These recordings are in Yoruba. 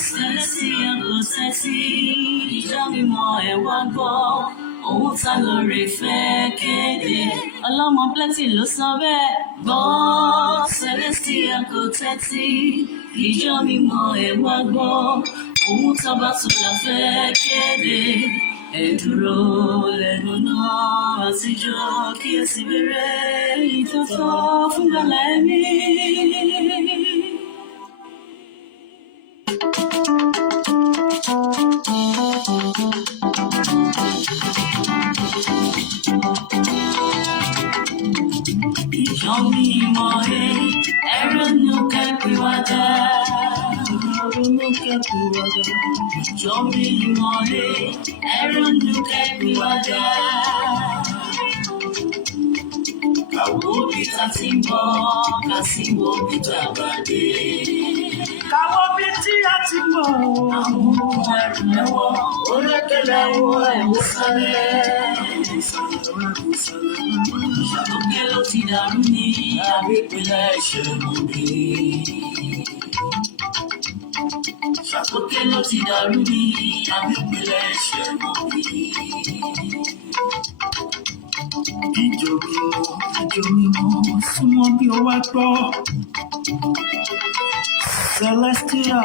Celestia kò sẹ́sí, ìjọ mímọ́ ẹ wá gbọ́. Ohun tá lóore fẹ́ kéde. Ọlọ́mọ plenty ló sọ bẹ́ẹ̀. Gbọ́ Celestia kò tẹ́tí, ìjọ mímọ́ ẹ wá gbọ́. Ohun tá bá tún la fẹ́ kéde. Ẹ dúró lẹ́nu náà àtijọ́ kí ẹ sì bẹ̀rẹ̀ ìtọ́tọ́ fún gbàlà ẹ̀mí. Ìjọ mímọ́ ẹ ronú kẹ́pìwàdà. Ìjọ mímọ́ ẹ ronú kẹ́pìwàdà. Ká wo bí tá ti ń bọ̀, ká sì wo bí tá bá dé. Ká wo bí tí a ti ń bọ̀. Àwọn ẹrù ẹ̀wọ̀, orékèlè ẹ̀wọ̀ ẹ̀wọ̀ sálẹ̀. Ṣàtúnkẹ́ ló ti dàrú ní àbípínlẹ̀ ìṣẹ̀lẹ̀ mi. Ṣàtúnkẹ́ ló ti dàrú ní àbípínlẹ̀ ìṣẹ̀lẹ̀ mi. Ìjọ mímọ́, súnmọ́ bí ó wá gbọ́. Celestia,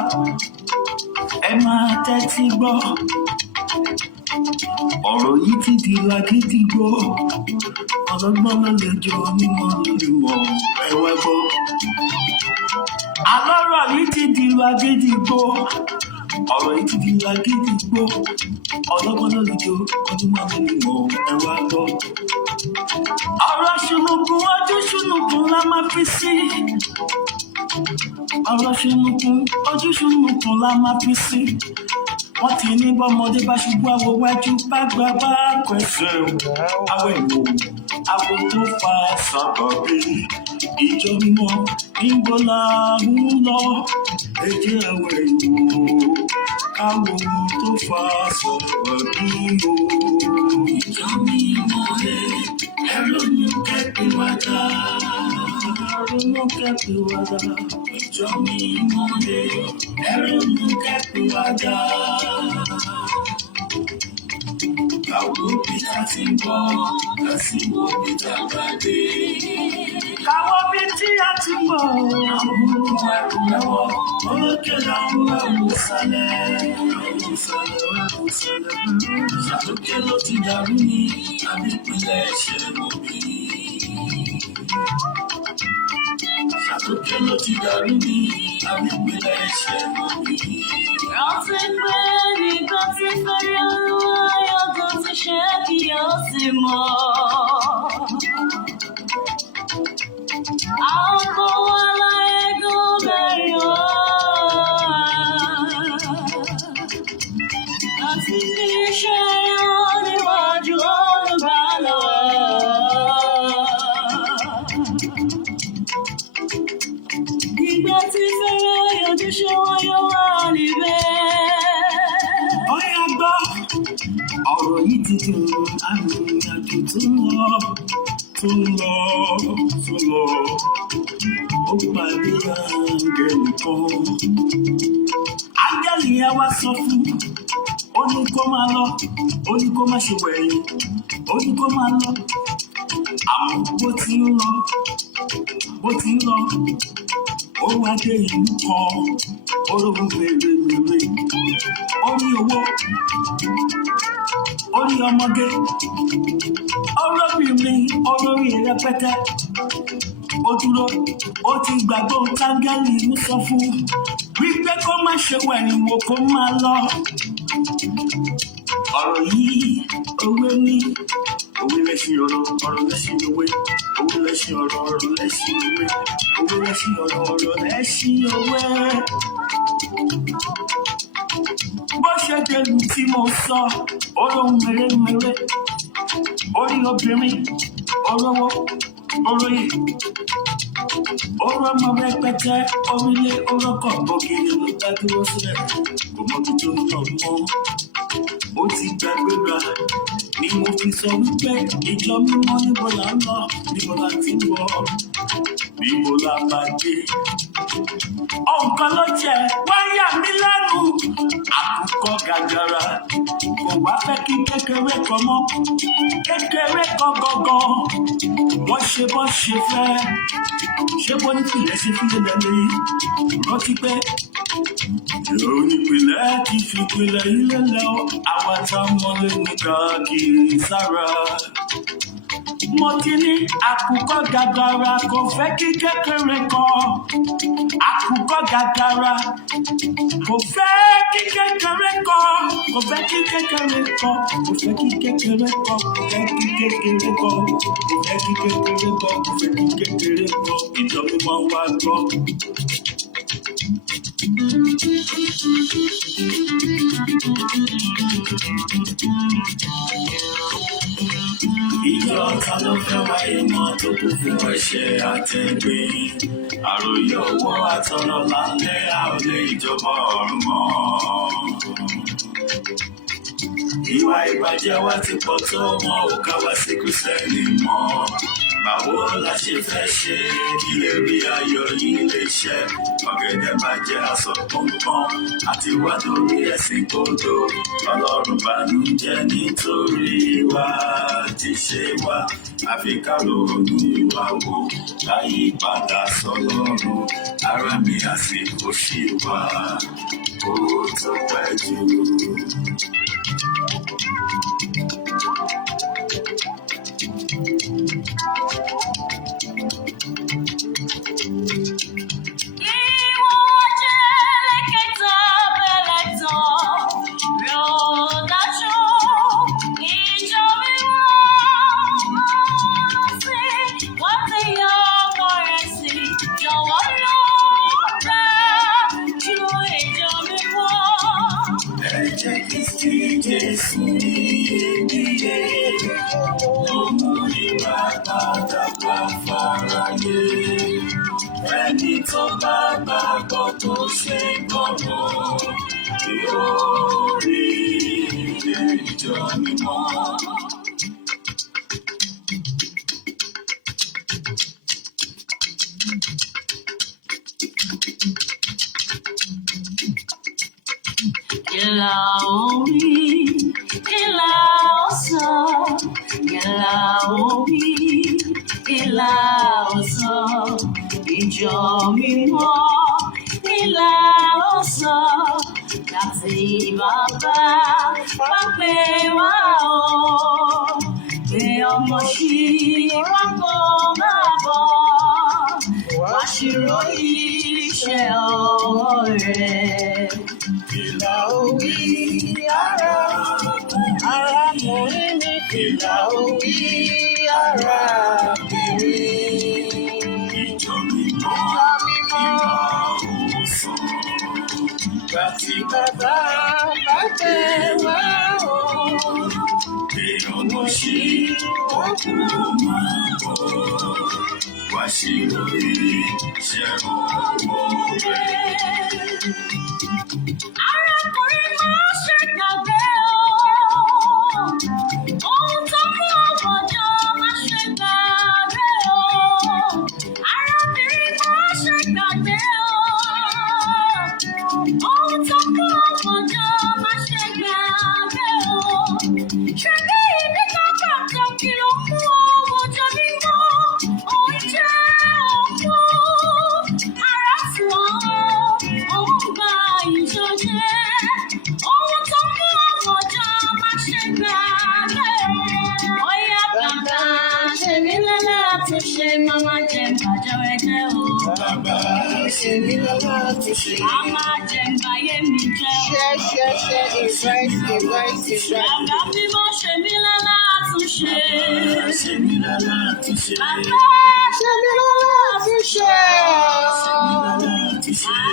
ẹ máa tẹ́tí gbọ́. Ọ̀rọ̀ yìí ti di làgídígbò. Ọlọ́gbọ́n ló lè jọ mímọ́ lójúmọ́ ẹ wá gbọ́. Àlọ́rọ̀ yìí ti di làgídígbò. Ọ̀rọ̀ yìí ti di làgídígbò. Ọlọ́gbọ́n ló lè jọ ojúmọ́ lójúmọ́ ẹ wá gbọ́. Ọ̀rọ̀ ṣùnùkùn ojú ṣùnùkùn la máa fi sí. Ọ̀rọ̀ ṣùnùkùn ojú ṣùnùkùn la máa fi sí. Wọ́n ti ní bọ́mọdé bá ṣubú àwọ̀ wájú bá gbà bá pẹ̀sẹ̀ àwọ̀ ìwò àwọ̀ tó fa sábà bí ìjọ mímọ́ níbo la ń lọ ẹ̀jẹ̀ àwọ̀ ìwò àwọ̀ tó fa sábà bí o. Ìjọ mímọ́ ẹ ronú kẹ́pìwàdà. Ronú kẹ́pìwàdà. Ìjọ mímọ́ ẹ ronú kẹ́pìwàdà. Ká wo bí tá ti ń bọ̀, ká sì wo bí tá bá dé. Ká wo bí tí a ti ń bọ̀. Àwọn ẹrù ẹ̀wọ̀, orékèlè àwọn ẹ̀wọ̀ sálẹ̀. Ṣàtúnkẹ́ ló ti dàrú ní àbípínlẹ̀ ìṣẹ̀lẹ̀ mi. Ṣàtúnkẹ́ ló ti dàrú ní àbípínlẹ̀ ìṣẹ̀lẹ̀ mi. Rántí pé nìkan ti fẹ́rẹ̀ olúwa yọ̀gàn ti ṣe kí ó sì mọ̀. Àwọn kò wá láyé gún bẹ̀rẹ̀ wá. Láti fi iṣẹ́ wọn níwájú olùgbàlà wa. Ìgbà tí fẹ́rẹ̀ yọjú ṣe wọ́n yóò wá níbẹ̀. Ọ̀yá gbọ́, ọ̀rọ̀ yìí ti di arìnrìn-àjò tó ń lọ. Ó pàdé áńgẹ́lì kan. Áńgẹ́lì yẹn wá sọ fún, ó ní kó máa lọ, ó ní kó má ṣe wẹ̀yìn, ó ní kó máa lọ. Àmọ́ bó ti ń lọ, ó wá dé ìlú kan, ó lóun mèremère. Ó ní owó, ó ní ọmọge, olóbìnrin olórí rẹpẹtẹ. Ó dúró, ó ti gbàgbé ohun táńgẹ́lì ń sọ fún wípé kó má ṣe wẹ̀yìn wò kó máa lọ. Ọ̀rọ̀ yìí òwe ní òwe lẹ́sìn ọ̀rọ̀, ọ̀rọ̀ lẹ́sìn òwe, òwe lẹ́sìn ọ̀rọ̀, ọ̀rọ̀ lẹ́sìn òwe, òwe lẹ́sìn ọ̀rọ̀, ọ̀rọ̀ lẹ́sìn òwe. Bó ṣe délù tí mo sọ, olóhùn mèremère, orí obìnrin, olówó, olóyè, oró ọmọ rẹpẹtẹ, orílẹ̀ orókọ̀ ògiri ló dá dúró sílẹ̀, kò mọ tó tó ń lọ mọ́. Ó ti gbàgbéra ni mo fi sọ wípé ìjọ mímọ́ níbo là ń lọ, níbo là ti ń bọ̀, níbo là bá dé. Ọ̀kan ló jẹ́ wáyà mi lẹ́nu. gàgàrà kò wá fẹ́ kí kékeré kan mọ́ kékeré kan gangan wọ́n ṣe bọ́ ṣe fẹ́ ṣé bó ní tìlẹ̀ ṣe fílẹ̀ lẹ́lẹ́ yìí rántí pé onípìlẹ̀ ti fi ìpìlẹ̀ ilé lẹ́ àwọn táwọn lè ní káàkiri sára. Mo ti ní àkùkọ gàgàrà kò fẹ́ kí kékeré kan àkùkọ gàgàrà kò fẹ́ kí kékeré kan kò fẹ́ kí kékeré kan kò fẹ́ kí kékeré kan kò fẹ́ kí kékeré kan kò fẹ́ kí kékeré kan kò fẹ́ kí kékeré kan ìjọba wa gbọ́. Ìjọ ta ló fẹ́ wáyé mọ́ tó kún fún ẹ̀ṣẹ̀ àtẹ̀gbìn. Àròyé owó àtọ̀rọ̀ lálẹ́ àólé ìjọba ọ̀run mọ́. Ìwà ìbàjẹ́ wa ti pọ̀ tó wọn ò ká wá sí Kristẹni mọ́. Báwo la ṣe fẹ́ ṣe kí lè rí ayọ̀ yìí lè ṣẹ? Ọ̀gẹ̀dẹ̀ bàjẹ́ aṣọ pọ̀npọ̀n àti wá lórí ẹ̀sìn kodò. Ọlọ́run bànújẹ́ nítorí wa ti ṣe wá. Àfi ká ronú ìwà wò láyé padà sọ́lọ́run. Ara mi àsìkò ṣì wá kó tó pẹ́ jù. Ẹni tó bá gbàgbọ́ tó ṣe gbọ́dọ̀ yóò rí ìjọ mímọ́. Kìlà orí, kìlà ọ̀sán, kìlà orí, kìlà ọ̀sán. Ìjọ mímọ́ kìlà ọ̀sán láti bàbá wá pé wá o. Pé ọmọ sí wá kó máa bọ̀, wá ṣírò iṣẹ́ ọwọ́ rẹ̀. Kìlà òwì arákùnrin ní kìlà òwì arábìnrin. Ìjọ mímọ́ ìwà òsàn. Láti bàbá bá tẹ̀ wá o. Èèyàn lọ sí òkú máa bọ̀. Wá sí lórí iṣẹ́ owó rẹ̀. Arákùnrin máa ṣe gbàgbé o. Ohun tó mú ọmọdé máa ṣe gbàgbé o. Arábìnrin máa ṣe gbàgbé o. Ohun tó mú ọmọdé máa ṣe gbàgbé o. Ṣé bí ìdí kan pàtàkì ló mú ọmọdé mímọ́? Òun jẹ́ òkú. Ara fún ọ, òun gba ìjọjẹ́. Ohun tó mú ọmọdé máa ṣe gbàgbé o. Ọ̀yá bàbá ṣe mí lọ́lá tó ṣe máma jẹ bàjẹ́ jẹ́ o. Bàbá ṣe mí lọ́lá tó ṣe. Máma jẹ báyé mi jẹ́ o. Share, invite. Bàbá mímọ́ ṣe mí lọ́lá tó ṣe. Ṣe mí lọ́lá tó ṣe. Bàbá ṣe mí lọ́lá tó ṣe.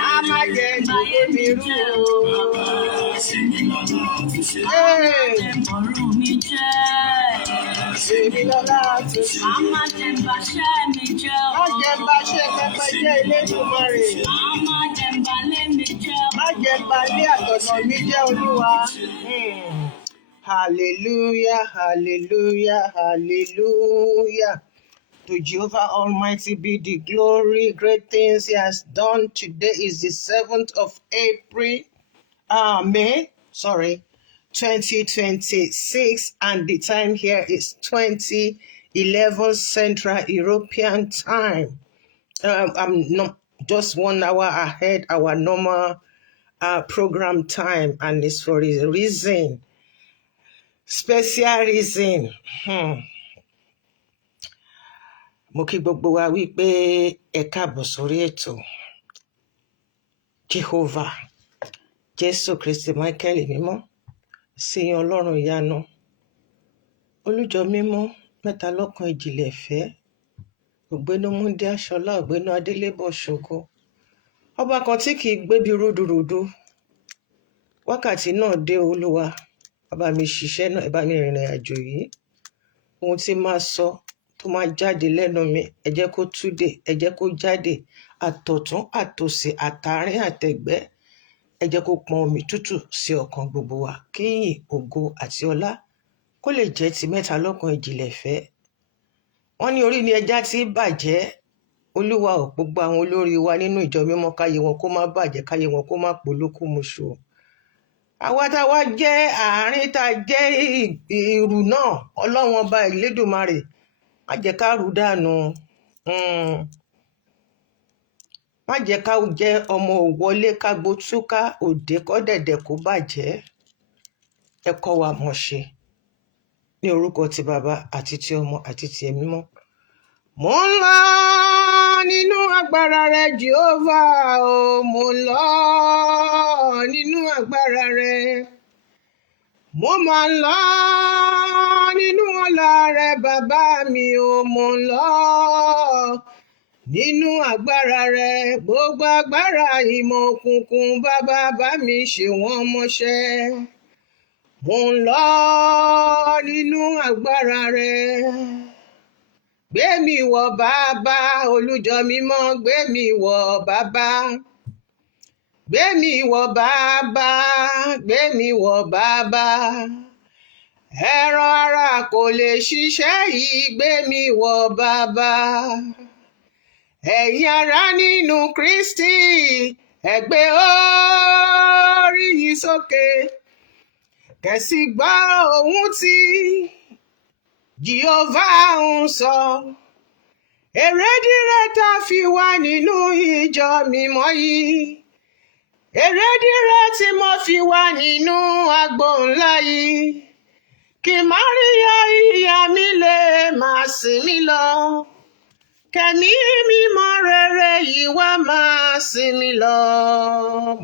Máma jẹ báyé mi rú o. Bàbá ṣe mí lọ́lá tó ṣe. Jẹ mọ̀rú mi jẹ́. Ṣe mí lọ́lá tó ṣe. Máma jẹ bàṣẹ́ mi jẹ́ o. Má jẹ bàṣẹ́ pẹpẹ jẹ́ Elédùmarè. Máma jẹ balẹ̀ mi jẹ́ o. Má jẹ balẹ̀ àtọ̀nà mi jẹ́ Olúwa. Hallelujah, hallelujah, hallelujah. To Jehovah Almighty be the glory, great things He has done. Today is the 7th of April. May 2026, and the time here is 2011 Central European Time. I'm not just 1 hour ahead our normal program time, and it's for a reason, special reason. Mo kí gbogbo wa wípé ẹ káàbọ̀ sórí ètò Jehovah Jésù Kristi Michael mímọ́ sí Ọlọ́run ìyanu olùjọ mímọ́ mẹ́ta lọ́kan ìjìnlẹ̀ ìfẹ́ ògbénú Múndé Aṣọlá ògbénú Adélébọ̀ Ṣògo ọba kan tí kì í gbébi rúdurùdu wákàtí náà dé Olúwa bàbá mi ṣiṣẹ́ náà ẹ bá mi rìnrìn àjò yìí ohun tí máa sọ tó máa jáde lẹ́nu mi ẹ jẹ́ kó túdè ẹ jẹ́ kó jáde àtọ̀tún àtòsì àtàárín àtẹ̀gbẹ́ ẹ jẹ́ kó pọn omi tútù sí ọkàn gbogbo wa kí ìyìn ògo àti ọlá kó lè jẹ́ ti mẹ́ta lọ́kan ìjìnlẹ̀ ìfẹ́. Wọ́n ní orí ni ẹja tí bàjẹ́ Olúwa ò gbogbo àwọn olórí wa nínú ìjọ mímọ́ káyé wọn kó má bàjẹ́ káyé wọn kó má polókù muṣu. Àwa tá wá jẹ́ àárín tá jẹ́ ìrù náà Ọlọ́run ọba Ìlédùmarè má jẹ́ ká rú dànù. Má jẹ́ ká jẹ́ ọmọ òwọlé ká gbótúká òde kọ́ dẹ̀dẹ̀ kó bàjẹ́. Ẹ kọ́ wa mọ̀ ṣe ní orúkọ ti bàbá àti ti ọmọ àti ti ẹ̀mí mọ́. Mo ń lọ nínú agbára rẹ Jehovah o, mo ń lọ nínú agbára rẹ. Mo máa ń lọ nínú ọlá rẹ bàbá mi o, mo ń lọ nínú agbára rẹ. Gbogbo agbára ìmọ̀ òkùnkùn bàbá bá mi ṣe wọ́n mọ́ṣẹ́. Mo ń lọ nínú agbára rẹ. Gbé mi wọ̀ bàbá olùjọ mímọ́, gbé mi wọ̀ bàbá. Gbé mi wọ̀ bàbá, gbé mi wọ̀ bàbá. Ẹran ara kò lè ṣiṣẹ́ yìí, gbé mi wọ̀ bàbá. Ẹ̀yin ará nínú Kristi, ẹ gbé orí yín sókè. Kẹ̀sì gbọ́ ohun tí Jehovah ń sọ. Èrèdí rẹ̀ tá fi wà nínú ìjọ mímọ́ yìí. Èrèdí rẹ̀ tí mo fi wà nínú agbo ńlá yìí. Kí Máríà ìyá mi lè máa sìn mí lọ. Kẹ̀mí mímọ́ rere yìí wá máa sìn mí lọ.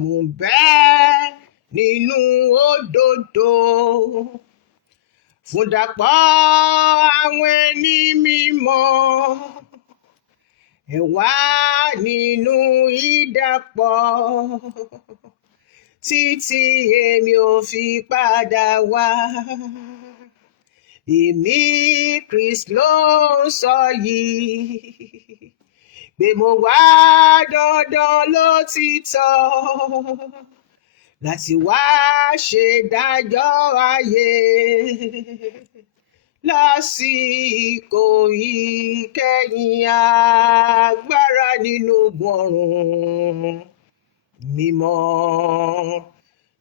Mo bẹ́ nínú òdodo. Fún dàpọ̀ àwọn ẹni mímọ́. Ẹ wà nínú ìdàpọ̀. Títí èmi ò fi padà wá. Èmi Kristi ló ń sọ yìí. Pé mo wá dandan lótìtọ́. Láti wá ṣèdájọ́ ayé. Lásìkò ìkẹyìn agbára nínú ọ̀run. Mímọ́,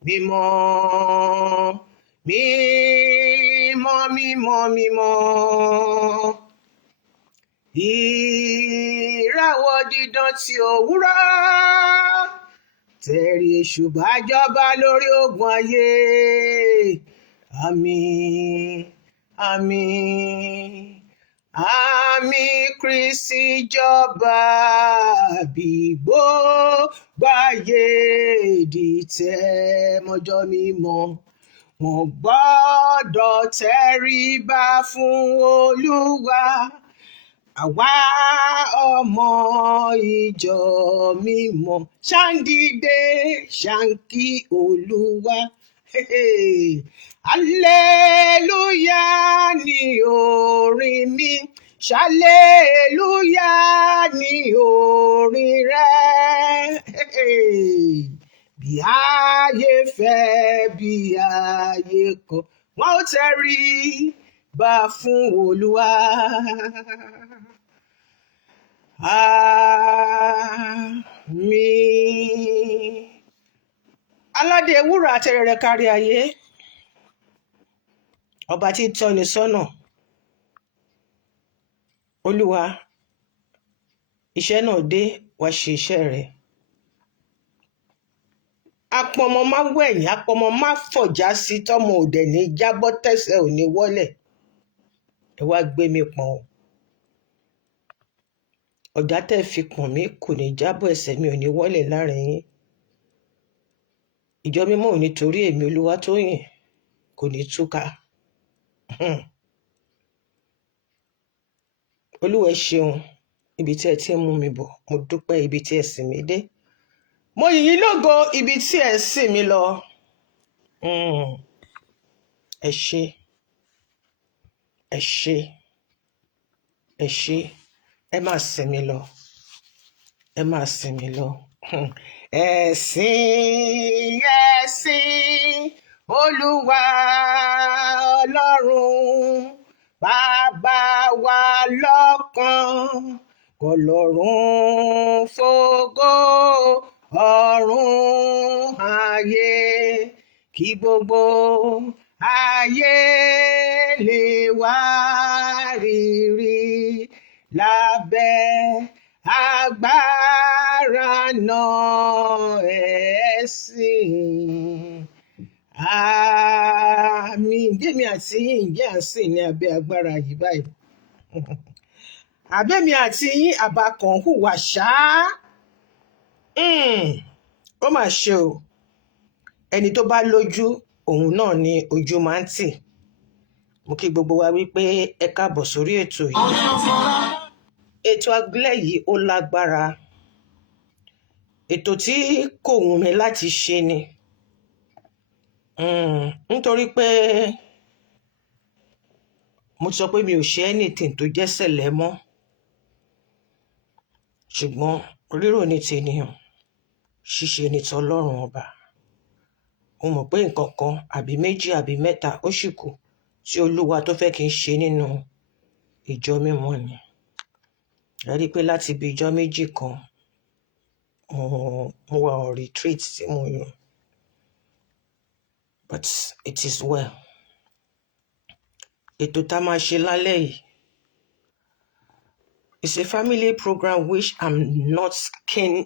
mímọ́, mímọ́, mímọ́, mímọ́. Ìràwọ̀ dídán ti òwúrọ̀. Tẹ̀rí èṣù bá jọba lórí ogun ayé. Àmín, àmín, àmín. Kristi jọba bí gbogbo ayé dìtẹ̀ mọ́jọ́ mímọ́. Wọ́n gbọ́dọ̀ tẹríba fún Olúwa. Àwa ọmọ ìjọ mímọ́ ṣàǹdìdé ṣàǹkí Olúwa. Aleluya ni orin mi, ṣàlélúyà ni orin rẹ. Bí ayé fẹ́, bí ayé kọ̀, wọ́n ó tẹríba fún Olúwa. Àmín, aládé ewúrà àtẹrẹrẹ kárí ayé, ọba tí ń tọ́ni sọ́nà. Olúwa, iṣẹ́ náà dé, wá ṣe iṣẹ́ rẹ̀. Apọmọ má wẹ̀yìn, apọmọ má fọ̀já sí, tọ́mọ òdẹ̀ ní jábọ́, tẹ̀sẹ̀ ò ní wọ́lẹ̀. Ẹ wá gbé mi pọ̀n o. Ọ̀já tẹ́ fi pọ̀n mí kò ní jábọ́, ẹsẹ̀ mi ò ní wọ́lẹ̀ láàrin yín. Ìjọ mímọ́ ò ní torí èmi Olúwatóyìn kò ní túká. Olúwa ẹ ṣeun, ibi tí ẹ ti ń mú mi bọ̀, mo dúpẹ́ ibi tí ẹ sì mí dé. Mo yìn yín lógo ibi tí ẹ sì mí lọ. Ẹ ṣé, ẹ ṣé, ẹ ṣé, ẹ máa sìn mí lọ, ẹ máa sìn mí lọ. Ẹ̀sìn, ẹ̀sìn Olúwa Ọlọ́run bàbá wa lọ́kan, k'Ọlọ́run fògo ọ̀run ayé, kí gbogbo ayé lè wá rírí lábẹ́ agbára náà ẹ̀sìn. Àmín. Jẹ́mi àti yín ǹjẹ́ à ń sìn ní abẹ́ agbára yìí báyìí? Àbẹ́mi àti yín àbá kan hùwà ṣáá? Ó mà ṣe o. Ẹni tó bá lójú òun náà ni ojú máa ń tì. Mo kí gbogbo wa wípé ẹ káàbọ̀ sórí ètò yìí. Ètò Agbilẹ̀ yìí ó lágbára. Ètò tí kò wù mí láti ṣe ni. Nítorí pé mo sọ pé mi ò ṣe anything tó jẹ́ ṣẹlẹ̀ mọ́. Ṣùgbọ́n rírò ní tènìyàn, ṣíṣe ní tọlọ́run ọba. Mo mọ̀ pé nǹkan kan àbí méjì àbí mẹ́ta ó ṣì kù tí Olúwa tó fẹ́ kí n ṣe nínú ìjọ mímọ́ ni. Ẹ rí i pé láti ibi ìjọ méjì kan mo wà on retreat tí mo yàn. But it is well. Ètò tá a máa ṣe lálẹ́ yìí, it's a family program which I'm not keen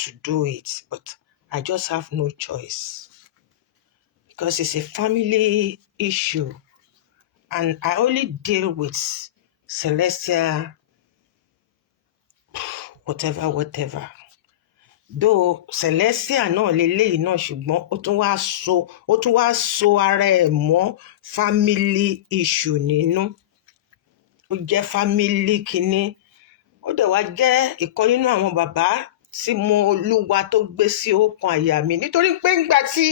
to do it, but I just have no choice. Because it's a family issue and I only deal with celestial whatever. Though celestial náà leléyìí náà, ṣùgbọ́n ó tún wá so ara ẹ̀ mọ́ family issue nínú. Ó jẹ́ family kìíní. Ó dẹ̀ wá jẹ́ ìkan nínú àwọn bàbá tí mo Olúwa tó gbé sí ọkàn àyà mi, nítorí pé ńgbà tí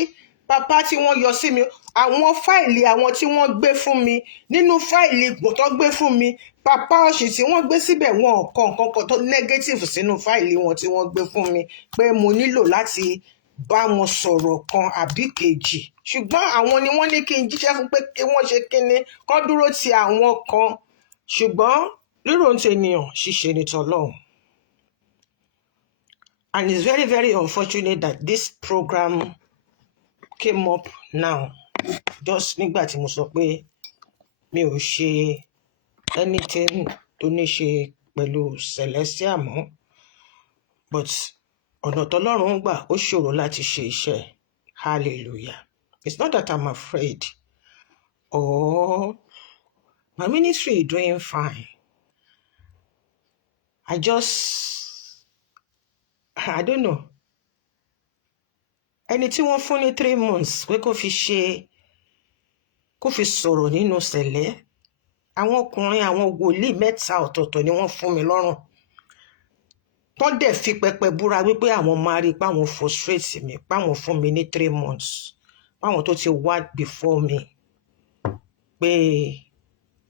bàbá tí wọ́n yọ sí mi, àwọn fáìlì àwọn tí wọ́n gbé fún mi, nínú fáìlì ipò tó gbé fún mi, bàbá ọ̀sì tí wọ́n gbé síbẹ̀, wọn ò kọ nǹkan kan tó negative sínú fáìlì wọn tí wọ́n gbé fún mi pé mo nílò láti bá wọn sọ̀rọ̀ kan àbí kejì. Ṣùgbọ́n àwọn ni wọ́n ní kí n jíṣẹ́ fún pé kí wọ́n ṣe kíni, kán dúró ti àwọn kan. Ṣùgbọ́n rírò ń tènìyàn, ṣíṣe ní tọlọ́run. And it's very, very unfortunate that this program came up now, just nígbà tí mo sọ pé mi ò ṣe anything tó ní ṣe pẹ̀lú celestial mọ́. But ọ̀nà tọ́lọ́run ń gbà ó ṣòro láti ṣe iṣẹ́. Hallelujah. It's not that I'm afraid or my ministry is doing fine. I don't know. Ẹni tí wọ́n fún ní 3 months pé kó fi sọ̀rọ̀ nínú sẹ̀lẹ̀, àwọn ọkùnrin àwọn wòlíì 3 ọ̀tọ̀ọ̀tọ̀ ni wọ́n fún mi lọ́rùn. Tọ́ dẹ̀ fi pẹpẹ búra wípé àwọn máa rí páwọn frustrate mi, páwọn fún mi ní 3 months, páwọn tó ti wá before me pé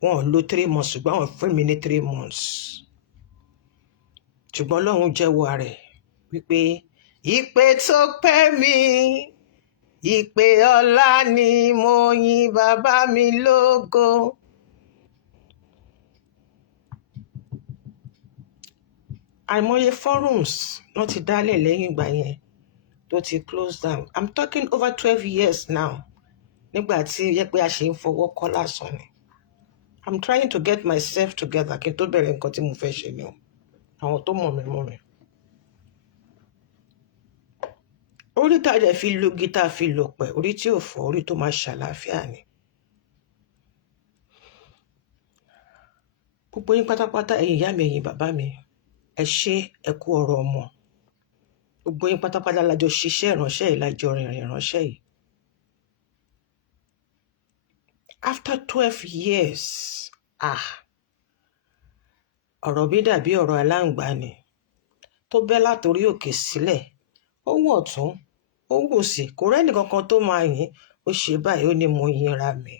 wọn ò lo 3 months ṣùgbọ́n àwọn fún mi ní 3 months. Ṣùgbọ́n Ọlọ́run jẹ́wọ́ rẹ̀ wípé ìpè tó pẹ́ mi, ìpè ọlá ni, mo yìn bàbá mi lógo. Àìmọye forums wọ́n ti dálẹ̀ lẹ́yìn ìgbà yẹn tó ti close down. I'm talking over 12 years now. Nígbà tí yẹ pé a ṣe ń fọwọ́ kọ́ lásán ni. I'm trying to get myself together kí n tó bẹ̀rẹ̀ nǹkan tí mo fẹ́ ṣe ni o. Àwọn tó mọ̀ mí mọ̀ mí. Orí tá a dẹ̀ fi lo gítà fi lò pẹ̀, orí tí ò fọ́, orí tó máa ṣàlàáfíà ni. Gbogbo yín pátápátá, ẹ̀yin ìyá mi, ẹ̀yin bàbá mi, ẹ ṣé ẹ kú ọ̀rọ̀ ọmọ. Gbogbo yín pátápátá lájọ ṣiṣẹ́ ìránṣẹ́ yìí, lájọ rìnrìn ìránṣẹ́ yìí. After 12 years, ọ̀rọ̀ bí dàbí ọ̀rọ̀ aláǹgbá ni tó bẹ́ látòrí òkè sílẹ̀, ó wọ̀ tún, ó wò sí, kò rẹ́ni kankan tó máa yìn, ó ṣe báyìí, ó ní mo yinra mi.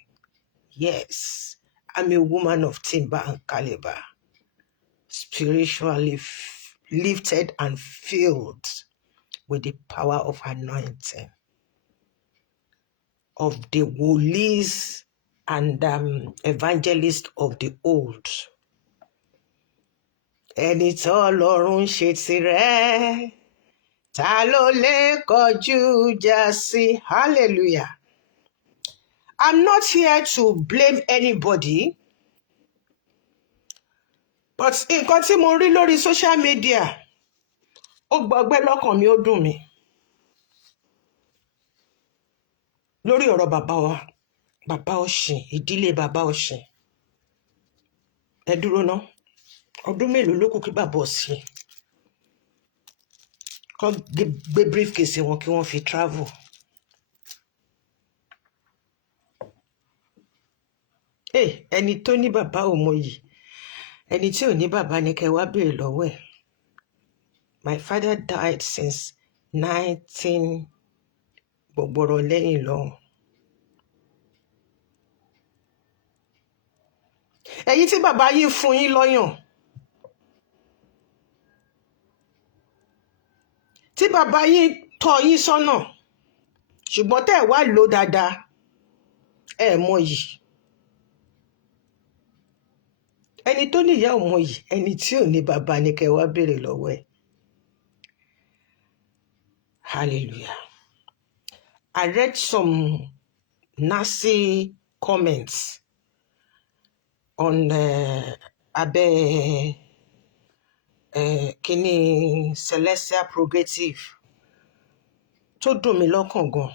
Yes, I'm a woman of timber and caliber, spiritually lifted and filled with the power of anointing of the wòlíì and evangelists of the old. Ẹni tó Ọlọ́run ṣe tirẹ̀, ta ló lè kọjú ìjà sí? Hallelujah. I'm not here to blame anybody, but nǹkan tí mo rí lórí social media, ó gbọgbẹ́ lọ́kàn mi, ó dùn mí. Lórí ọ̀rọ̀ bàbá wa, bàbá Ọ̀ṣìn, ìdílé bàbá Ọ̀ṣìn. Ẹ dúró ná, ọdún mélòó ló kù kí bàbá Ọ̀ṣìn kọ́ gbé briefcase wọn kí wọ́n fi travel? Ẹni tó ní bàbá ò mọyì, ẹni tí ò ní bàbá ní kẹ́ wá béèrè lọ́wọ́ ẹ̀. My father died since 19 gbọ̀gbọ̀rọ̀ lẹ́yìn lọ́hùn. Ẹ̀yin tí bàbá yín fún yín lọ́yàn, tí bàbá yín tọ́ yín sọ́nà, ṣùgbọ́n tẹ́ ẹ̀ wá lò dáadáa, ẹ mọyì. Ẹni tó ní ìyá ò mọyì, ẹni tí ò ní bàbá ní kẹ́ wá béèrè lọ́wọ́ ẹ̀. Hallelujah. I read some nasty comments on abẹ́ kíní Celestial Progressive tó dùn mí lọ́kàn gan.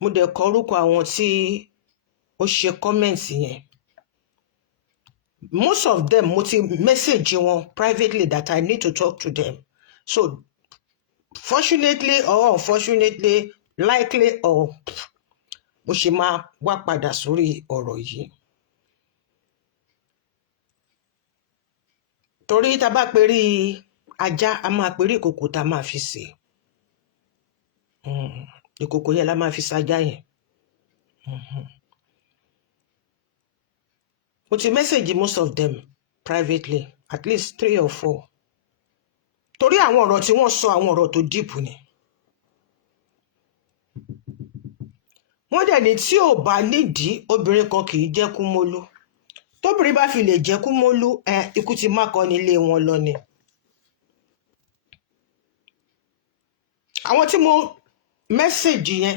Mo dẹ̀ kọ orúkọ àwọn tí ó ṣe comment yẹn. Most of them mo ti message wọn privately that I need to talk to them. So fortunately or unfortunately, likely or mo ṣe máa wá padà sórí ọ̀rọ̀ yìí. Torí tá bá perí ajá, a máa perí ìkòkò tá máa fi sè. Ìkòkò yẹn la máa fi sajá yẹn. Mo ti message most of them privately, at least 3 or 4. Torí àwọn ọ̀rọ̀ tí wọ́n sọ, àwọn ọ̀rọ̀ tó deep ni. Wọ́n dẹ̀ ní tí ò bá nídìí, obìnrin kan kì í jẹ́ kúmólú. Tóbìnrin bá fi lè jẹ́ kúmólú, ikú ti má kọ́ nílé wọn lọ ni. Àwọn tí mo message yẹn,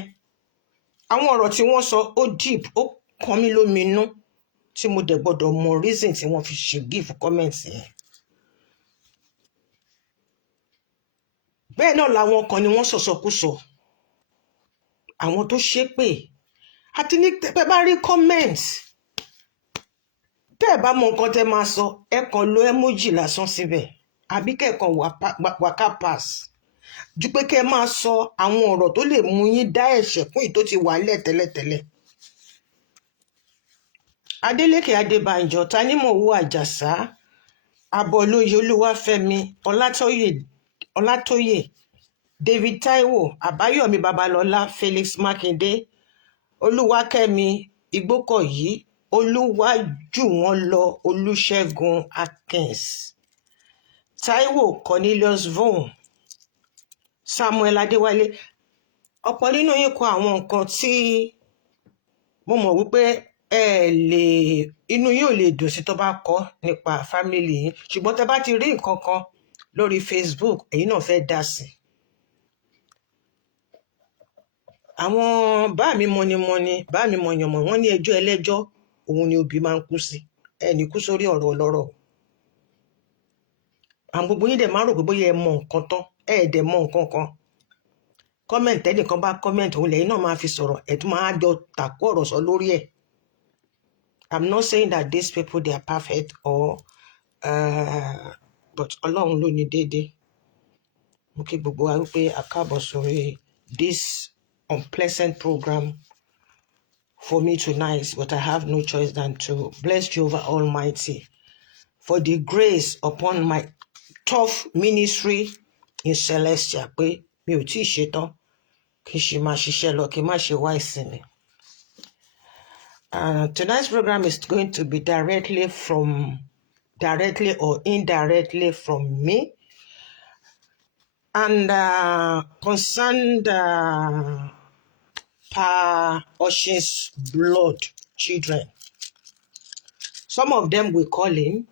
àwọn ọ̀rọ̀ tí wọ́n sọ ó deep, ó kàn mí lóminú, tí mo dẹ̀ gbọ́dọ̀ mọ reason tí wọ́n fi ṣe give comment yẹn. Bẹ́ẹ̀ náà làwọn kan ni wọ́n sọ̀sọkúsọ, àwọn tó ṣépè. Àti ní tẹ́ bá rí comment, tẹ́ ẹ bá mọ nǹkan tẹ́ máa sọ, ẹ kàn lo emoji lásán síbẹ̀, àbí kẹ́ẹ̀kan wákà pass, ju pé kẹ́ ẹ máa sọ àwọn ọ̀rọ̀ tó lè mú yín dá ẹ̀ṣẹ̀ kún ìtó ti wà lẹ̀ tẹ́lẹ̀tẹ́lẹ̀. Adélékè Adébánjọ, Tanímọ̀wó Àjàsá, Abọ́lóyè Olúwafẹ́mi, Ọlátóyè, David Taiwo, Àbáyọ̀mí Babalọ́lá, Felix Mákindé, Olúwakẹ́mi Igbókọ̀yí, Olúwajúwọ́nlọ Olúṣẹ́gun Atkins, Taiwo Cornelius Von, Samuel Adéwálé. Ọ̀pọ̀ nínú yín kọ àwọn nǹkan tí mo mọ̀ wípé inú yín ò lè dùn sí tó bá kọ nípa fámìlì yín, ṣùgbọ́n tẹ́ bá ti rí nǹkan kan lórí Facebook, èyí náà fẹ́ dá sí. àwọn bá mi mọ̀nìmọ̀nì bá mi mọ̀yànmọ̀ wọ́n ní ẹjọ́ ẹlẹ́jọ́ òun ni òbí máa ń kú sí, ẹnì kú sórí ọ̀rọ̀ ọlọ́rọ̀. àwọn gbogbo yín dẹ̀ máa ń rò pé bóyá ẹ mọ nǹkan tán, ẹ dẹ̀ mọ nǹkan kan. kọ́mẹ̀ntì ẹnìkan bá kọ́mẹ̀ntì òun lẹ́yìn náà máa fi sọ̀rọ̀, ẹ̀ tún máa jọ tàkú ọ̀rọ̀ sọ lórí ẹ̀. I'm not saying that these people they are perfect or but ọlọ́run ló ní déédéé. mo kí gbogbo wa wípé a káàbọ̀ sórí this unpleasant program for me tonight, but I have no choice than to bless Jehovah Almighty for the grace upon my tough ministry in Celestia, pé mi ò tí ì ṣetán kí n ṣe máa ṣiṣẹ́ lọ kí n má ṣe wá ìsinmi. Tonight's program is going to be directly or indirectly from me, and concerned Pa Oshin's blood children. Some of them will call in,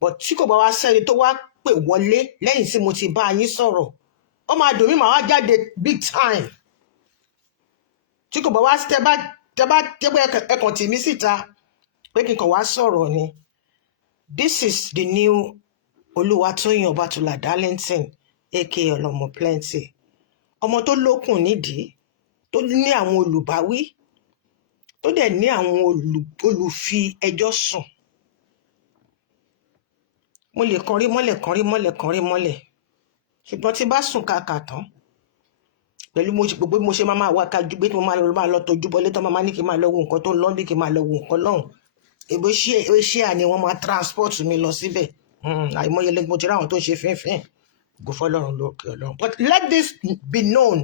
but tí kò bá wá sẹ́ni tó wá pè wọlé lẹ́yìn tí mo ti bá yín sọ̀rọ̀, ó máa dùn mí, màá wá jáde big time. tí kò bá wá tẹ́gbẹ́ ẹkàn tì mí síta pé kí n kàn wá sọ̀rọ̀ ni. This is the new Olúwatóyìn Ọbátúlá Darlington aka Ọlọ́mọ Plenty, ọmọ tó lókùn nídìí, tó ní àwọn olùbáwí, tó dẹ̀ ní àwọn olùfi ẹjọ́ sùn. mo lè kọrí mọ́lẹ̀ ṣùgbọ́n tí bá sùn kàkà tán pẹ̀lú gbogbo mo ṣe máa wá kájú gbé tí mo máa lọ tọ́jú bọ́lé tán máa ní kí n máa lọ wo nǹkan tó ń lọ bí kí n máa lọ wo nǹkan lọ́hùn. èbó ṣé à ni wọ́n máa transport mi lọ síbẹ̀. àìmọye lẹ́gbẹ̀ẹ́ mo ti ráwọn tó ń ṣe fínfín go fọlọ́run lókè ọlọ́run. But let this be known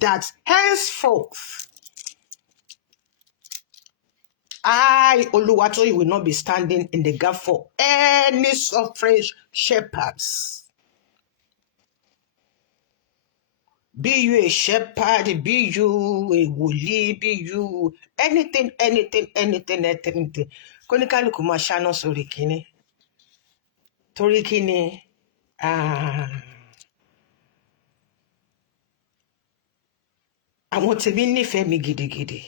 that henceforth I, Oluwatoyin, will not be standing in the gap for any suffering shepherds. Be you a shepherd, be you a wòlíì, be you anything. Kóníkálùkù máa ṣáná sórí kíní. Torí kíní, àwọn tèmi nífẹ̀ẹ́ mi gidigidi.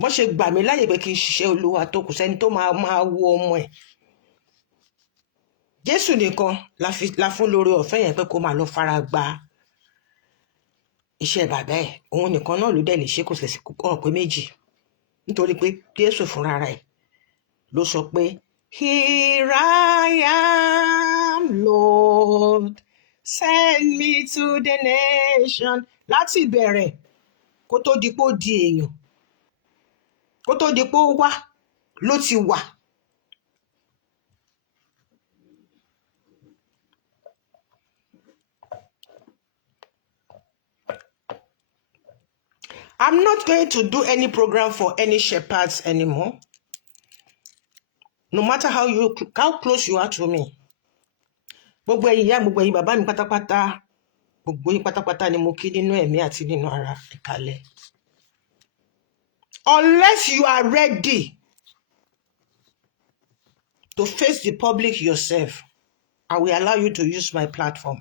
Wọ́n ṣe gbà mí láyè pé kí n ṣiṣẹ́ Olúwa tó kù sẹ́ni tó máa wo ọmọ ẹ̀. Jésù nìkan la fún lórí ọ̀fẹ́ yẹn pé kó máa lọ fara gba iṣẹ́ bàbá ẹ̀. Òun nìkan náà ló dẹ̀ lè ṣe, kò sì kọ́ pé méjì. Nítorí pé Jésù fúnra rẹ̀ ló sọ pé Here I am, Lord, send me to the nation. Láti ìbẹ̀rẹ̀ kó tó di pé ó di èèyàn, kó tó di pé ó wá ló ti wà. I'm not going to do any program for any shepherds anymore. No matter how close you are to me. Gbogbo ẹ̀yin ìyá, gbogbo ẹ̀yin bàbá mi pátápátá, gbogbo yín pátápátá ni mo kí nínú ẹ̀mí àti nínú ara ìkàlẹ̀. Unless you are ready to face the public yourself, I will allow you to use my platform.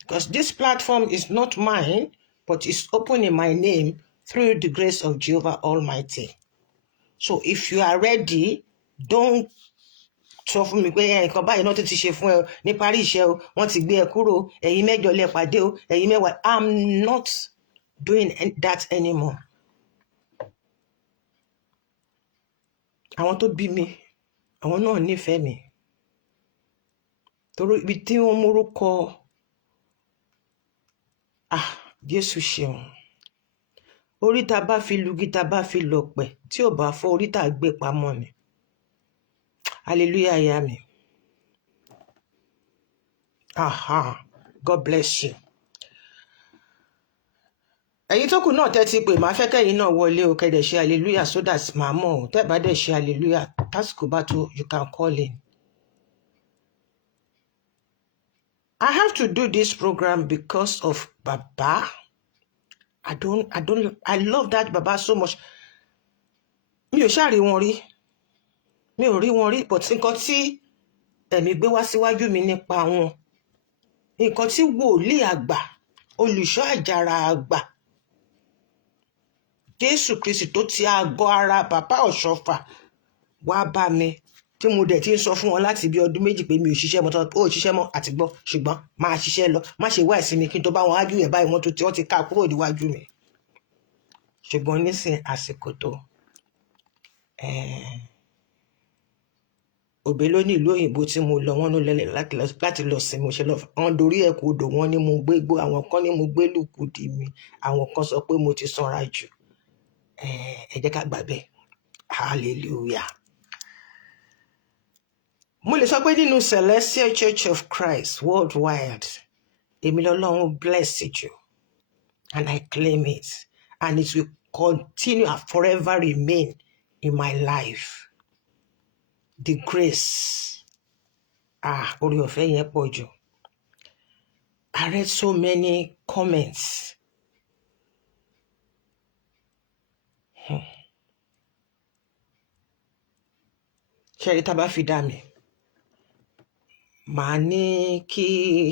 Because this platform is not mine, but it's open in my name through the grace of Jehovah Almighty. So if you are ready, don't sọ fún mi pé nǹkan báyìí náà tó ti ṣe fún ẹ ní parí iṣẹ́ o, wọ́n ti gbé ẹ kúrò, ẹ̀yin mẹ́jọ lẹ pàdé o, ẹ̀yin mẹ́wàá. I'm not doing that anymore. Àwọn tó bí mi, àwọn náà nífẹ̀ẹ́ mi. Torí ibi tí wọ́n mórúkọ Jésù ṣeun. Orí tá bá fi lugi tá bá fi lọ̀pẹ̀ tí ò bá fọ́ orí tá gbé pamọ́ ni. Hallelujah, ìyá mi. God bless you. Ẹ̀yin tó kù náà tẹ́tí pé màá fẹ́ kẹ́yin náà wọlé o, kẹ́dẹ̀ ṣe hallelujah so that màá mọ̀ ọ́. Tẹ́ bá dẹ̀ ṣe hallelujah, tásìkò bá tó, you can call in. I have to do this program because of Baba. I love that Baba so much. Mi ò ṣáà rí wọn rí. Mi ò rí wọn rí, but nǹkan tí ẹ̀mí gbé wá síwájú mi nípa wọn nǹkan tí wòlíì àgbà olùṣọ́ àjàrà àgbà Jésù Kristi tó ti àgọ́ ara bàbá Ọ̀ṣọ́fà wá bá mi tí mo dẹ̀ ti ń sọ fún wọn láti bí ọdún méjì pé mi ò ṣiṣẹ́ mọ́ tó ò ṣiṣẹ́ mọ́ àti gbọ́ ṣùgbọ́n máa ṣiṣẹ́ lọ má ṣe wá ìsinmi kí n tó bá wọn ájú ẹ̀ báyìí wọ́n ti ká kúrò níwájú mi ṣùgbọ́n nísìn àsìkò tó òbí ló ní ìlú òyìnbó tí mo lọ wọ́n ló lẹ́lẹ̀ láti lọ sinmi ṣe lọ wọ́n dorí ẹ̀ kó odò wọ́n ní mo gbé gbó àwọn kan ní mo gbé lùkùdì mi àwọn kan sọ pé mo ti sanra jù ẹ jẹ́ ká gbà bẹ́ẹ̀ hallelujah. Mo lè sọ pé nínú Celestial Church of Christ worldwide èmi lọ́lọ́run bless jù and I claim it and it will continue and forever remain in my life. The grace orí ọ̀fẹ́ yẹn pọ̀ jù. I read so many comments. Ṣẹ́rí tá bá fi dá mi màá ní kí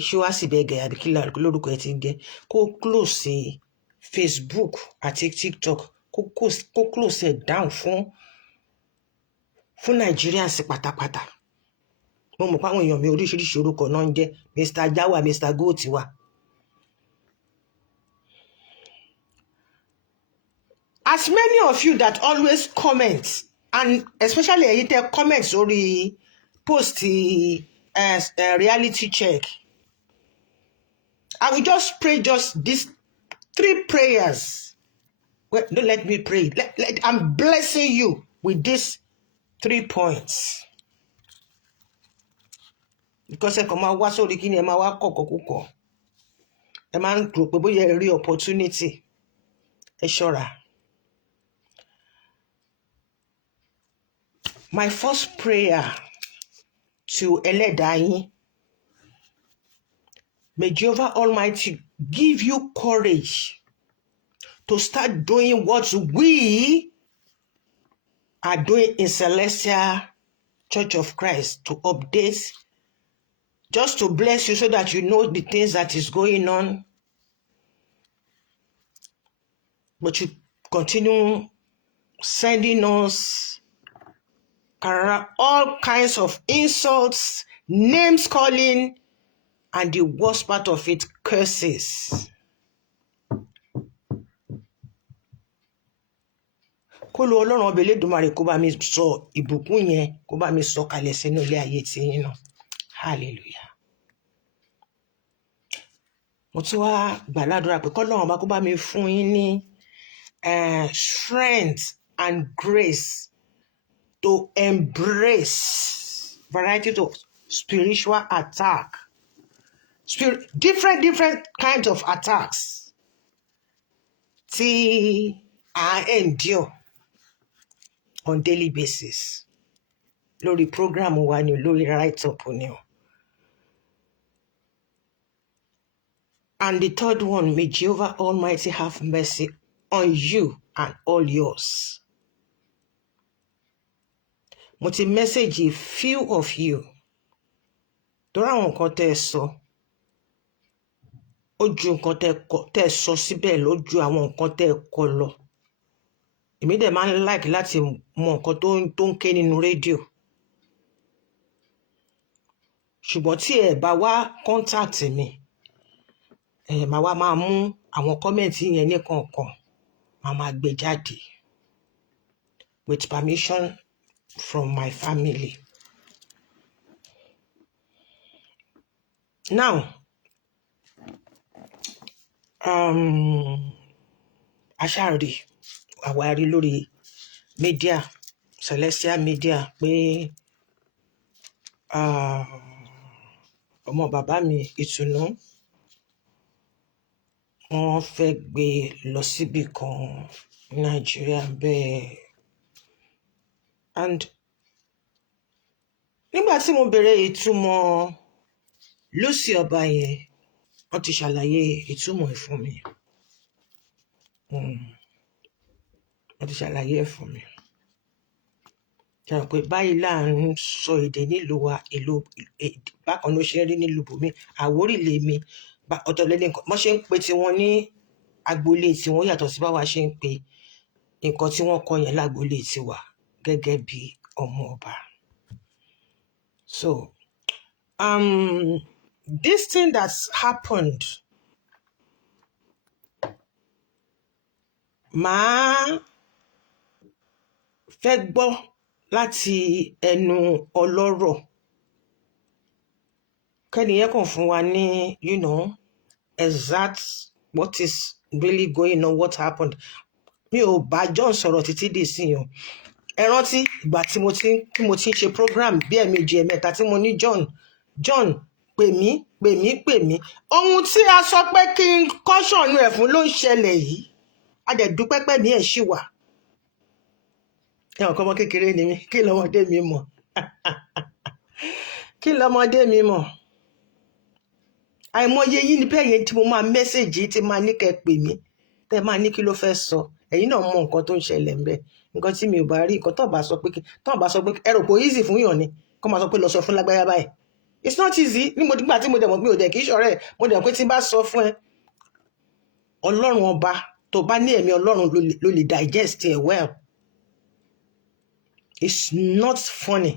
ṣíwáṣì bẹ́gẹ̀ àbí kí lórúkọ ẹ ti ń jẹ́ kó close sí Facebook àti TikTok kó close ẹ̀ down fún Nigerians pátápátá. Mo mọ̀ pé àwọn èèyàn mi oríṣiríṣi orúkọ náà ń jẹ́ Mr. Jawa Mr. Goat wa. As many of you that always comment and especially ẹ̀yin tẹ́ comment sórí post reality check, I will just pray just these 3 prayers. Well, don't let me pray. I'm blessing you with these 3 points. Because ẹ kàn máa wá sórí kí ni ẹ máa wá kọ̀kọ̀kúkọ̀. Ẹ máa ń rò pé bóyá ẹ rí opportunity. Ẹ ṣọ́ra. My first prayer to Ẹlẹ́dàá yín. May Jehovah Almighty give you courage to start doing what we are doing in Celestial Church of Christ, to update, just to bless you so that you know the things that is going on. But you continue sending us all kinds of insults, names calling, and the worst part of it, curses. Kó lo Ọlọ́run ọba Elédùmarè kó bá mi sọ ìbùkún yẹn kó bá mi sọ kalẹ̀ sínú ilé ayé tí yín náà. Hallelujah. Mo tún wá gbàládùra pé k'Ọlọ́run ọba kó bá mi fún yín ní strength and grace to embrace variety of spiritual attack. Different kinds of attacks tí I endure on daily basis. Lórí program wa ni lórí write up ni o. And the third one, may Jehovah Almighty have mercy on you and all yours. Mo ti message a few of you. Torí àwọn nǹkan tẹ́ sọ. Ó ju nǹkan tẹ́ sọ síbẹ̀ lójú àwọn nǹkan tẹ́ kọ lọ. Èmi dẹ̀ máa ń like láti mọ nǹkan tó ń ké nínú rédíò. Ṣùgbọ́n tí ẹ bá wá contact mi, màá wá máa mú àwọn kọ́mẹ̀ntì yẹn ní kọ̀ọ̀kan, màá máa gbé jáde with permission from my family. Now, aṣáàrí àwárí lórí media, Celestial Media pé ọmọ bàbá mi Ìtùnú wọ́n fẹ́ gbé lọ síbì kan Nàìjíríà bẹ́ẹ̀. And nígbà tí mo bèrè ìtumọ̀ Lucy ọba yẹn, wọ́n ti ṣàlàyé ìtumọ̀ ẹ̀ fún mi. Wọ́n ti ṣàlàyé ẹ̀ fún mi. ṣe hàn pé báyìí là ń sọ èdè nílùú wa bákan ló ṣe ń rí nílùú bòmí. Àwórì lèmi ọ̀tọ̀ lẹ́ni wọ́n ṣe ń pe tiwọn ní agboolé tiwọn yàtọ̀ sí báwa ṣe ń pe nǹkan tí wọ́n kọ yẹn lágboolé tiwa gẹ́gẹ́ bí ọmọ ọba. So this thing that's happened, màá fẹ́ gbọ́ láti ẹnu ọlọ́rọ̀ kẹ́niyẹn kàn fún wa ní exact what is really going on, what happened. Mi ò bá John sọ̀rọ̀ títí dì sí yàn. Ẹ rántí ìgbà tí mo ti ń ṣe program bí ẹ̀ẹ̀mejì ẹ̀mẹ́ta tí mo ní John pè mí. Ohun tí a sọ pé kí n kọ́ṣọ̀nù ẹ̀ fún ló ń ṣẹlẹ̀ yìí. A dẹ̀ dúpẹ́ pẹ́ mi ẹ̀ ṣì wà. Ẹ̀wọ̀n kan ọmọ kékeré ni mi, kí lọmọdé mi mọ̀? Kí lọmọdé mi mọ̀? Àìmọye yìí ni bẹ́ẹ̀ yẹn tí mo máa mẹ́sẹ̀jì tí máa ní kẹ́ pè mí, tẹ́ máa ní kí ló fẹ́ sọ. Ẹ̀yin náà mọ nǹkan tó ń ṣẹlẹ̀ ńbẹ̀. Nǹkan tí mi ò bá rí, nǹkan tó bá sọ pé ẹ rò pé easy fún yàn ni kó máa sọ pé lọ sọ fún lágbáyà báyìí. It's not easy. Nígbà tí mo dẹ̀ mọ̀ pé mi ò dẹ̀ kí í ṣọ̀rẹ́ ẹ̀, mo dẹ̀ mọ̀ pé tí n bá sọ fún ẹ, Ọlọ́run ọba tó bá ní ẹ̀mí Ọlọ́run ló lè digest ẹ̀ well. It's not funny.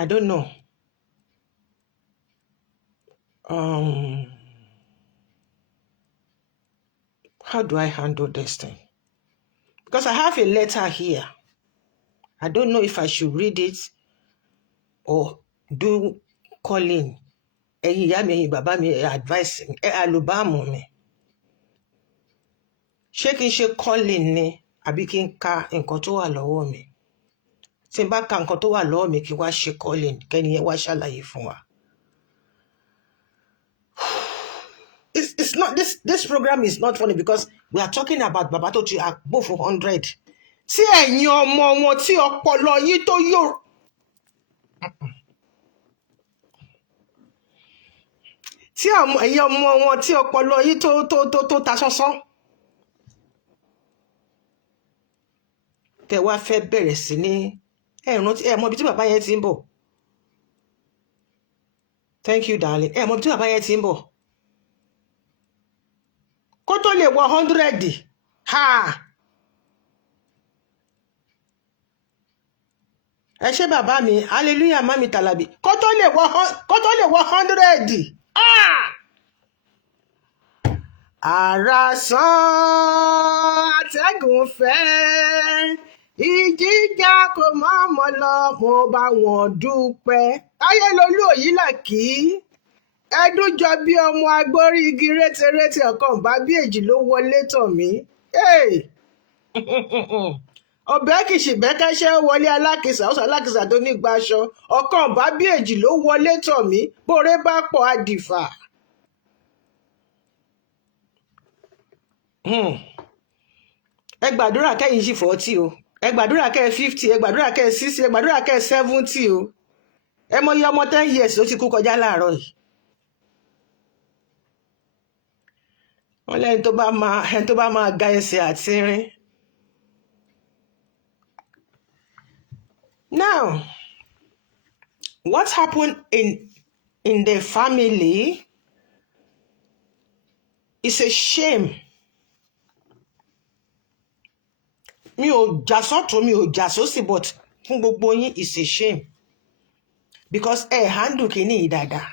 I don't know. How do I handle this thing? Because I have a letter here. I don't know if I should read it or do calling. Ẹ̀yin ìyá mi, ẹ̀yin bàbá mi, advice mi, àlùbáàmù mi. Ṣé kí n ṣe calling ni àbí kí n ka nǹkan tó wà lọ́wọ́ mi? Tí n bá ka nǹkan tó wà lọ́wọ́ mi kí n wá ṣe calling, kẹ́ni yẹn wá ṣàlàyé fún wa. It's not this program is not funny because we are talking about bàbá tó ti above 100. Tí ẹ̀yin ọmọ wọn tí ọpọlọ yín tó yóò. Tí ẹ̀yin ọmọ wọn tí ọpọlọ yín tó ta sánsán. Tẹ́ wá fẹ́ bẹ̀rẹ̀ sí ní ẹ mọ ibi tí bàbá yẹn ti ń bọ̀. Thank you darling. Ẹ mọ ibi tí bàbá yẹn ti ń bọ̀. Kó tó lè wọ 100. Ẹ ṣé bàbá mi, hallelujah mami Tàlàbí. Kó tó lè wọ 100. Àrà sán atẹ́gùn fẹ́, ìjìjà kò mọ̀ lọ, mo bá wọn dúpẹ́. Ayélolú Òyìnlá kì í. Ẹdún jọ bí ọmọ agbórí igi rétérété ọ̀kan bá bí èjì ló wọlé tọ̀ mí. Ọ̀bẹ kìsì bẹ́kẹ́ṣẹ́ wọlé alákìsà, ó sọ alákìsà tó ní gbaṣọ. Ọ̀kan bá bí èjì ló wọlé tọ̀ mí, bóore bá pọ̀ adìfà. Ẹ gbàdúrà kẹ́yìn sí 40 o. Ẹ gbàdúrà kẹ́ 50, ẹ gbàdúrà kẹ́ 60, ẹ gbàdúrà kẹ́ 70 o. Ẹ mọ iye ọmọ 10 years ló ti kú kọjá láàárọ̀ yìí. Wọ́n lẹ́yìn tó bá máa ga ẹsẹ̀ àti rin. Now, what happened in the family is a shame. Mi ò jà sọ́tún, mi ò jà sósì, but fún gbogbo yín is a shame. Because handle kìíní yìí dáadáa.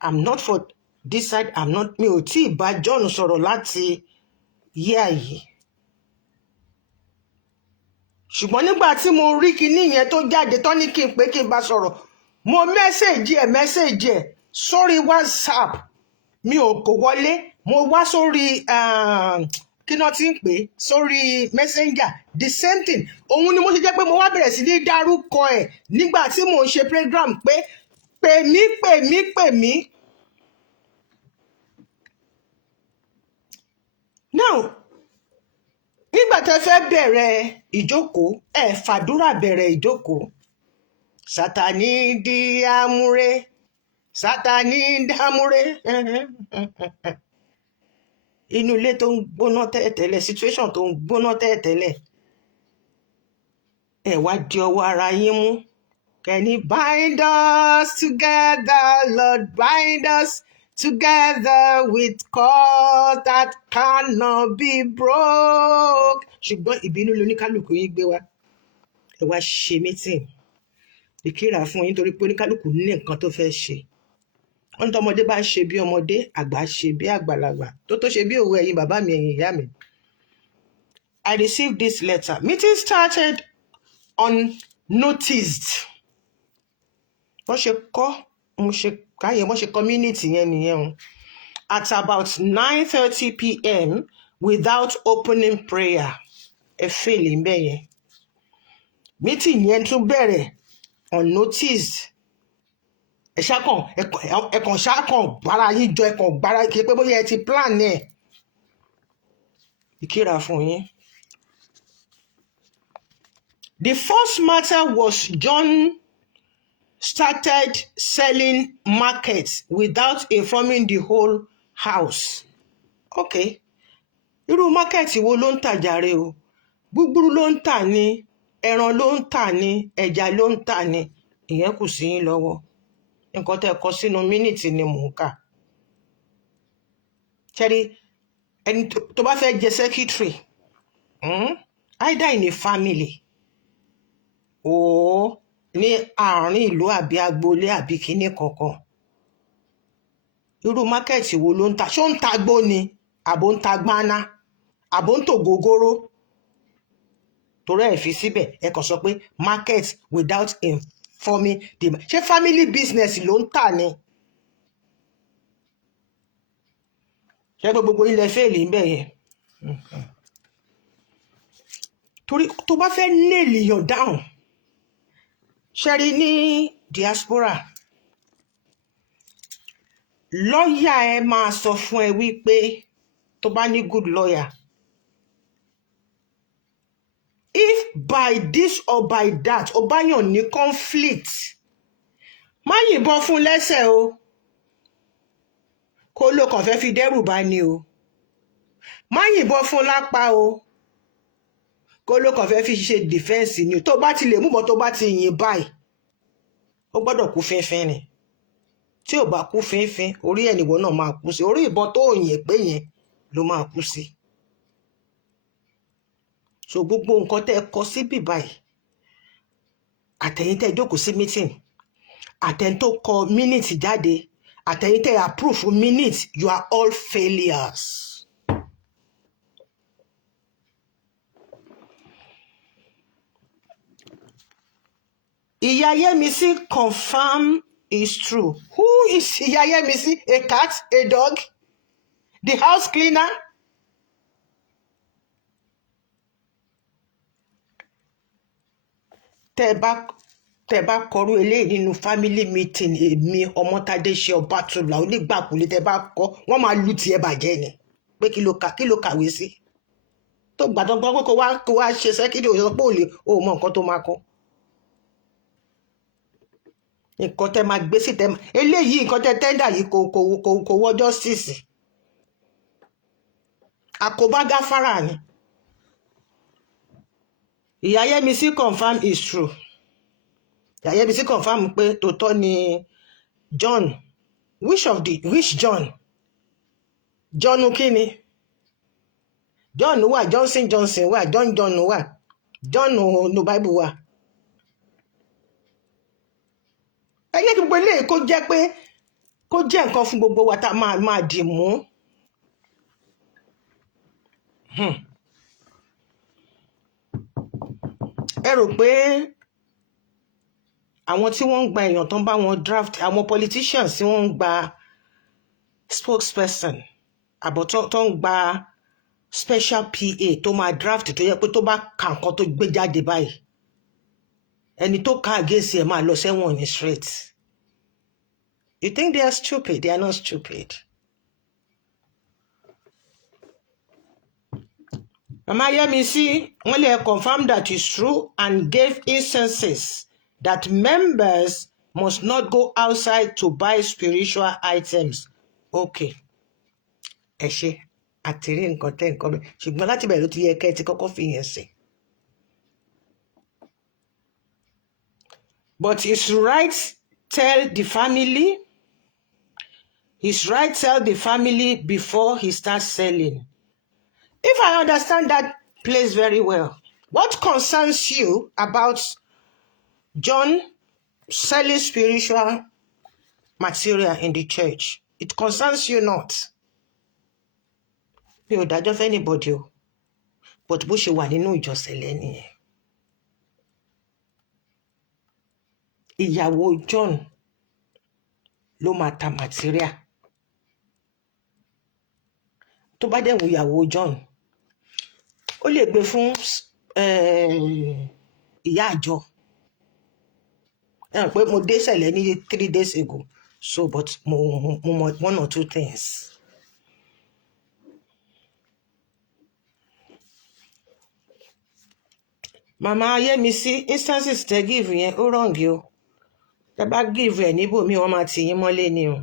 I'm not for this side, mi ò tí ì bá John sọ̀rọ̀ láti yíyá yìí. Ṣùgbọ́n nígbà tí mo rí kinní yẹn tó jáde tán ní kí n pé kí n bá sọ̀rọ̀, mo mẹ́sẹ̀jì ẹ̀ sórí WhatsApp. Mi ò kò wọlé, mo wá sórí kí náà ti ń pè sórí Messenger, the same thing. Òun ni mo ṣe jẹ́ pé mo wá bẹ̀rẹ̀ sí ní dárúkọ ẹ̀ nígbà tí mò ń ṣe program pé pè mí. Now, nígbà tẹ́ fẹ́ bẹ̀rẹ̀ ìjókòó, ẹ fàdúrà bẹ̀rẹ̀ ìjókòó. Sátánì di àmúre, Sátánì ń dámúré. Inú ilé tó ń gbóná tẹ́lẹ̀tẹ́lẹ̀, situation tó ń gbóná tẹ́lẹ̀tẹ́lẹ̀, ẹ wá di ọwọ́ ara yín mú. Kẹ́ni bind us together, Lord, bind us together with cords that cannot be broke. Ṣùgbọ́n ìbínú lóníkálùkù yín gbé wá. Ẹ wá ṣe meeting. Ìkírà fún yín torí pé oníkálùkù ní nǹkan tó fẹ́ ṣe. Wọ́n tó ọmọdé bá ṣe bí ọmọdé, àgbà ṣe bí àgbàlagbà. Tó ṣe bí òwe ẹ̀yin bàbá mi, ẹ̀yin ìyá mi. I received this letter. Meeting started unnoticed. Wọ́n ṣe kọ́, mo ṣe káyẹ̀, wọ́n ṣe community yẹn nìyẹn o. At about 9:30 p.m. without opening prayer. Ẹ fèlè ń bẹ̀ yẹn. Meeting yẹn tún bẹ̀rẹ̀ unnoticed. Ẹ̀kàn ṣáàkàn gbára yín jọ, ẹ̀kàn gbára kí pé bóyá ẹ ti plan ẹ̀. Ìkírà fún yín. The first matter was John started selling markets without informing the whole house. Okay. Irú mákẹ́ẹ̀tì wo ló ń tà jàre o? Gbúgbúrú ló ń tà ní, ẹran ló ń tà ní, ẹja ló ń tà ní. Ìyẹn kù sí yín lọ́wọ́. Nǹkan tẹ́ kọ sínú mínítì ni mò ń kà. Ṣẹ́rí, ẹni tó bá fẹ́ jẹ secretary, either in a family or ní àárín ìlú àbí agboolé àbí kíní kankan. Irú mákẹ́ẹ̀tì wo ló ń tà? Ṣó ń ta gbó ni? Àbò ń ta gbáná? Àbò ń tò gógóró? Torí ẹ̀ fi síbẹ̀, ẹ kàn sọ pé market without informing the... Ṣé family business ló ń tà ni? Ṣé gbogbo ilẹ̀ fẹ́ẹ̀lì ń bẹ̀ yẹn? Torí tó bá fẹ́ nail your down, ṣẹ́rí ní diaspora, lọ́ọ̀yà ẹ máa sọ fún ẹ wípé tó bá ní good lawyer, if by this or by that o bá yàn ní conflict, má yìnbọn fún lẹ́sẹ̀ o, kó ló kàn fẹ́ fi dẹ́rù bá ní o. Má yìnbọn fún lápá o, kó ló kàn fẹ́ fi ṣe defense ni o. Tó bá ti lè mú bọ́ tó bá ti yìn báyìí, ó gbọ́dọ̀ kú fínfín ni. Tí ò bá kú fínfín, orí ẹnìwọ náà máa kú sí. Orí ìbọn tó yìn pé yẹn ló máa kú sí. So gbogbo nǹkan tẹ́ kọ sí bíbáyìí, àtẹ̀yin tẹ́ jókòó sí meeting, àtẹ̀yin tó kọ minute jáde, àtẹ̀yin tẹ́ approve minute, you are all failures. Ìyá Yẹ́misí confirm is true. Who is Ìyá Yẹ́misí? A cat? A dog? The house cleaner? Tẹ́ bá kọrú eléyìí nínú family meeting, èmi Ọmọ́tádé ṣe Ọbátúlá onígbàkulé, tẹ́ bá kọ, wọ́n máa lù tiẹ̀ bàjẹ́ ni. Pé kí ló kàwé sí? Tó gbàdán gbọ́ pé kó wá ṣe sẹ́kídì òṣèlú pé ò mọ nǹkan tó máa kọ. Nǹkan tẹ́ máa gbé sí tẹ́ eléyìí, nǹkan tẹ́ tẹ́ndà yìí kò wọ́ justice. Àkóbá gáfárà ni. Ìyá Yẹ́misí confirm is true. Ìyá Yẹ́misí confirm pé tòótọ́ ni John. Which John? John kíni? John wà, Johnson wà, John wà, John no Bible wà. Ẹ jẹ́ kí gbogbo eléyìí kó jẹ́ pé kó jẹ́ nǹkan fún gbogbo wa tá máa dì mú. Ẹ rò pé àwọn tí wọ́n ń gba èèyàn tó ń bá wọn draft, àwọn politicians tí wọ́n ń gba spokesperson àbọ̀ tó ń gba special PA tó máa draft, tó yẹ pé tó bá ka nǹkan tó gbé jáde báyìí, ẹni tó ká against ẹ̀ máa lọ sẹ́wọ̀n ní straight. You think they are stupid? They are not stupid. Mama Yẹ́misí, only confirmed that is true and gave instances that members must not go outside to buy spiritual items. Okay. Ẹ ṣé àtìrí nǹkan tẹ́ nǹkan mi ṣùgbọ́n láti bẹ̀rẹ̀ ló ti yẹ kẹ́ ẹ ti kọ́kọ́ fi yẹn sí. But his right tell the family before he starts selling. If I understand that place very well, what concerns you about John selling spiritual material in the church? It concerns you not. Mi ò dájọ́ fẹ́ anybody o, but bó ṣe wà nínú ìjọsẹ̀lẹ̀ nìyẹn. Ìyàwó John ló máa ta material. Tó bá dẹ̀ wù ìyàwó John, ó lè gbé fún ìyá àjọ. Pé mo dé sẹ̀lẹ̀ ní 3 days ago, so but mo mọ 1 or 2 things. Màmá Ayémisí, instances tẹ give yẹn ó wrong o. Tẹ bá give ẹ̀ níbòmí wọ́n máa tì yín mọ́lé ni o.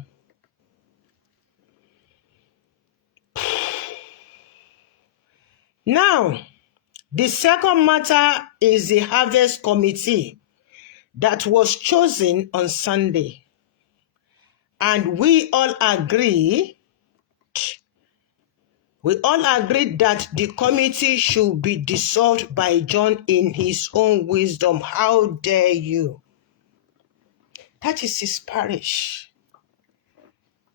Now, the second matter is the harvest committee that was chosen on Sunday. And we all agreed that the committee should be dissolved by John in his own wisdom. How dare you? That is his parish.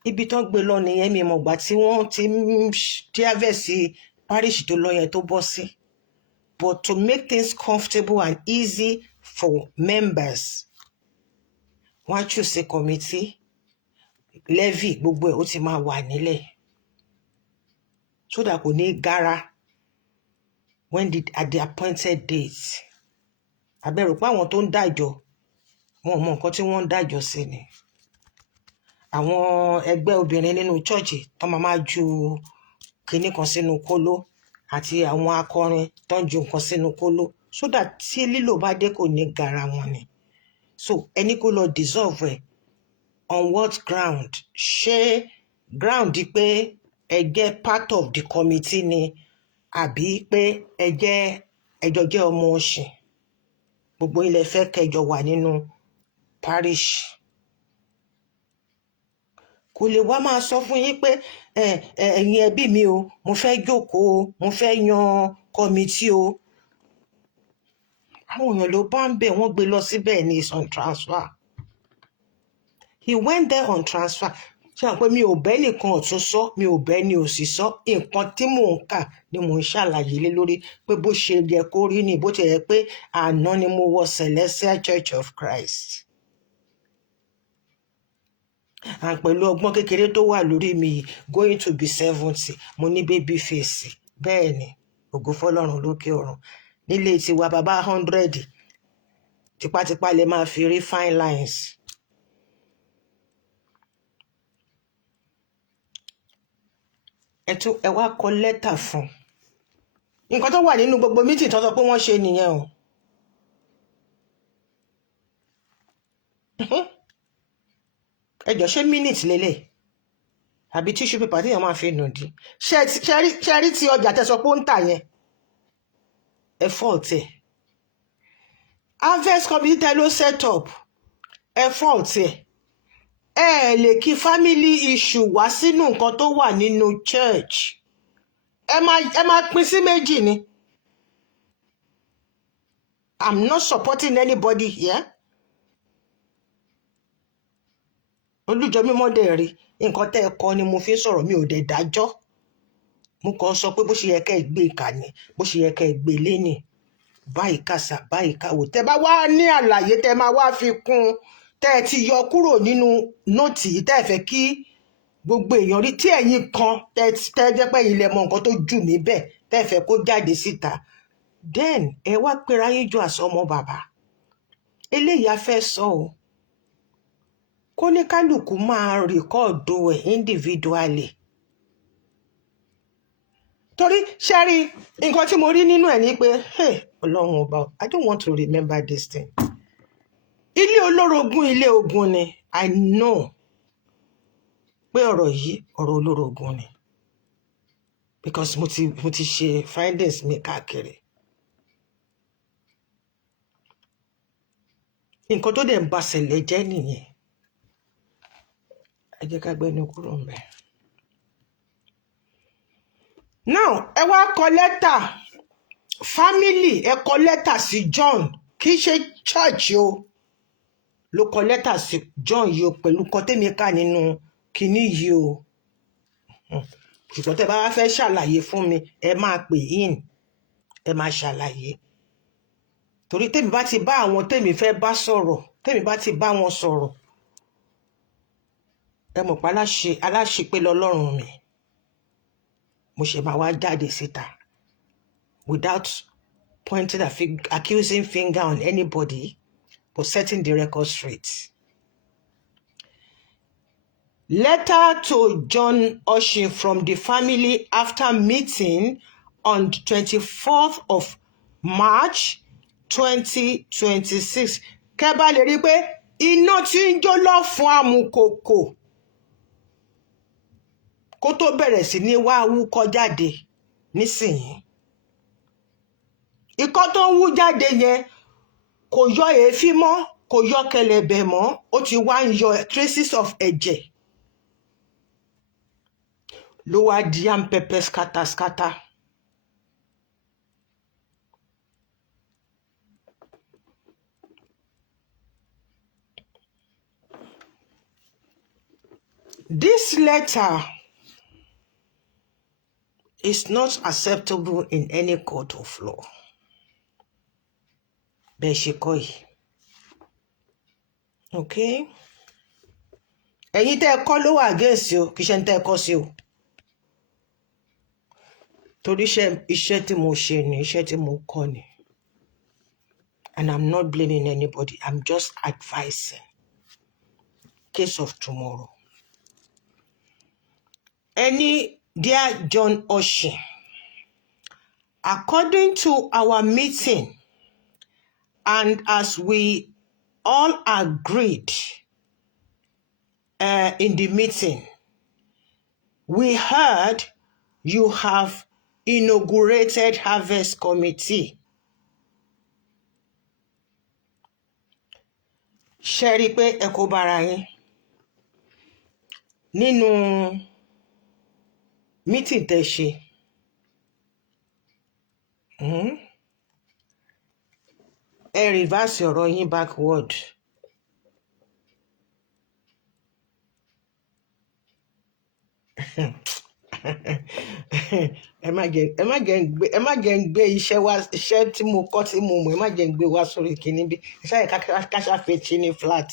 Ibi tó gbé lọ nìyẹn mi mọ̀ gbà tí wọ́n ti harvest parish tó lọ yẹn tó bọ́ sí. But to make things comfortable and easy for members, wọ́n á choose a committee, levy gbogbo ẹ̀ ó ti máa wà nílẹ̀. So that kò ní gara at the appointed date. Àbẹ̀rù pé àwọn tó ń dájọ́ wọn ò mọ nǹkan tí wọ́n ń dájọ́ sí ni. Àwọn ẹgbẹ́ obìnrin nínú chọ́ọ̀chì tó máa ju kinní kan sínú kóló àti àwọn akọrin tó ń ju nǹkan sínú kóló, so that tí lílò bá dé kò ní gara wọn ni. So ẹni kó lọ dissolve ẹ̀ on what ground? Ṣé ground pé ẹ jẹ́ part of the committee ni àbí pé ẹjọ́ jẹ́ ọmọ òṣìn? Gbogbo ilẹ̀ fẹ́ kẹjọ wà nínú parish. Kò lè wá máa sọ fún yín pé ẹ̀yin ẹbí mi o, mo fẹ́ jókòó o, mo fẹ́ yan committee o. Àwọn èèyàn ló bá ń bẹ̀ wọ́n gbé lọ síbẹ̀ ní is on transfer. He went there on transfer. Ṣé àwọn pé mi ò bẹ́ nìkan ọ̀tún sọ, mi ò bẹ́ ní òsì sọ, nǹkan tí mò ń kà ni mò ń ṣàlàyé lé lórí pé bó ṣe yẹ kó rí ni, bó ti yẹ pé àná ni mo wọ Celestial Church of Christ. And pẹ̀lú ọgbọ́n kékeré tó wà lórí mi going to be 70, mo ní baby face. Bẹ́ẹ̀ ni, ògo fọ́lọ́run lókè ọ̀run. Nílé tiwa bàbá 100, tipátipá lè máa fi rí fine lines. Ẹ wá kọ lẹ́tà fún. Nǹkan tó wà nínú gbogbo meeting tó sọ pé wọ́n ṣe nìyẹn o. Ẹjọ́ ṣé minute lélẹ̀ àbí tissue paper tí èèyàn máa fi nù dí? Ṣé rí tí ọjà tẹ́ sọ pé ó ń tà yẹn? Ẹ fault ẹ̀. Harvest committee tẹ́ ló set up. Ẹ fault ẹ̀. Ẹ lè kí family issue wá sínú nǹkan tó wà nínú church. Ẹ máa pín sí méjì ni. I'm not supporting anybody here. Olújọ mímọ́ dẹ̀ rí nǹkan tẹ́ ẹ kọ́ ni mo fi ń sọ̀rọ̀, mi ò dẹ̀ dájọ́. Mo kàn sọ pé bó ṣe yẹ kẹ́ ẹ gbé ìkà ni, bó ṣe yẹ kẹ́ ẹ gbé lé ni. Báyìí kàṣà báyìí káwò. Tẹ́ bá wá ní àlàyé tẹ́ máa wá fi kún, tẹ́ ẹ ti yọ kúrò nínú nóòtì tẹ́ ẹ fẹ́ kí gbogbo èèyàn rí, tí ẹ̀yin kan tẹ́ jẹ́ pé ilẹ̀ mọ nǹkan tó jù níbẹ̀ tẹ́ ẹ fẹ́ kó jáde síta. Then ẹ wá pera yín jọ àsọmọ bàbá. Eléyìí a fẹ́ sọ o. Kó ní kálukú máa rìkọ́ọ̀dù ẹ̀ individually. Torí ṣẹ́rí nǹkan tí mo rí nínú ẹ̀ ni pé Ọlọ́run ọba, I don't want to remember this thing. ilé olórogún ilé ogun ni. I know pé ọ̀rọ̀ yìí ọ̀rọ̀ olórogún ni because mo ti ṣe findings mi káàkiri. Nǹkan tó dẹ̀ ń ba ṣẹlẹ̀ jẹ́ nìyẹn. Ẹ jẹ́ ká gbẹ́nu kúrò ń bẹ̀. Now ẹ wá kọ lẹ́tà family, ẹ kọ lẹ́tà sí John, kì í ṣe church o ló kọ lẹ́tà sí John yìí o pẹ̀lú nǹkan tèmi kà nínú kinní yìí o. Ṣùgbọ́n tẹ́ bá wá fẹ́ ṣàlàyé fún mi ẹ máa pè in, ẹ máa ṣàlàyé. Torí tèmi bá ti bá àwọn tèmi fẹ́ bá sọ̀rọ̀, tèmi bá ti bá wọn sọ̀rọ̀, ẹ mọ̀ pé aláṣepé lọ́lọ́run mi. Mo ṣe máa wá jáde síta without pointing accusing finger on anybody, but setting the record straight. Letter to John Oshin from the family after meeting on 24th of March 2026. Kẹ́ bá lè rí pé iná tí ń jó lọ fún amukoko kó tó bẹ̀rẹ̀ sí ní wá wúkọ́ jáde nísìnyí. Ikọ́ tó ń wú jáde yẹn kò yọ èéfín mọ́, kò yọ kẹ̀lẹ̀bẹ̀ mọ́, ó ti wá ń yọ traces of ẹ̀jẹ̀. Ló wá di yam pepper scatter. This letter is not acceptable in any court of law. Bẹ́ẹ̀ ṣe kọ́ yìí. Okay? Ẹ̀yin tẹ́ ẹ kọ́ ló wà against o, kì í ṣe ń tẹ́ ẹ kọ́ sí o. Torí iṣẹ́ tí mo ṣe ni, iṣẹ́ tí mo kọ́ ni. And I'm not blaming anybody. I'm just advising. Case of tomorrow. Dear John Oshin, according to our meeting, and as we all agreed in the meeting, we heard you have inaugurated Harvest Committee. Ṣé rí pé ẹ kó bára yín nínú meeting tẹ́ ṣe. Ẹ reverse ọ̀rọ̀ yín backward. ẹ má jẹ́ ń gbé iṣẹ́ tí mo kọ́ tí mo mọ̀, ẹ má jẹ́ ń gbé wá sórí kìíní bí iṣẹ́ yẹn káṣáfẹ́ tí ní flat.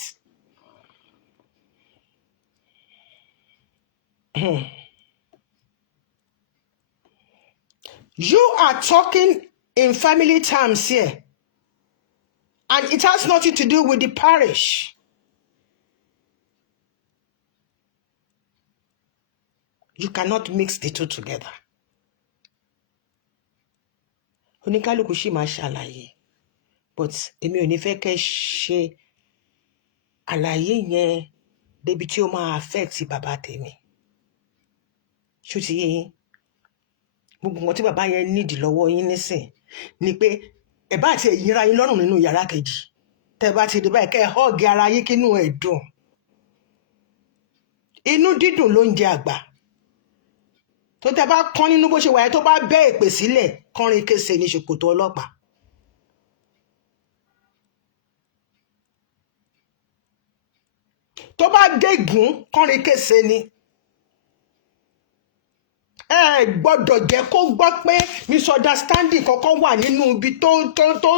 You are talking in family terms here, and it has nothing to do with the parish. You cannot mix the two together. Oníkálùkù ṣì máa ṣàlàyé, but èmi ò ní fẹ́ kẹ́ ṣe àlàyé yẹn débi tí ó máa affect bàbá tèmi. Ṣó ti yé yín? Gbogbo nǹkan tí bàbá yẹn nídìí lọ́wọ́ yín nísìn ni pé ẹ bá ti yínra yín lọ́rùn nínú yàrá kejì. Tẹ́ bá ti di báyìí kẹ́ ẹ hug ara yín kínú ẹ̀ dùn. Inú dídùn ló ń jẹ àgbà. Tó tẹ́ bá kán nínú bó ṣe wà yẹn tó bá bẹ́ èpè sílẹ̀ kọrin kése ní ṣòkòtò ọlọ́pàá. Tó bá gégùn kọrin kése ni. Ẹ gbọ́dọ̀ jẹ́ kó gbọ́ pé misunderstanding kankan wà nínú ibi tó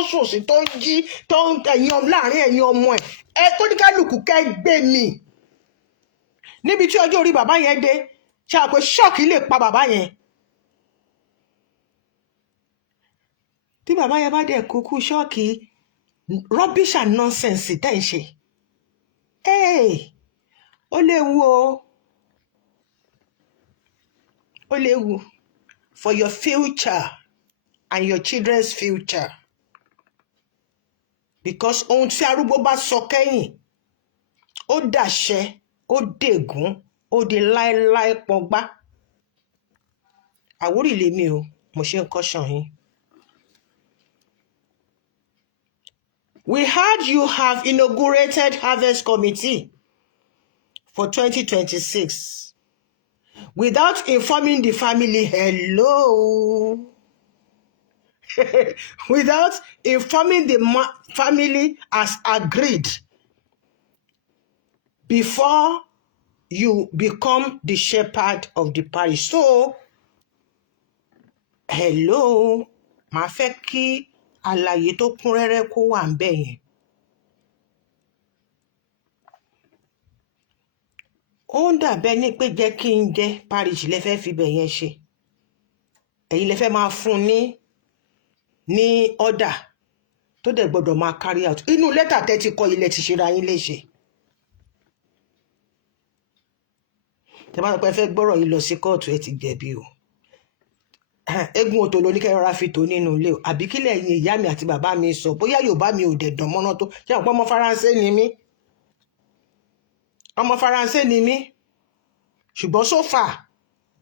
sùn sí, tó ń jí, tó ń láàrin ẹ̀yin ọmọ ẹ̀. Ẹ tó ní kálukú kẹ́ gbé mi. Níbi tí ọjọ́ orí bàbá yẹn dé, ṣe àpò ṣọ́ọ̀kì lè pa bàbá yẹn. Tí bàbá yẹn bá dẹ̀ kúkú ṣọ́ọ̀kì rubbish and nonsense tẹ́ ń ṣe. Ó léwu o. Ó léwu for your future and your children's future. because ohun tí arúgbó bá sọ kẹ́yìn ó dàṣẹ ó dègún ó di láéláé pọgbá. Àwórì lèmi o, mo ṣe ń kọ́ṣàn yín. We heard you have inaugurated Harvest Committee for 2026 without informing the family. Hello. Without informing the family as agreed before you become the shepherd of the parish. So, hello, màá fẹ́ kí àlàyé tó kún rẹ́rẹ́ kó wà ńbẹ̀ yẹn. Ó ń dàbẹ́ ní pé jẹ́ kí n jẹ́ parish lẹ fẹ́ fi bẹ̀ yẹn ṣe. Ẹ̀yin lẹ fẹ́ máa fún ní order tó dẹ̀ gbọ́dọ̀ máa carry out. Inú lẹ́tà tẹ́ ti kọ ilẹ̀ ti ṣera yín léṣe. Tẹ́ bá sọ pé ẹ fẹ́ gbọ́rọ̀ yìí lọ sí kóòtù ẹ ti jẹ̀bi o. Eégún òtò ló ní kẹ́ rọra fi tò nínú ilé o. Àbí kílẹ̀ ẹ̀yin ìyá mi àti bàbá mi sọ bóyá Yorùbá mi ò dẹ̀ dán mọ́ná tó. Ṣé àwọn ọmọ Faransé ni mí? Ọmọ Faransé ni mí. Ṣùgbọ́n so far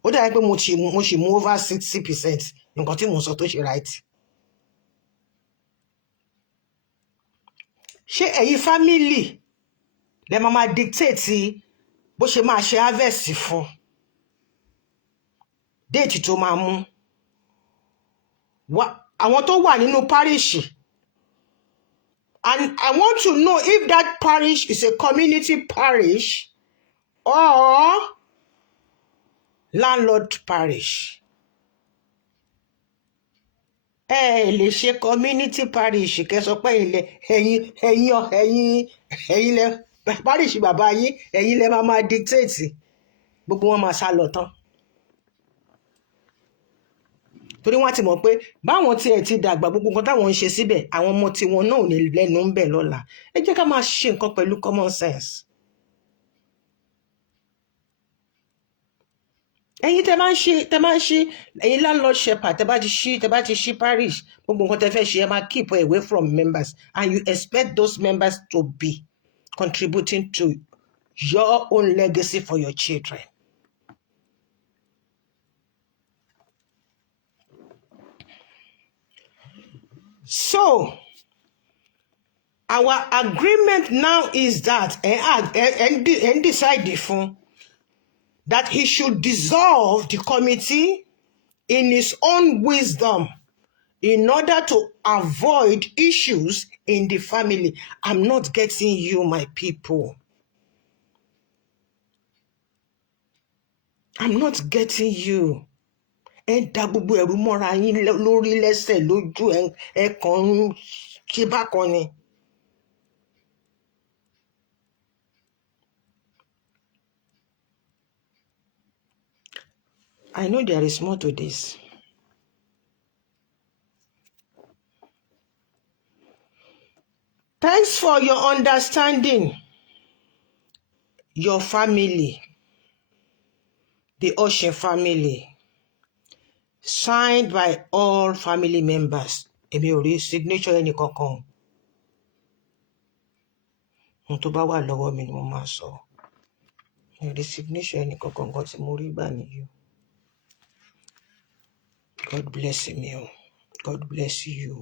ó dàbí pé mo ṣì mú over 60% nǹkan tí mo sọ tó ṣe right. Ṣé ẹ̀yin family lẹ máa dictate bó ṣe máa ṣe harvest fún déètì tó máa mú? Àwọn tó wà nínú parish, and I want to know if that parish is a community parish or landlord parish. Ẹ lè ṣe community parish kẹ́ sọ pé ẹ̀yin lẹ parish bàbá yín, ẹ̀yin lẹ máa dictate, gbogbo wọn máa sá lọ tán. Torí wọ́n ti mọ̀ pé báwọn tí ẹ ti dàgbà gbogbo nǹkan táwọn ń ṣe síbẹ̀ àwọn ọmọ tiwọn náà ò ní lẹ́nu ń bẹ̀ lọ́la. Ẹ jẹ́ ká máa ṣe nǹkan pẹ̀lú common sense. Ẹ̀yin tẹ́ máa ń ṣe ẹ̀yin landlord shepherd tẹ́ bá ti ṣí parish gbogbo nǹkan tẹ́ fẹ́ ṣe ẹ máa keep away from members and you expect those members to be contributing to your own legacy for your children. So, our agreement now is that and decide that he should dissolve the committee in his own wisdom in order to avoid issues in the family. I'm not getting you, my people. I'm not getting you. Ẹ dá gbogbo ẹ̀rù mọ́ra yín lórí lẹ́sẹ̀ lójú ẹ kàn ń ṣe bákan ni. I know there is more to this. Thanks for your understanding. Your family, the Oshin family. Signed by all family members. Èmi ò rí signature ẹni kankan. Ohun tó bá wà lọ́wọ́ mi ni mo máa sọ. Mi ò rí signature ẹni kankan kan tí mo rí gbà nìyí. God bless me. God bless you.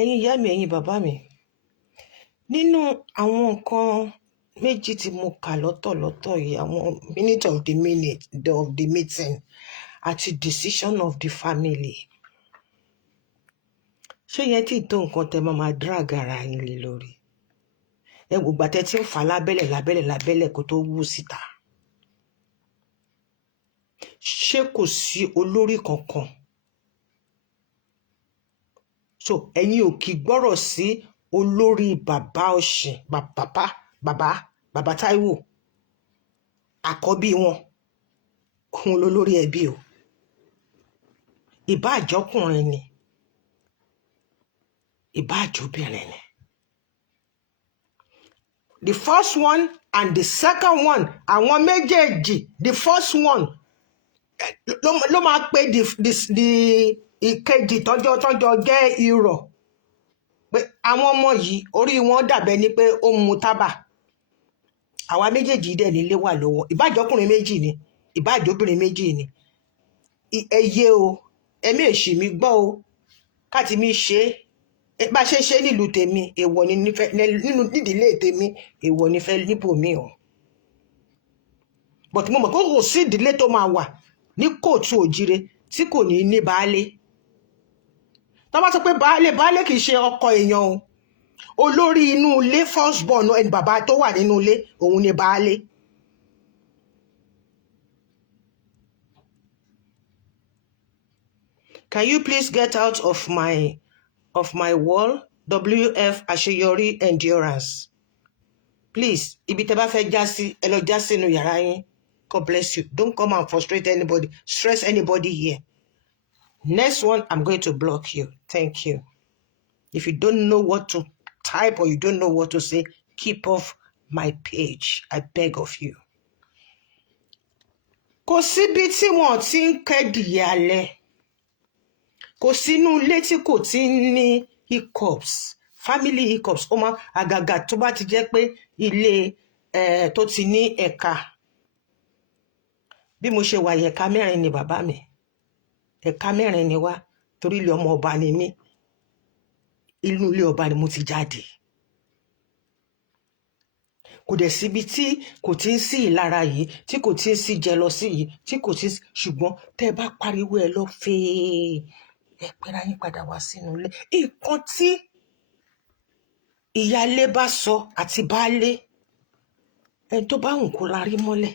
Ẹ̀yin ìyá mi, ẹ̀yin bàbá mi. Nínú àwọn nǹkan méjì tí mo kà lọ́tọ̀lọ́tọ̀ yìí, àwọn minute of the meeting àti decision of the family. Ṣé yẹn tí tó nǹkan tẹ́ máa drag ara yín lé lórí? Ẹ wò gbà tẹ́ tí ń fà lábẹ́lẹ̀ kó tó wú síta. Ṣé kò sí olórí kankan? So ẹ̀yin ò kì í gbọ́rọ̀ sí olórí bàbá Ọ̀ṣìn, bàbá Táíwò, àkọ́bí wọn, òun lolórí ẹbí o. Ìbá àjọkùnrin ni, ìbá àjọbìnrin ni. The first one and the second one, àwọn méjèèjì, the first one ló máa pe the ìkejì tọ́jọ́ jẹ́ irọ́. pé àwọn ọmọ yìí orí wọn dàbẹ́ ni pé ó ń mu tábà àwa méjèèjì dẹ̀ nílé wà lọ́wọ́ ìbájọkùnrin méjì ni ìbájọbìnrin méjì ni ẹyẹ o ẹmí èṣì mi gbọ́ o káàtì mi ṣe é bá ṣe ṣe nílùú tèmi èèwọ̀ ni nínú nídìílé tèmi èèwọ̀ ni fẹ́ níbòmí o but mo mọ̀ pé kò sí ìdílé tó máa wà ní kóòtù òjire tí kò ní baálé tó bá sọ pé baálé kì í ṣe ọkọ èèyàn o olórí inú ilé first born ẹni bàbá tó wà nínú ilé òun ni baálé. Can you please get out of my wall? WF àṣeyọrí endurance. Please, ibi tẹ́ bá fẹ́ já sí, ẹ lọ já sínú yàrá yín. God bless you. Don't come and frustrate anybody, stress anybody here. Next one, I'm going to block you. Thank you. If you don't know what to type or you don't know what to say, keep off my page. I beg of you. Kò síbi tí wọ́n ti ń kẹ́dìyẹ alẹ́. Kò sínú ilé tí kò ti ní hiccups, family hiccups. Ó máa àgàgà tó bá ti jẹ́ pé ilé tó ti ní ẹ̀ka. Bí mo ṣe wà ẹ̀ka mẹ́rin ni bàbá mi. Ẹ̀ka mẹ́rin ni wá torí ilé ọmọ ọba ni mí. Inú ilé ọba ni mo ti jáde. Kò dẹ̀ síbi tí kò ti ń sí ìlara yìí, tí kò ti ń sí jealousy yìí, tí kò ti ń sí ṣùgbọ́n tẹ́ bá pariwo ẹ lọ fèé ẹ pẹ́ra yín padà wá sínú ilé. Nǹkan tí ìyálé bá sọ àti baálé ẹni tó bá wùn kó larí mọ́lẹ̀.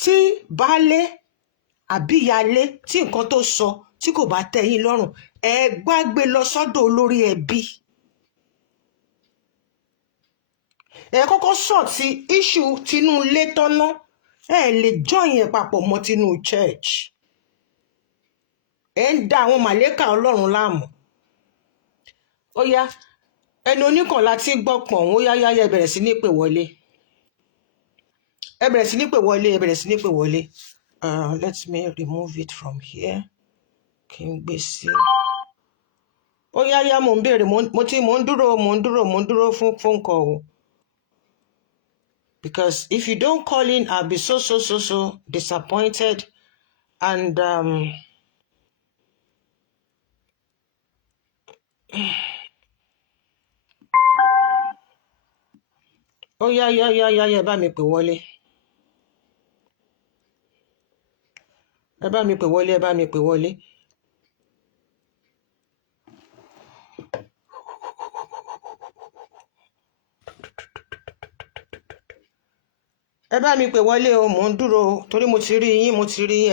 Tí baálé àbí ìyálé tí nǹkan tó sọ tí kò bá tẹ́ yín lọ́rùn ẹ gbàgbé lọ sọ́dọ̀ olórí ẹbí. Ẹ kọ́kọ́ sọ ti issue tinú ilé tọ́ná ẹ lè join ẹ̀ papọ̀ mọ́ tinú church. Ẹ ń da àwọn màlẹ́kà Ọlọ́run láàmú. Ó yá ẹni oníkànlá tí gbọ́ pọ̀n ó yá ẹ bẹ̀rẹ̀ sí ní pè wọlé. Ẹ bẹ̀rẹ̀ sí ní pè wọlé, ẹ bẹ̀rẹ̀ sí ní pè wọlé. Let me remove it from here. Kí n gbé sí. Ó yá mo ń béèrè mo ń dúró fún phone call. Because if you don't call in, I'll be so disappointed. And ó yá ẹ bá mi pè wọlé. Ẹ bá mi pè wọlé. Ẹ bá mi pè wọlé o, mò ń dúró torí mo ti rí yín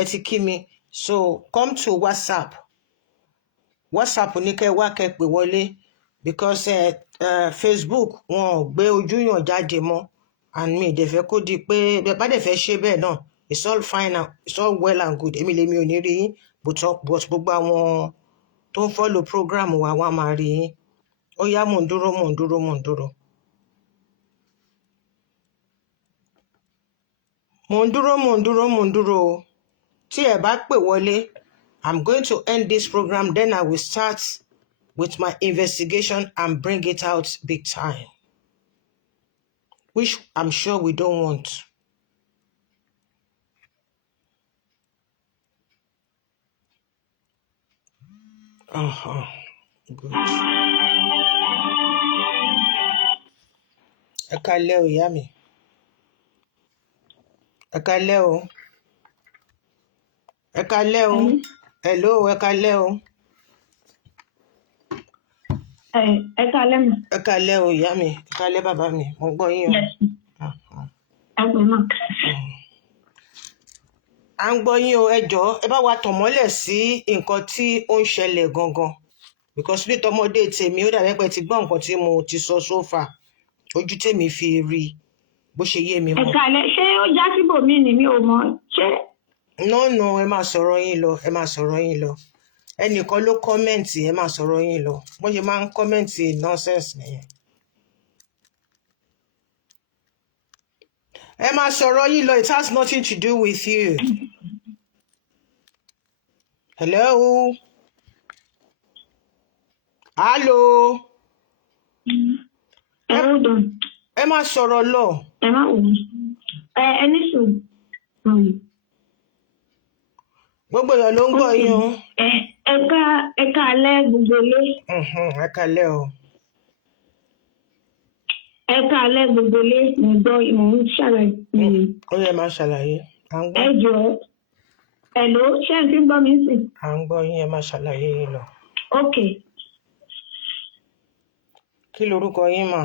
ẹ ti kí mi. So come to WhatsApp. WhatsApp ní kẹ́ wá kẹ́ pè wọlé because Facebook wọn ò gbé ojú yàn jáde mọ́ and mi ìdẹ̀fẹ́ kó di pé bẹ́ẹ̀ bá dẹ̀ fẹ́ ṣe bẹ́ẹ̀ náà it's all fine now, it's all well and good. Èmi lèmi ò ní rí yín but gbogbo àwọn tó ń follow program wa wọ́n á máa rí yín. Ó yá mò ń dúró. Tí ẹ bá pè wọlé, I'm going to end this program, then I will start with my investigation and bring it out big time, which I'm sure we don't want. Good. Ẹ káalẹ́ o ìyá mi. Ẹ káalẹ́ o. Hello, ẹ káalẹ́ o. Ẹ káalẹ́ mi. Ẹ káalẹ́ o ìyá mi. Ẹ káalẹ́ bàbá mi. Mo gbọ́ yín o. Yes. Ẹ pè mọ́. À ń gbọ́ yín o, ẹ jọ̀ọ́ ẹ bá wa tàn mọ́lẹ̀ sí nǹkan tí ó ń ṣẹlẹ̀ gangan because ní tọmọdé tèmi ó dàbí pé ti gbọ́ nǹkan tí mo ti sọ sófà ojú tèmi fi rí bó ṣe yé mi mọ́. Ẹ káalẹ́, ṣé ó já síbòmí ni mi ò mọ̀ ṣé. No, ẹ máa sọ̀rọ̀ yín lọ. Ẹnìkan ló kọ́mẹ̀ǹtì, ẹ máa sọ̀rọ̀ yín lọ. Bó ṣe máa ń kọ́mẹ̀ǹtì nonsense nìyẹn. Ẹ máa sọ̀rọ̀ yín lọ, it has nothing to do with you. Hello? Hello. Hold on. Ẹ má sọ̀rọ̀ lọ. Ẹ má wò ó. Ẹ ní sùn. Gbogbo èèyàn ló ń gbọ́ yín o. Ẹ káalẹ́ gbogbo ilé. Ẹ káalẹ́ o. Ẹ káalẹ́ gbogbo ilé. Mo ń ṣàlàyé. Ó yẹ máa ṣàlàyé. À ń gbọ́. Ẹ jọ̀ọ́. Hello, ṣé ẹ ti ń gbọ́ mi sí? À ń gbọ́ yín, ẹ máa ṣàlàyé yín lọ. Ok. Kí lorúkọ yín mà?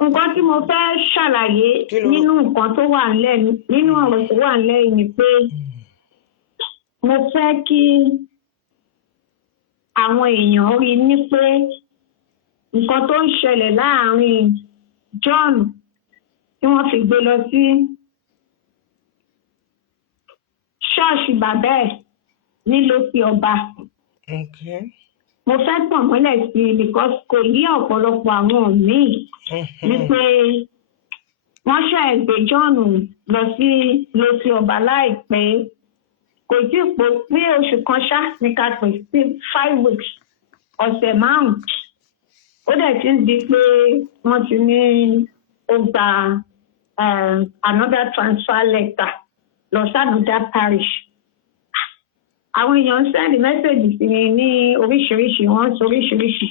Nǹkan tí mo fẹ́ ṣàlàyé nínú nǹkan tó wà nílẹ̀ nínú ọ̀rọ̀ tó wà nílẹ̀ yìí ni pé mo fẹ́ kí àwọn èèyàn rí ní pé nǹkan tó ń ṣẹlẹ̀ láàárín John tí wọ́n fi gbé lọ sí ṣọ́ọ̀ṣì bàbá ẹ̀ nílòsí ọba. Okay. Mo fẹ́ tàn mọ́lẹ̀ sí i because kò yí ọ̀pọ̀lọpọ̀ àwọn míì wípé wọ́n ṣàìgbé John lọ sí ọba láìpẹ́ kò tí ì pò ní oṣù kan ṣá ní ká pè sí 5 weeks ọ̀sẹ̀ 5 ó dẹ̀ ti ń di pé wọ́n ti ní ó gba another transfer letter lọ sí another parish. Àwọn èèyàn ń sẹ́ndì mẹ́sẹ̀gì sí mi ní oríṣiríṣi wọ́n ń sọ oríṣiríṣi.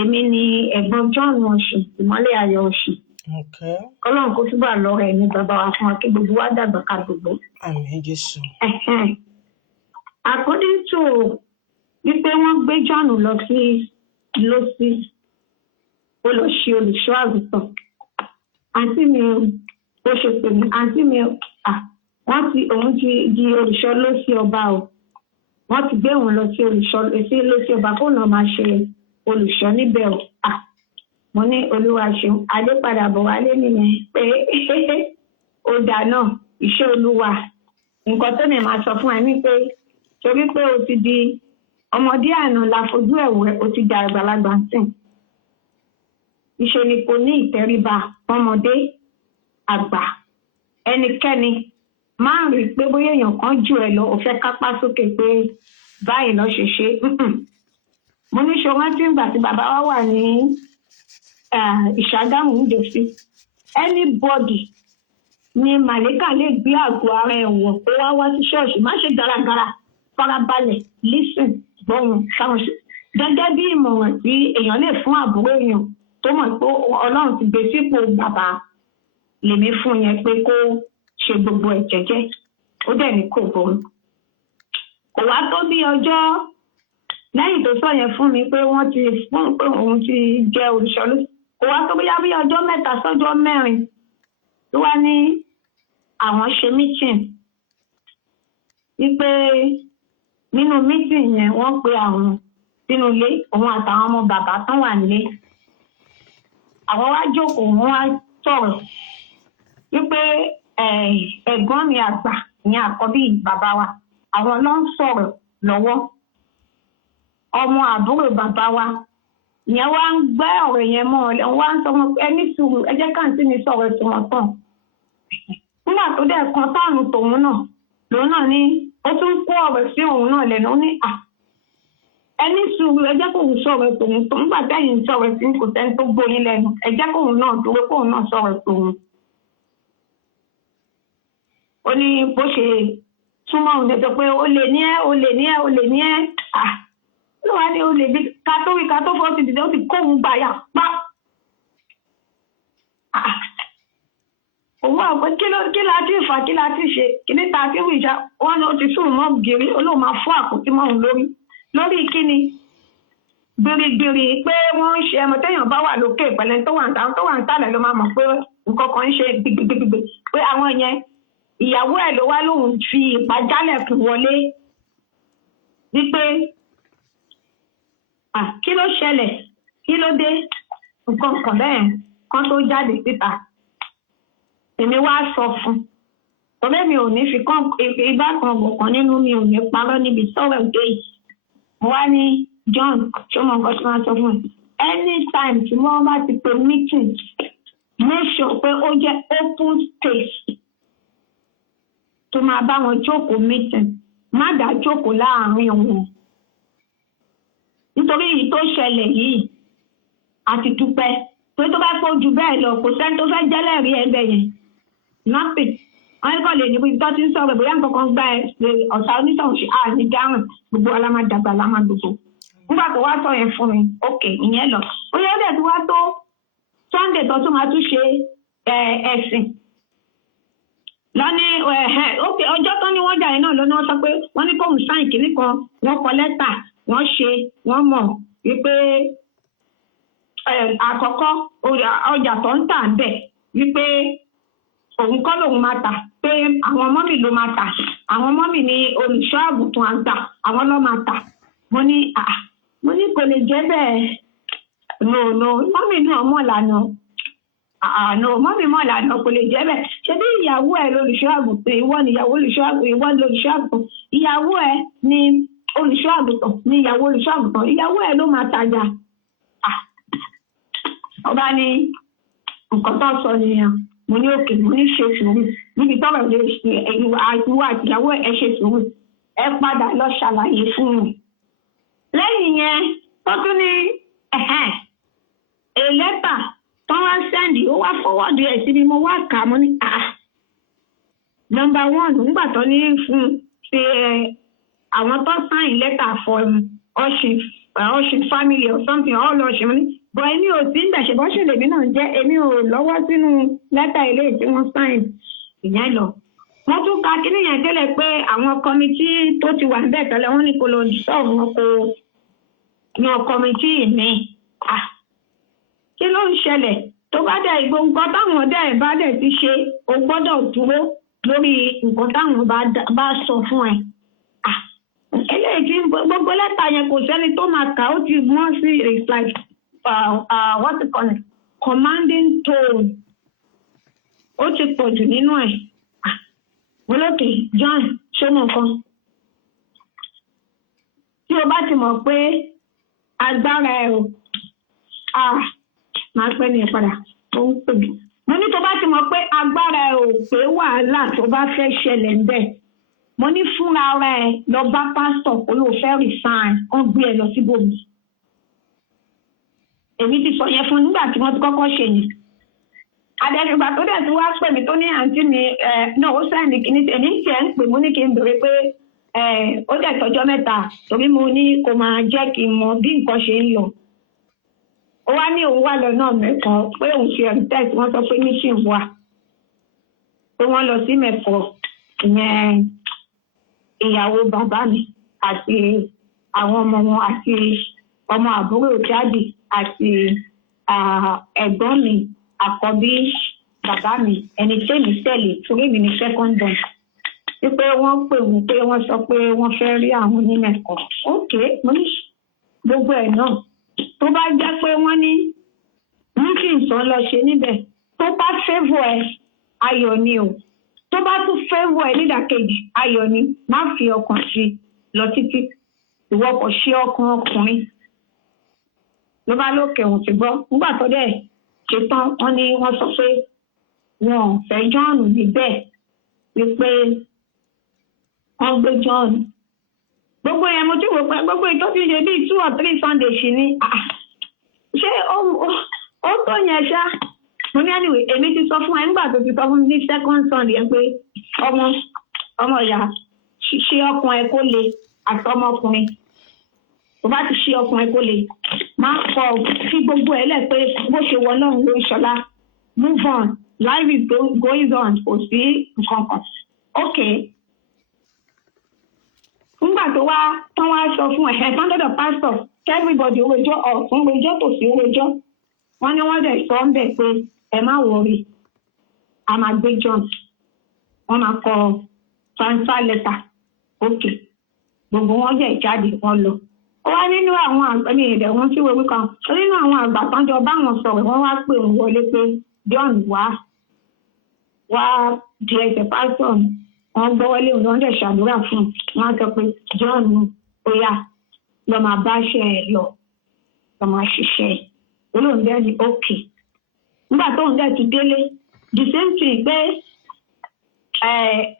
Èmi ni ẹ̀gbọ́n John Ọ̀ṣun ìmọ́lẹ̀ ayọ̀ Ọ̀ṣun. Ọlọ́run kó túbọ̀ lọ́rọ̀ ẹ̀ ní bàbá wa fún wa kí gbogbo wa dàgbà ká gbogbo. Àmín Jésù. According to wípé wọ́n gbé John lọ sí lọ́sí ó lọ ṣe olùṣọ́ àgùntàn. Àǹtí mi ó ṣe pè mí àǹtí mi òun ti di olùṣọ́ lọ́sí ọba o. Wọ́n ti gbé òun lọ sí olùṣọ́ lọ́sí ọba kó náà máa ṣe olùṣọ́ níbẹ̀ o. Mo ní Olúwa ṣeun adépadà bọ̀ wálé nìyẹn pé ó dà náà iṣẹ́ Olúwa. Nǹkan tó mi máa sọ fún ẹ ní pé torí pé o ti di ọmọdé àná la fojú ẹ̀wẹ̀ o ti di àgbàlagbà sìn. Ìṣe ni kò ní ìtẹríba ọmọdé àgbà ẹnikẹ́ni máa rí i pé bóyá èèyàn kan jù ẹ lọ ò fẹ́ kápá sókè pé báyìí lọ ṣe ṣe. Mo ní ṣe rántí ìgbà tí bàbá wa wà ní Ìṣàgámù ń dè sí anybody ni màlẹ́kà lè gbé àgọ́ ara ẹ̀ wọ̀ pé wá sí ṣọ́ọ̀ṣì má ṣe garagara farabalẹ̀ listen gbọ́hùn sáwọn ṣe gẹ́gẹ́ bí ìmọ̀ràn tí èèyàn lè fún àbúrò èèyàn tó mọ̀ pé Ọlọ́run ti gbé sípò bàbá lèmi fún yẹn pé kó ṣe gbogbo ẹ̀ jẹ́jẹ́ ó dẹ̀ ní kò bọ́. Kò wá tó bí ọjọ́ lẹ́yìn tó sọ yẹn fún mi pé wọ́n ti fún pé òun ti jẹ́ olùṣọ́ lọ́sí kò wá tó bóyá bí ọjọ́ 3 sọ́jọ́ 4 ló wá ní àwọn ṣe meeting wípé nínú meeting yẹn wọ́n pe àwọn sínú ilé òun àtàwọn ọmọ bàbá tán wà nílé. Àwọn wá jókòó wọ́n wá sọ̀rọ̀ wípé ẹ̀gbọ́n mi àgbà ìyẹn àkọ́bí bàbá wa àwọn ló ń sọ̀rọ̀ lọ́wọ́. Ọmọ àbúrò bàbá wa ìyẹn wá ń gbé ọ̀rọ̀ yẹn mọ́ ọ wá ń sọ wọn ẹni sùúrù ẹ jẹ́ káàntì mi sọ̀rọ̀ tí wọ́n tàn. Nígbà tó dẹ̀ kan táàrùn tòun náà lòun náà ní ó tún kó ọ̀rọ̀ sí òun náà lẹ́nu ó ní ẹni sùúrù ẹ jẹ́ kóun sọ̀rọ̀ tòun tó nígbà tẹ́yìn sọ̀rọ̀ sí kò sẹ́ni tó gbóyin lẹ́nu ẹ jẹ́ kóun náà dúró kóun náà sọ̀rọ̀ tòun. Ó ní bó ṣe túmọ̀ òun lẹ́sọ pé ó lè ní ẹ́ ó lè ní ẹ́ ó lè ní ẹ́ ló wá ní ó lè bí ká tó fọ́ ti dìde ó ti kóun gbàyà pa. Òun àwọn pé kí la ti fà kí la ti ṣe kí ní ta kí wìjà wọn ni ó ti sùn mọ́ gírí olóò máa fọ́ àkótí mọ́ òun lórí kíni gbirigbiri pé wọ́n ń ṣe ẹmọ téèyàn bá wà lókè ìpẹ̀lẹ́ tó wà ń tàlẹ̀ ló máa mọ̀ pé nǹkan kan ń ṣe gbigbigbigbi pé àwọn yẹn ìyàwó ẹ̀ ló wá lóun fi ìpàjálẹ̀ kù wọlé wípé kí ló ṣẹlẹ̀ kí ló dé nǹkan kan bẹ́ẹ̀ kan tó jáde síta. Èmi wá sọ fún ọ̀rẹ́ mi ò ní fi kán ibà kan ọ̀kan nínú mi ò ní parọ́ níbi sọ̀rọ̀ dé yìí. Mo wá ní John ṣé mo nǹkan tí wọ́n sọ fún ẹ anytime tí wọ́n bá ti pe meeting make sure pé ó jẹ́ open space tó máa bá wọn jókòó meeting má dá jókòó láàárín wọn. nítorí èyí tó ṣẹlẹ̀ yìí àti dúpẹ́ pé tó bá pọ̀ jù bẹ́ẹ̀ lọ kò sẹ́ni tó fẹ́ jẹ́lẹ̀rí ẹgbẹ́ yẹn nothing wọ́n ní kọ́ lè ní ibi tó ti ń sọ̀rọ̀ bóyá nǹkan kan gbá ọ̀sà onítọ̀hún ṣe àní dáhùn gbogbo alámàdàgbà lámàdògbò nígbà tó wá sọ yẹn fún mi ok ìyẹn lọ bóyá ó dẹ̀ tí wá tó Sunday tó tún máa tún ṣe ẹ̀sìn lọ́ní ok ọjọ́ tó ní wọ́n jà yẹn náà lọ́ní wọ́n sọ pé wọ́n ní kóhùn sáìn kìíní kan wọ́n kọ lẹ́tà wọ́n ṣe wọ́n mọ̀ wípé àkọ́kọ́ ọjà tó ń tà ń bẹ̀ wípé òun kọ́ lòun máa tà pé àwọn mọ́mì ló máa tà àwọn mọ́mì ní olùṣọ́ àgùntàn àgbà àwọn ló máa tà mo ní kò lè jẹ́ bẹ́ẹ̀ no mọ́mì náà mọ̀ lánàá no mọ́mì mọ̀ lánàá kò lè jẹ́ bẹ́ẹ̀ ṣe bí ìyàwó ẹ̀ lolùṣọ́ àgùntàn ìwọ ni ìyàwó olùṣọ́ àgùntàn ìyàwó ẹ̀ ni olùṣọ́ àgùntàn ni ìyàwó olùṣọ́ àgùntàn ìyàwó ẹ̀ ló máa tajà ọba ní nǹkan tó sọ nìyẹn mo ní òkè mo ní ṣe sùúrù níbi tọ́rọ̀ lè ṣe ìwà àtìyàwó ẹ̀ ṣe sùúrù ẹ padà lọ ṣàlàyé fún un lẹ́yìn yẹn tó tún ní lẹ́tà tó wá sẹ́ndì ó wá fọwọ́dù ẹ̀ síbi mo wá kà mo ní number 1 nígbà tó ní fún ṣe àwọn tó sáìn lẹ́tà for Ọ̀ṣìn family or something all Ọ̀ṣìn mo ní bọ̀ èmi ò sí ń dàṣẹ́ bọ́ ṣe lèmi náà jẹ́ èmi ò lọ́wọ́ sínú lẹ́tà ilé tí wọ́n sáìn ìyẹn lọ. wọ́n tún ka kíní yẹn tẹ́lẹ̀ pé àwọn kọmitì tó ti wà níbẹ̀ tẹ́lẹ̀ wọ́n ní kó lọ sọ̀rọ̀ wọn kó yan kọmitì mi. kí ló ń ṣẹlẹ̀ tó bá dẹ̀ ìgbó nǹkan táwọn dẹ̀ bá dẹ̀ ti ṣe o gbọ́dọ̀ dúró lórí nǹkan táwọn bá sọ fún ẹ. eléyìí tí gbogbo lẹ́tà yẹn kò sẹ́ni tó máa kà ó ti mọ́ sí it's like what's it called? Commanding tone. Ó ti pọ̀ jù nínú ẹ̀. Olókè John ṣọ́nà kan. Tí o bá ti mọ̀ pé agbára ẹ̀ o, máa pẹ́ ní ìpadà tó ń pè mí. Mo ní tó bá ti mọ̀ pé agbára ẹ̀ ò pé wàhálà tó bá fẹ́ ṣẹlẹ̀ ń bẹ̀. Mo ní fúnra rẹ̀ lọ bá pásítọ̀ pé ó fẹ́ resign, wọ́n gbé ẹ lọ síbòmí. Èmi ti sọ yẹn fún nígbà tí wọ́n ti kọ́kọ́ ṣe yẹn. Àdẹ̀sùgbà tó dẹ̀ tí wá pè mí tó ní àǹtí mi náà ó sáà ní kíní èmi tiẹ̀ ń pè mú ní kí n béèrè pé ó dẹ̀ tọjọ́ mẹ́ta torí mo ní kó máa jẹ́ kí n mọ bí nǹkan ṣe ń lọ. Ó wá ní òun wà lọ náà mẹ́kọ̀ọ́ pé òun ṣe test wọ́n sọ pé mission wà. Pé wọ́n lọ sí mẹ́kọ̀ọ́ ìyẹn ìyàwó bàbá mi àti àwọn ọmọ wọn àti ọmọ àbúrò jáde àti ẹ̀gbọ́n mi àkọ́bí bàbá mi ẹni tí èmi tẹ̀lé torí mi ní second born wípé wọ́n pè wọ́n pé wọ́n sọ pé wọ́n fẹ́ rí àwọn onímẹ̀kọ́ ok mo ní gbogbo ẹ̀ náà tó bá jẹ́ pé wọ́n ní meetings lọ ṣe níbẹ̀ tó bá favour ẹ ayọ̀ ni o tó bá tún favour ẹ nídàkejì ayọ̀ ni má fi ọkàn sí lọ títí ìwọ kò ṣe ọkàn ọkùnrin ló bá lókè òun ti gbọ́ nígbà tó dẹ̀ ṣe tán wọ́n ní wọ́n sọ pé wọn ò fẹ́ John níbẹ̀ wípé wọ́n gbé John gbogbo yẹn mo ti wò pé gbogbo ìtọ́jú ṣe bíi 2 or 3 Sunday ṣì ní ṣé ó tó yẹn ṣá mo ní anyway èmi ti sọ fún ẹ nígbà tó ti sọ fún mi ní second Sunday yẹn pé ọmọ ìyá ṣe ọkàn ẹ kó le àti ọmọkùnrin tó bá ti ṣe ọkùnrin kó lè máa kọ sí gbogbo ẹ̀ lẹ́ pé bó ṣe wọ náà ló ń ṣọlá move on life is going on kò sí nǹkan kan ok nígbà tó wá tán wá sọ fún ẹ̀ tán dọ́dọ̀ pastor everybody owó ẹjọ́ ọ̀fun owó ẹjọ́ tòsí owó ẹjọ́ wọ́n ní wọ́n dẹ̀ sọ ń bẹ̀ pé ẹ má wọrí a máa gbé John wọ́n máa kọ transfer letter ok gbogbo wọn jẹ́ ìjáde wọn lọ. Ó wá nínú àwọn àgbà ní èdè wọn tí wọ́n kan nínú àwọn àgbà kan jọ bá wọn sọ̀rọ̀ wọ́n wá pè wọ́n wọlé pé John wá di ẹsẹ̀ pásítọ̀ wọn gbọ́wọ́lé wọn dẹ̀ ṣàdúrà fún un wọ́n sọ pé John ó yá lọ máa bá ṣe ẹ lọ máa ṣiṣẹ́ olóhùn dẹ́ ní òkè nígbà tóun dẹ̀ ti délé the same thing pé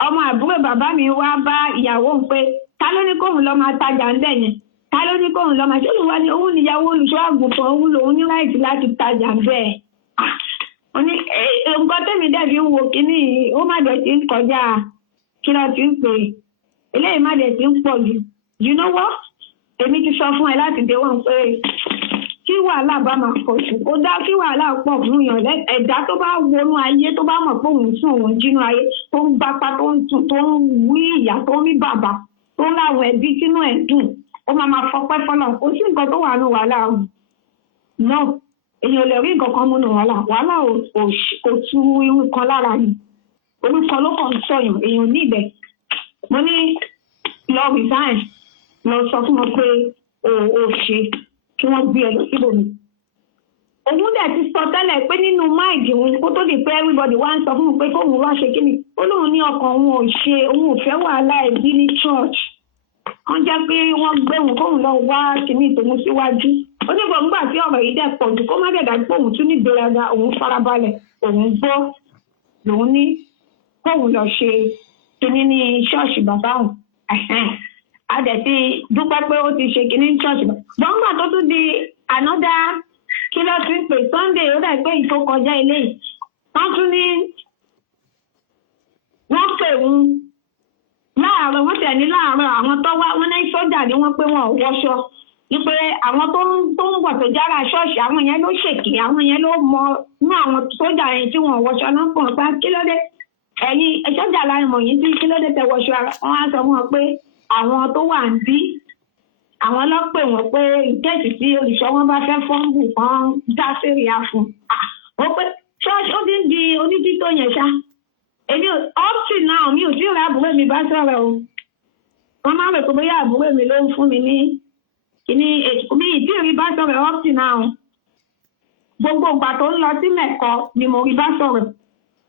ọmọ àbúrò bàbá mi wá bá ìyàwó ń pé ta ló ní kóun lọ máa tajà ń bẹ̀ yẹn ta ló ní kóun lọ máa ṣe olùwà ni òun níyàwó olùṣọ́ àgùntàn òun lòun ní láìsí láti tajà bẹ́ẹ̀. Ó ní nǹkan tẹ́mi dẹ̀ fi ń wo kínní ó má dẹ̀ ti ń kọjá kí ló ti ń pè é eléyìí má dẹ̀ ti ń pọ̀ jù. You know what? Èmi ti sọ fún ẹ láti dé wọn pé kí wàhálà bá máa pọ̀ jù kó dá kí wàhálà pọ̀ fún yàn ẹ̀dá tó bá wọnú ayé tó bá mọ̀ pé òun sùn òun jínú ayé tó ń gbapá tó ń sùn tó ń wí ìyá tó ń rí bàbá tó ń láwọn ẹbí sínú ẹ̀ dùn ó máa fọpẹ́ fọlọ́ kò sí nǹkan tó wà ní wàhálà ọ̀hún náà èèyàn lè rí nǹkan kan múnú wàhálà kò tú irú kan lára yìí orúkọ ló kàn ń sọyàn èèyàn ní ibẹ̀ mo ní lọ resign lọ sọ fún wọn pé o ṣe kí wọ́n gbé ẹ lọ síbòmí. Òun dẹ̀ ti sọ tẹ́lẹ̀ pé nínú máìdì òun kó tó di pé everybody wá ń sọ fún un pé kóun wá ṣe kí ni ó lóun ní ọkàn òun ò ṣe òun ò fẹ́ wàhálà ẹbí ní church. Wọ́n jẹ́ pé wọ́n gbé òun kóun lọ wá kíní tòun síwájú. Ó ní bọ̀ nígbà tí ọ̀rọ̀ yìí dẹ̀ pọ̀ jù kó má dẹ̀ dájú pé òun tún ní ìgbéraga òun farabalẹ̀ òun gbọ́ lòun ní kóun lọ ṣe kíní ní ṣọ́ọ̀ṣì bàbá òun. A dẹ̀ ti dúpẹ́ pé ó ti ṣe kíní ní ṣọ́ọ̀ṣì bàbá. Bọ́ńgbà tó tún di another kí ló ti ń pè Sunday ó dà pé ìfowókọjá eléyìí wọ́n tún ní wọ́n pè ń láàárọ̀ wọ́n tẹ̀ ní láàárọ̀ àwọn tó wá wọ́n ní sójà ni wọ́n pé wọn ò wọṣọ wípé àwọn tó ń bọ̀ tó jára ṣọ́ọ̀ṣì àwọn yẹn ló ṣèkì àwọn yẹn ló mọ inú àwọn sójà yẹn tí wọn ò wọṣọ náà pọ̀ pé kí ló dé ẹ̀yin sójà láìmọ̀ yìí tí kí ló dé tẹ wọṣọ wọn á sọ wọn pé àwọn tó wà ń bí àwọn ọlọ́pẹ̀ wọ́n pé ìkẹ́sì tí olùṣọ́ wọn bá fẹ́ fọ́ǹbù kan dá sórí àfún. Ó pé ṣọ́ọ̀ṣì ó ti ń di onídìí tó yẹn ṣá. Èmi up till now mi ò tí ì ra àbúrò mi bá sọ̀rọ̀ o. Wọ́n máa ń rò pé bóyá àbúrò mi ló ń fún mi ní kíní mi ì tí ì rí bá sọ̀rọ̀ up till now. Gbogbo ìgbà tó ń lọ sí mẹ́kọ ni mo rí bá sọ̀rọ̀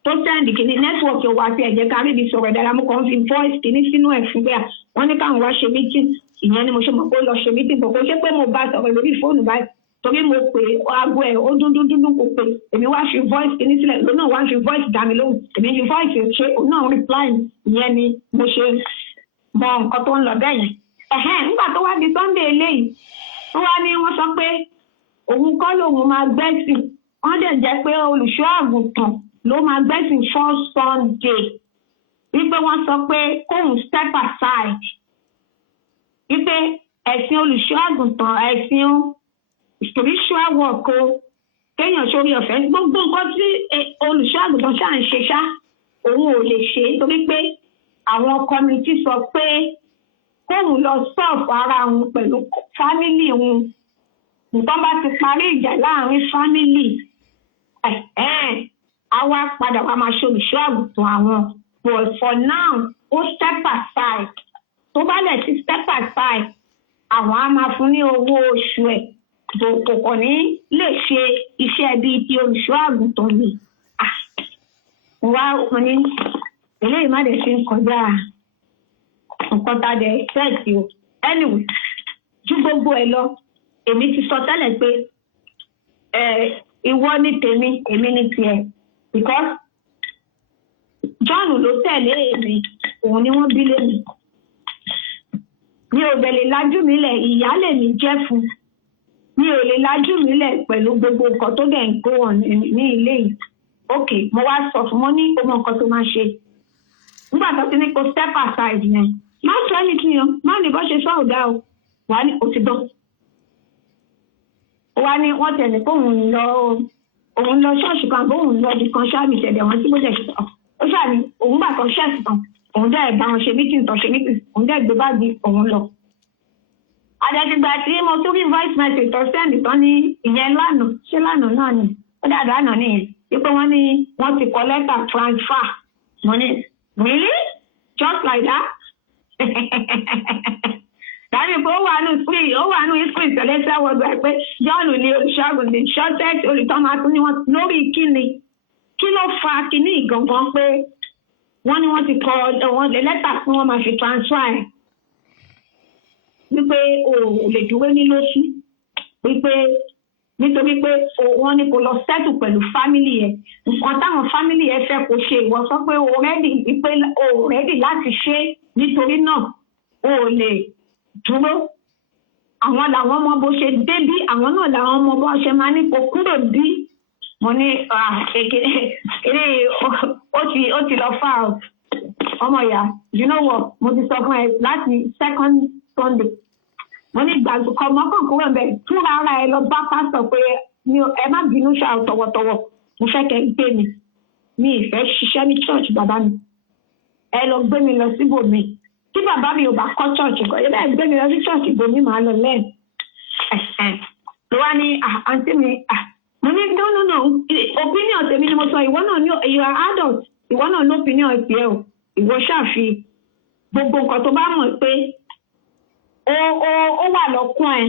tó sẹ́ndì kíní nẹ́tíwọ̀kì ò wá sí ẹ̀jẹ̀ kárí ibi sọ̀rọ̀ dára mo kàn fi voice kíní sínú ẹ̀ fún bẹ́ẹ̀ wọ́n ní káwọn wá ṣe meeting ìyẹn ni mo ṣe mọ̀ pé ó lọ ṣe meeting bọ̀ kó ṣe pé mo bá sọ̀rọ̀ lórí fóònù báyìí torí mo pè aago ẹ̀ ó dúndúndúndún kò pé èmi wá fi voice kíní sílẹ̀ lónà wá fi voice dá mi lóhùn èmi fi voice ṣe òun náà reply ìyẹn ni mo ṣe mọ nǹkan tó ń lọ bẹ́ẹ̀ yẹn. Nígbà tó wá di Sunday eléyìí wọ́n wá ní wọ́n sọ pé òun kọ́ lòun máa gbẹ́sìn wọ́n dẹ̀ jẹ́ pé olùṣọ́ àgùntàn ló máa gbẹ́sìn first Sunday wípé wọ́n sọ pé kóun step aside wípé ẹ̀sìn olùṣọ́ àgùntàn ẹ̀sìn spiritual work o kéèyàn sórí ọ̀fẹ́ gbogbo nǹkan tí olùṣọ́ àgùntàn ṣáà ń ṣe ṣá òun ò lè ṣe torí pé àwọn kọ́mítì sọ pé kóun lọ sọ́ọ̀fù ara òun pẹ̀lú fámílì òun nǹkan bá ti parí ìjà láàrin fámílì àwa padà wá máa ṣe olùṣọ́ àgùntàn àwọn but for now ó step aside tó bá lẹ̀ sí step aside àwọn á máa fún ní owó oṣù ẹ̀ kò kàn ní lè ṣe iṣẹ́ bíi ti olùṣọ́ àgùntàn ni wá wọn ní eléyìí má dẹ̀ ṣe ń kọjá nǹkan tá a dẹ̀ ṣẹ́ẹ̀sì o anyway ju gbogbo ẹ̀ lọ èmi ti sọ tẹ́lẹ̀ pé ìwọ ní tèmi èmi ní tiẹ̀ because John ló tẹ̀lé èmi òun ni wọ́n bí lèmi mi ò bẹ̀ lè lajú mi lẹ̀ ìyá lèmi jẹ́ fún mi ò lè lajú mi lẹ̀ pẹ̀lú gbogbo nǹkan tó dẹ̀ ń kó wọn ní ilé yìí ok mo wá sọ fún wọn ní ọmọ nǹkan tó máa ṣe nígbà tó ti ní kó step aside yẹn má sọ ẹni tí yan má ní bó ṣe sọ ọ̀dà o wà ní òtí dán wà ní wọ́n tẹ̀lé kó òun lọ ṣọ́ọ̀ṣì kan bó òun lọ di kan ṣáàbì tẹ̀lé wọn tí bó ṣe sọ ó ṣàní òun gbà kan ṣẹ́ẹ̀sì kan òun dẹ̀ bá wọn ṣe meeting òun dẹ̀ gbé báàgì òun lọ. àdẹ̀tìgbà tí mo tún rí voice message tó send tán ní ìyẹn lánàá ṣé lánàá náà ni ó dàdú àná nìyẹn wípé wọ́n ní wọ́n ti kọ lẹ́tà transfer mo ní really just like that. Dàbí pé ó wà nù history celestial world wẹ̀ pé John ní olùṣọ́gun ní shortest olùtọ́mọ tún ní wọ́n lórí kíni kí ló fa kíní ìgangan pé wọ́n ní wọ́n ti kọ wọ́n lè lẹ́tà fún wọn máa fi transfer ẹ̀ wípé o lè dúró ní lóṣù wípé nítorí pé wọ́n ní kó lọ settle pẹ̀lú family ẹ̀ nǹkan táwọn family ẹ̀ fẹ́ kó ṣe ìwọ sọ pé o ready láti ṣe nítorí náà o lè dúró àwọn làwọn ọmọ bó ṣe dé bí àwọn náà làwọn ọmọ bó ṣe máa ní kó kúrò bí mo ní eré ó ti lọ fà ó ọmọ ìyá you know what mo ti sọ fún ẹ láti second Sunday mo ní gbàgbọ́ kọ́ ọmọ kan kúrò bẹ́ẹ̀ fúnra ara ẹ lọ bá pásítọ̀ pé ẹ má bínú ṣáà tọwọ́tọwọ́ mo fẹ́ kẹ́ gbé mi ìfẹ́ ṣiṣẹ́ ní church bàbá mi ẹ lọ gbé mi lọ síbòmí tí bàbá mi ò bá kọ́ church kọ́ ẹ bẹ́ẹ̀ gbé mi lọ sí church ibòmí màá lọ lẹ́ẹ̀ ló wá ní àǹtí mi mo ní no opinion tèmi ni mo sọ ìwọ náà ní you are adult ìwọ náà ní opinion tiẹ̀ o ìwọ ṣàfi gbogbo nǹkan tó bá mọ̀ pé ó wà lọ́kùn ẹ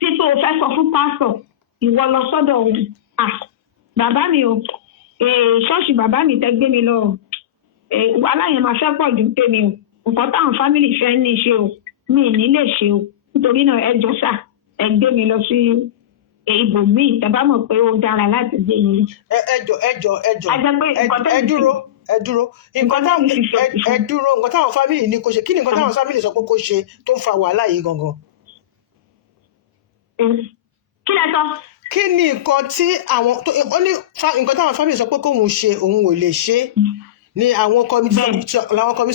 tí tó o fẹ́ sọ fún pásọ̀ ìwọ lọ sọ́dọ̀ òun bàbá mi o ṣọ́ọ̀ṣì bàbá mi tẹ́ gbé mi lọ wàhálà yẹn máa fẹ́ pọ̀ ju tèmi o nǹkan táwọn fámìlì fẹ́ ní ṣe o mi ì ní lè ṣe o nítorí náà ẹ jọ sà ẹ gbé mi lọ sí ibòmíì tẹ́ bá mọ̀ pé ó dára láti gbé mi. ẹ dúró nǹkan táwọn fámìlì ní kó ṣe kí ni nǹkan táwọn fámìlì sọ pé kó ṣe tó ń fa wàhálà yìí gangan. kí lẹ sọ. kí ni nǹkan tí nǹkan táwọn fámìlì sọ pé kóun ṣe òun ò lè ṣe ni àwọn kọmítì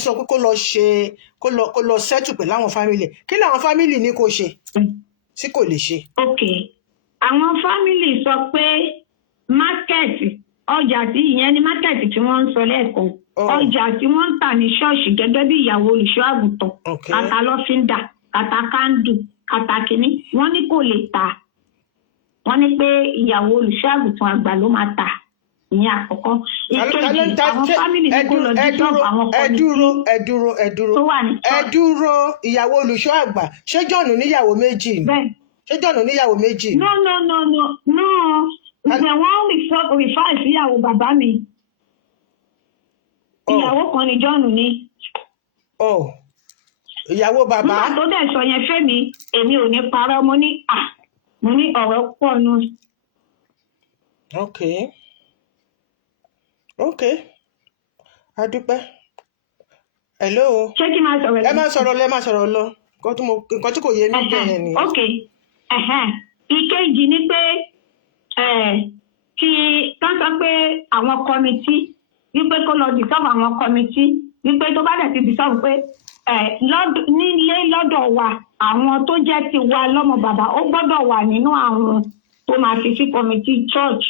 sọ pé kó lọ settle pẹ̀lú àwọn fámìlì kí ni àwọn fámìlì ní kó ṣe tí kò lè ṣe. ok àwọn fámìlì sọ pé mákẹ́ẹ̀tì ọjà tí ìyẹn ní mákẹ́ẹ̀tì tí wọ́n ń sọ lẹ́ẹ̀kan ọjà tí wọ́n ń tà ní ṣọ́ọ̀ṣì gẹ́gẹ́ bí ìyàwó olùṣọ́ àgùntàn kàtà lọ́fíńdà kàtà kándù kàtà kìíní wọ́n ní kò lè tà wọ́n ní pé ìyàwó olùṣọ́ àgùntàn àgbà ló máa tà ìyẹn àkọ́kọ́. ìkejì àwọn fámìlì ní kó lọ sí ṣọ́ọ̀bù àwọn kọ́mítì tó wà ní ṣọ́ọ̀bù. ẹ dúró ìyàwó olùṣọ́ àgbà ṣé jọ̀nù níyàwó méjì ni ṣé jọ̀nù níyàwó méjì ni. no ìgbà wọn rìfà ìfìyàwó bàbá mi ìyàwó kan ní jọ̀nù ní. ìyàwó bàbá. nígbà tó dẹ̀ sọ yẹn fẹ́mi èmi ò ní parọ́ mo ní ọ̀rọ̀ pọ̀ nù. ok adúpẹ́. hello. ṣé kí n máa sọ̀rọ̀ lọ. ẹ máa sọ̀rọ̀ lọ nǹkan tí kò yé mi bẹ́ẹ̀ ni. ok ìkejì ni pé kí tán sọ pé àwọn kọmitì wípé kó lọ dissolve àwọn kọmitì wípé tó bá dẹ̀ ti dissolve pé nílé lọ́dọ̀ wa àwọn tó jẹ́ ti wa lọ́mọ bàbá ó gbọ́dọ̀ wà nínú àwọn tó máa fi sí kọmitì church.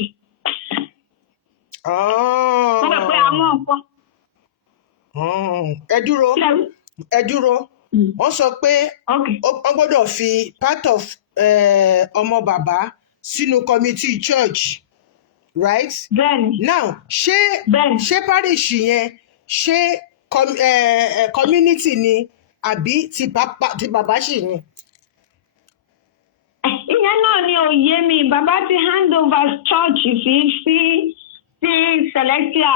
wọ́n rẹ̀ pé àwọn nǹkan. ẹ dúró wọ́n sọ pé wọ́n gbọ́dọ̀ fi part of ọmọ bàbá sínú committee church right. bẹ́ẹ̀ni. now ṣé parish yẹn ṣé community ni àbí ti bàbá ṣì ni. ìyẹn náà ni òye mi bàbá ti hand over church sí Celestia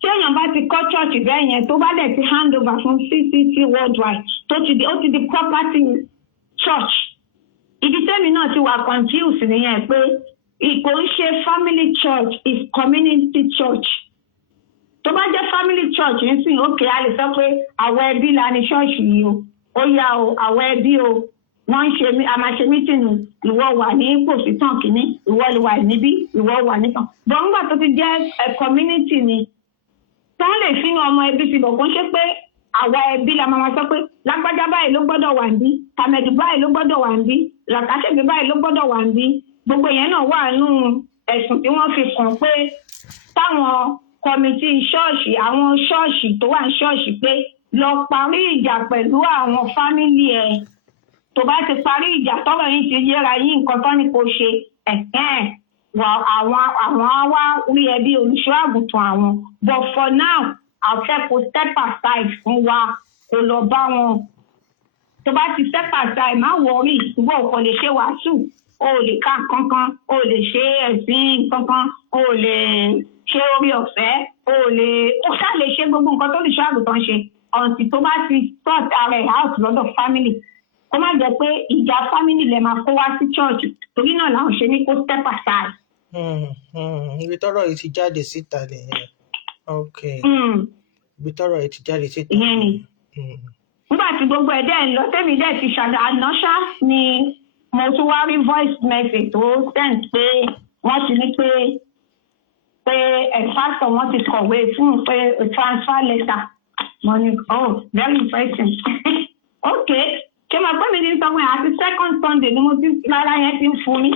tí èèyàn bá ti kọ́ church bẹ́ẹ̀ yẹn tó bá dẹ̀ ti hand over fún CCC worldwide ó ti di property church. ibi tẹ́mi náà ti wà confused nìyẹn pé ìkò ń ṣe family church is community church. tó bá jẹ́ family church ń sìn ókè a lè sọ pé àwọn ẹbí la ní ṣọ́ọ̀ṣì yìí ó yá o àwọn ẹbí o wọ́n ń ṣe a máa ṣe mítìnì ìwọ wà ní pòsítàn kìíní ìwọ wà níbí ìwọ wà nìkan. bọ́n nígbà tó ti jẹ́ community ni tí wọ́n lè fínú ọmọ ẹbí ti bọ̀ kó ń ṣe pé àwa ẹbí la máa sọ pé lágbájá báyìí ló gbọ́dọ̀ wà níbí tàmẹ̀dù báyìí ló gbọ́dọ̀ wà níbí làkàṣègbè báyìí ló gbọ́dọ̀ wà níbí gbogbo yẹn náà wà nínú ẹ̀sùn tí wọ́n fi kàn pé táwọn kọmitì ṣọ́ọ̀ṣì àwọn ṣọ́ọ̀ṣì tó wà ní ṣọ́ọ̀ṣì pé lọ parí ìjà pẹ̀lú àwọn fámìlì ẹ̀ tó bá ti parí ìjà tọ́rọ̀ yìí ti yẹra yín nǹkan tó ní kó ṣe àwọn wá rí ẹbí olùṣọ́ àgùntàn àwọn but for now àfẹ́kù step aside fún wa kó lọ bá wọn tó bá ti step aside má wọrí ìwọ kò lè ṣe wàásù o lè ká kankan o lè ṣe ẹ̀sìn kankan o lè ṣe orí ọ̀fẹ́ o ṣá lè ṣe gbogbo nǹkan tó lè ṣọ́ àgùntàn ṣe ọ̀ǹtì tó bá ti sort ara ẹ̀ out lọ́dọ̀ family kó má jẹ́ pé ìjà family lè máa kó wá sí church torí náà làwọn ṣe ní kó step aside. ibi tọ́rọ̀ yìí ti jáde síta nìyẹn. ibi tọ́rọ̀ yìí ti jáde síta. ìyẹn ni nígbà tí gbogbo ẹ̀dẹ́ ń lọ tẹ́mi dẹ́ ti ṣàdá àná ṣá ni mo tún wá rí voice message tó send pé wọ́n ti ní pé pastor wọ́n ti kọ̀wé fún pé transfer letter. Mo ní very interesting. Okay, ṣé máa pẹ́ mi ní sọ pé àti second Sunday ni mo ti lára yẹn ti ń fún mi.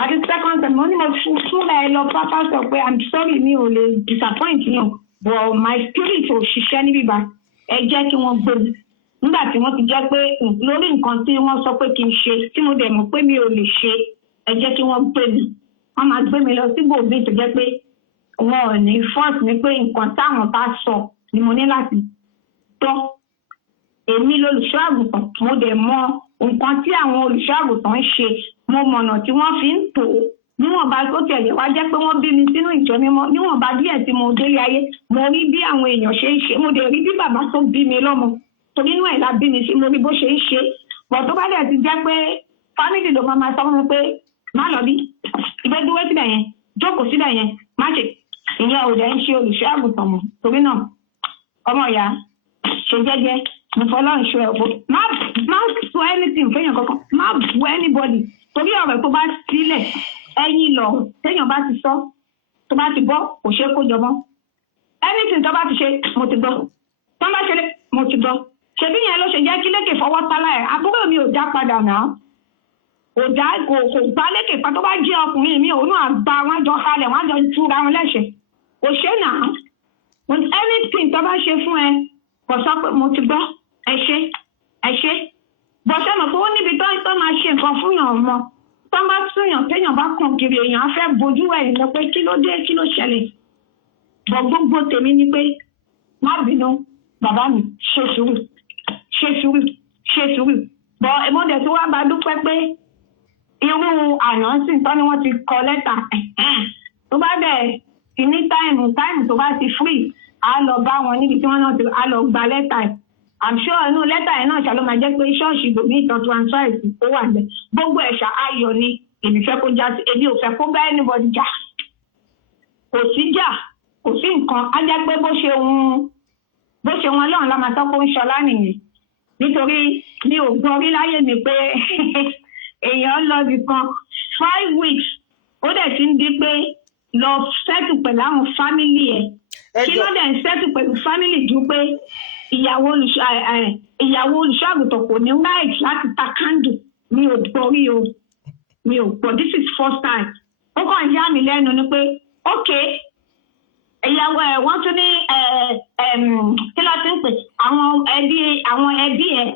Àti second Sunday mo ní mo fún ẹ lọ pápá sọ pé I'm sorry mi ò lè disappoint yàn but my spirit ò ṣiṣẹ́ níbí bá ẹ jẹ́ kí wọ́n gbé mi. Nígbà tí wọ́n ti jẹ́ pé lórí nǹkan tí wọ́n sọ pé kí n ṣe tí mo dẹ̀ mọ̀ pé mi ò lè ṣe ẹ jẹ́ kí wọ́n gbé mi. Wọ́n máa gbé mi lọ síbòmí tó jẹ́ pé wọn ò ní force mi pé nǹkan táwọn bá sọ ni mo ní láti gbọ́. Èmi lolùṣọ́ àgùntàn mo dẹ̀ mọ nǹkan tí àwọn olùṣọ́ àgùntàn ń ṣe mo mọ̀nà tí wọ́n fi ń tò ó níwọ̀nba tó tẹ̀lé wá jẹ́ pé wọ́n bí mi sínú ìjọ mímọ́ níwọ̀nba díẹ̀ tí mo délé ayé mo rí bí àwọn èèyàn ṣe ń ṣe mo dẹ̀ rí bí bàbá tó bí mi lọ́mọ torí inú ẹ̀ la bí mi sí mo rí bó ṣe ń ṣe bọ̀ tó bá dẹ̀ ti jẹ́ pé fámìlì ló máa sọ fún mi pé má lọ bí ibẹ̀ dúró síbẹ̀ yẹn jókòó síbẹ̀ yẹn má ṣe ìyẹn ò dẹ̀ ń ṣe olùṣọ́ àgùntàn mọ́ torí náà ọmọ ìyá ṣe jẹ́jẹ́ mo fọlọ́run ṣe ẹ̀fọ́ má sọ anything fẹ́yàn kankan má bu anybody torí ọ̀rọ̀ tó bá sílẹ̀ ẹ̀yìn lọ téèyàn bá ti sọ tó bá ti bọ́ kò ṣeé kó jọmọ́ anything tó bá ti ṣe mo ti gbọ́ tó bá ṣe mo ti gbọ́ ṣebí yẹn ló ṣe jẹ́ kí lékè fọwọ́ tálá ẹ̀ àbúrò mi ò já padà náà kò gbá lékè pa tó bá jẹ́ ọkùnrin mi òun náà gba wọn jọ kalẹ̀ wọn jọ túra wọn lẹ́sẹ̀ kò ṣe náà anything tó bá ṣe fún ẹ kò sọ pé mo ti gbọ́ ẹ ṣe bọ́sẹ̀ mọ̀ pé ó níbi tó máa ṣe nǹkan fún yàn mọ́ tó bá súnyàn téèyàn bá kàn kiri èèyàn á fẹ́ bojú ẹ̀ lọ pé kí ló dé kí ló ṣẹlẹ̀ bọ̀ gbogbo tèmi ni pé má bínú bàbá mi ṣe sùúrù bọ̀ ìmọ̀dẹ̀ tí wàá bá dúpẹ́ pé irú àná sì tán ni wọ́n ti kọ lẹ́tà tó bá bẹ̀ sí ní táìmù tó bá ti free á lọ bá wọn níbi tí wọ́n náà ti á lọ gba lẹ́tà ẹ̀ I'm sure inú lẹ́tà yẹn náà ṣàlọ́ máa jẹ́ pé ṣọ́ọ̀ṣì gbòmí ìtàn transfer ó wà bẹ́ẹ̀ gbogbo ẹ̀ṣà ayọ̀ ni èmi fẹ́ kó já sí èmi ò fẹ́ kó bá anybody jà kò sí nǹkan á jẹ́ pé bó ṣe wọn lọ́run láma tọ́ kó ń ṣọlá nìyẹn nítorí mi ò gbọ́ rí láyé mi pé èèyàn lọ bí kan 5 weeks ó dẹ̀ ti ń di pé lọ settle pẹ̀lú àwọn fámìlì ẹ̀ kí ló dẹ̀ ń settle pẹ̀lú fámìlì ju pé ìyàwó olùṣọ́àgùtàn kò ní right láti ta candle mi ò gbọ́ this is first time ó kàn yá mi lẹ́nu ni pé okay ìyàwó ẹ̀ wọ́n tún ní kí ló ti ń pè àwọn ẹbí ẹ̀